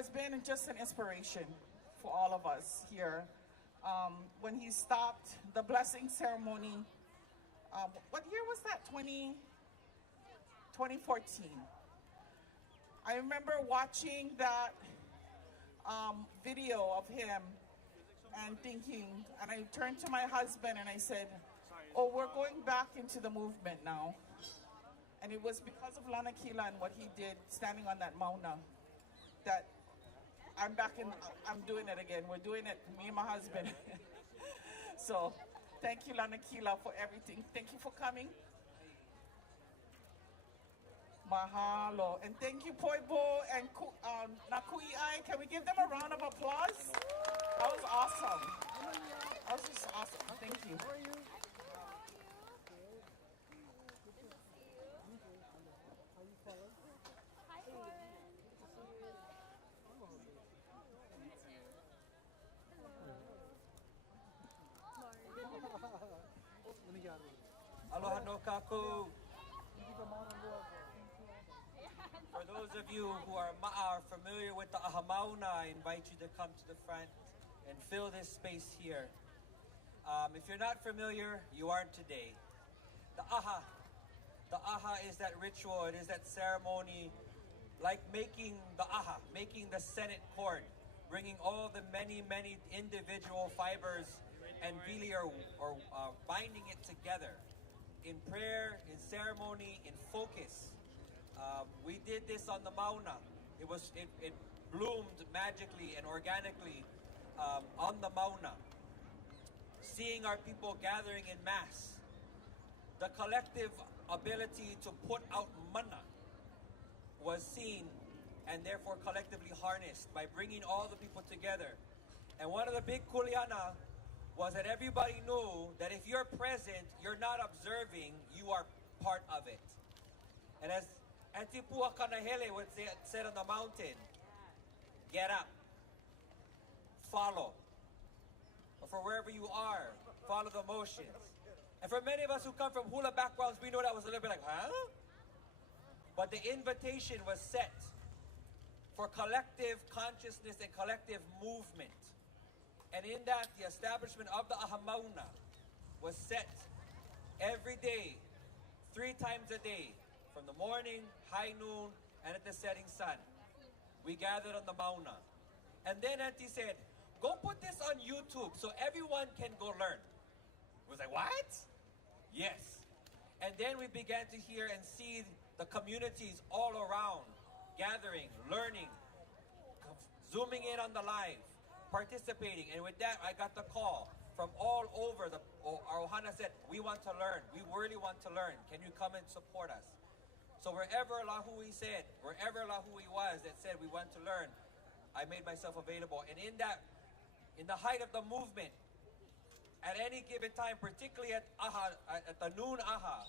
been just an inspiration for all of us here. When he stopped the blessing ceremony, what year was that? 2014. I remember watching that video of him and thinking, and I turned to my husband and I said, oh, we're going back into the movement now. And it was because of Lanakila and what he did standing on that Mauna that I'm doing it again. We're doing it, me and my husband. So thank you, Lanakila, for everything. Thank you for coming. Mahalo. And thank you, Poibo and Nakui'ai. Can we give them a round of applause? That was awesome. That was just awesome. Thank you. Aloha no kaku. For those of you who are familiar with the aha Mauna, I invite you to come to the front and fill this space here. If you're not familiar, you aren't today. The aha is that ritual, it is that ceremony, like making the aha, making the Senate cord, bringing all the many, many individual fibers and really are binding it together in prayer, in ceremony, in focus. We did this on the Mauna. It bloomed magically and organically on the Mauna. Seeing our people gathering in mass, the collective ability to put out mana was seen and therefore collectively harnessed by bringing all the people together. And one of the big kuleana was that everybody knew that if you're present, you're not observing, you are part of it. And as Antipua Kanahele would say, said on the mountain, get up, follow. Or for wherever you are, follow the motions. And for many of us who come from hula backgrounds, we know that was a little bit like, huh? But the invitation was set for collective consciousness and collective movement. And in that, the establishment of the aha Mauna was set every day, 3 times a day, from the morning, high noon, and at the setting sun. We gathered on the Mauna. And then Auntie said, go put this on YouTube so everyone can go learn. I was like, what? Yes. And then we began to hear and see the communities all around, gathering, learning, zooming in on the live, participating. And with that, I got the call from all over. Our ohana said, we want to learn. We really want to learn. Can you come and support us? So wherever Lāhui said, wherever Lāhui was that said we want to learn, I made myself available. And in the height of the movement, at any given time, particularly at the noon aha,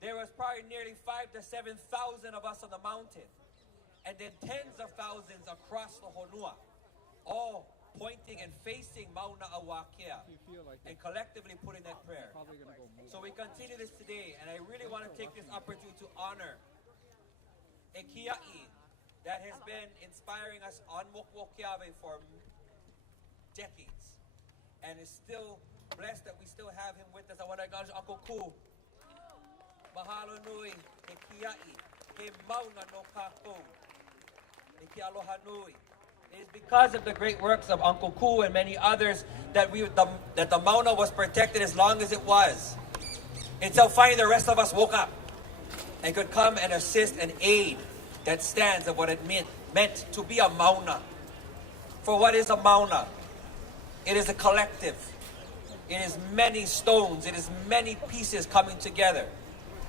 there was probably nearly 5,000 to 7,000 of us on the mountain. And then tens of thousands across the honua, all pointing and facing Mauna Awakea, and collectively putting that prayer. So we continue this today, and I really want to take this opportunity to honor a kia'i that has been inspiring us on Mokuokeawe for decades, and is still blessed that we still have him with us. I want to acknowledge Uncle Ku. Mahalo nui, he kia'i, he mauna no kako. It is because of the great works of Uncle Ku and many others that the Mauna was protected as long as it was, until finally the rest of us woke up and could come and assist and aid that stands of what it meant to be a Mauna. For what is a Mauna? It is a collective. It is many stones. It is many pieces coming together.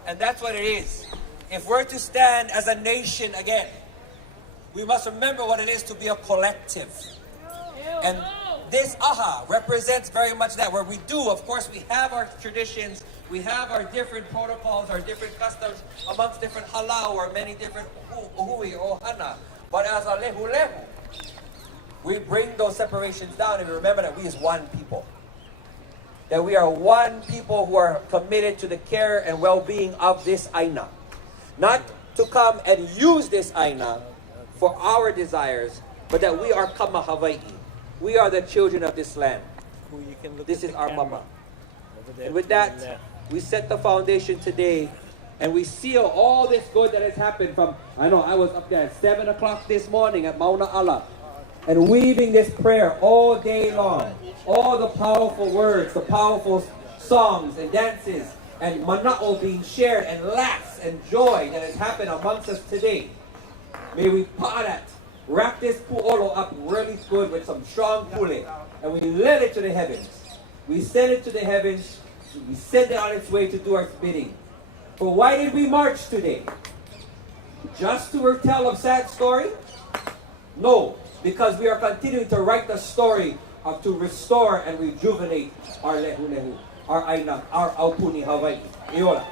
And that's what it is. If we're to stand as a nation again, we must remember what it is to be a collective. And this aha represents very much that, where we do, of course, we have our traditions, we have our different protocols, our different customs amongst different halau or many different uhui or ohana. But as a lehu, we bring those separations down and we remember that we is one people. That we are one people who are committed to the care and well-being of this aina. Not to come and use this aina for our desires, but that we are kama Hawaii. We are the children of this land. This is our mama. And with that, we set the foundation today, and we seal all this good that has happened from, I know I was up there at 7 o'clock this morning at Mauna Ala, and weaving this prayer all day long. All the powerful words, the powerful songs and dances, and mana'o being shared, and laughs and joy that has happened amongst us today. May we wrap this pu'olo up really good with some strong pule, and we let it to the heavens. We send it to the heavens. We send it on its way to do our bidding. For why did we march today? Just to tell a sad story? No, because we are continuing to write the story of to restore and rejuvenate our lehu, our aina, our aupuni Hawaii. Iola.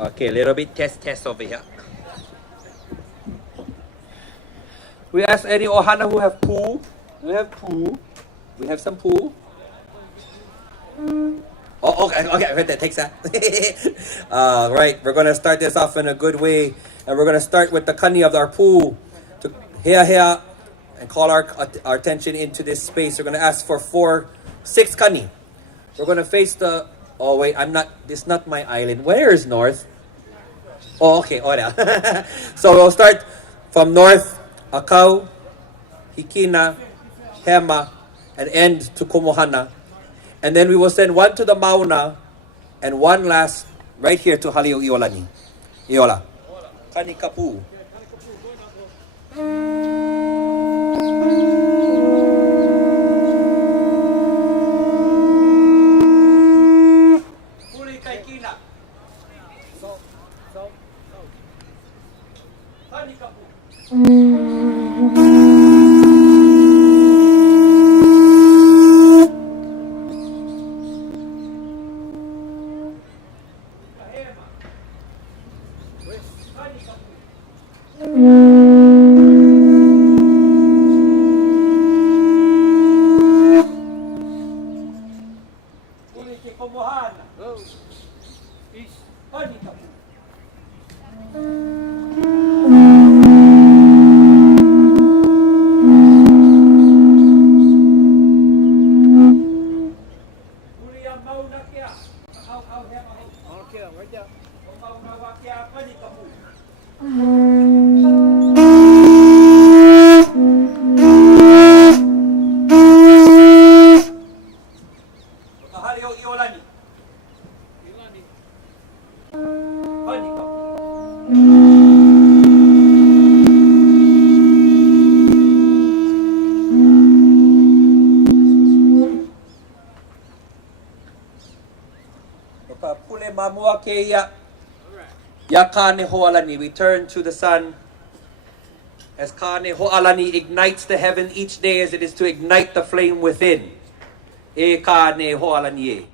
Okay, a little bit test over here. We ask any ohana who have pool. We have pool. We have some pool. Oh, okay, that takes that. Right, we're going to start this off in a good way. And we're going to start with the kani of our pool. To here, and call our attention into this space. We're going to ask for 6 kani. We're going to face the... Oh, wait, this is not my island. Where is north? Oh, okay, ora. So we'll start from north, Akau, Hikina, Hema, and end to Kumuhana. And then we will send one to the Mauna, and one last right here to Halio Iolani. Iola. Kaikapu. Okay, right there. keia. Ya Kanehoalani. We turn to the sun. As Kanehoalani ignites the heaven each day as it is to ignite the flame within. E Kanehoalani.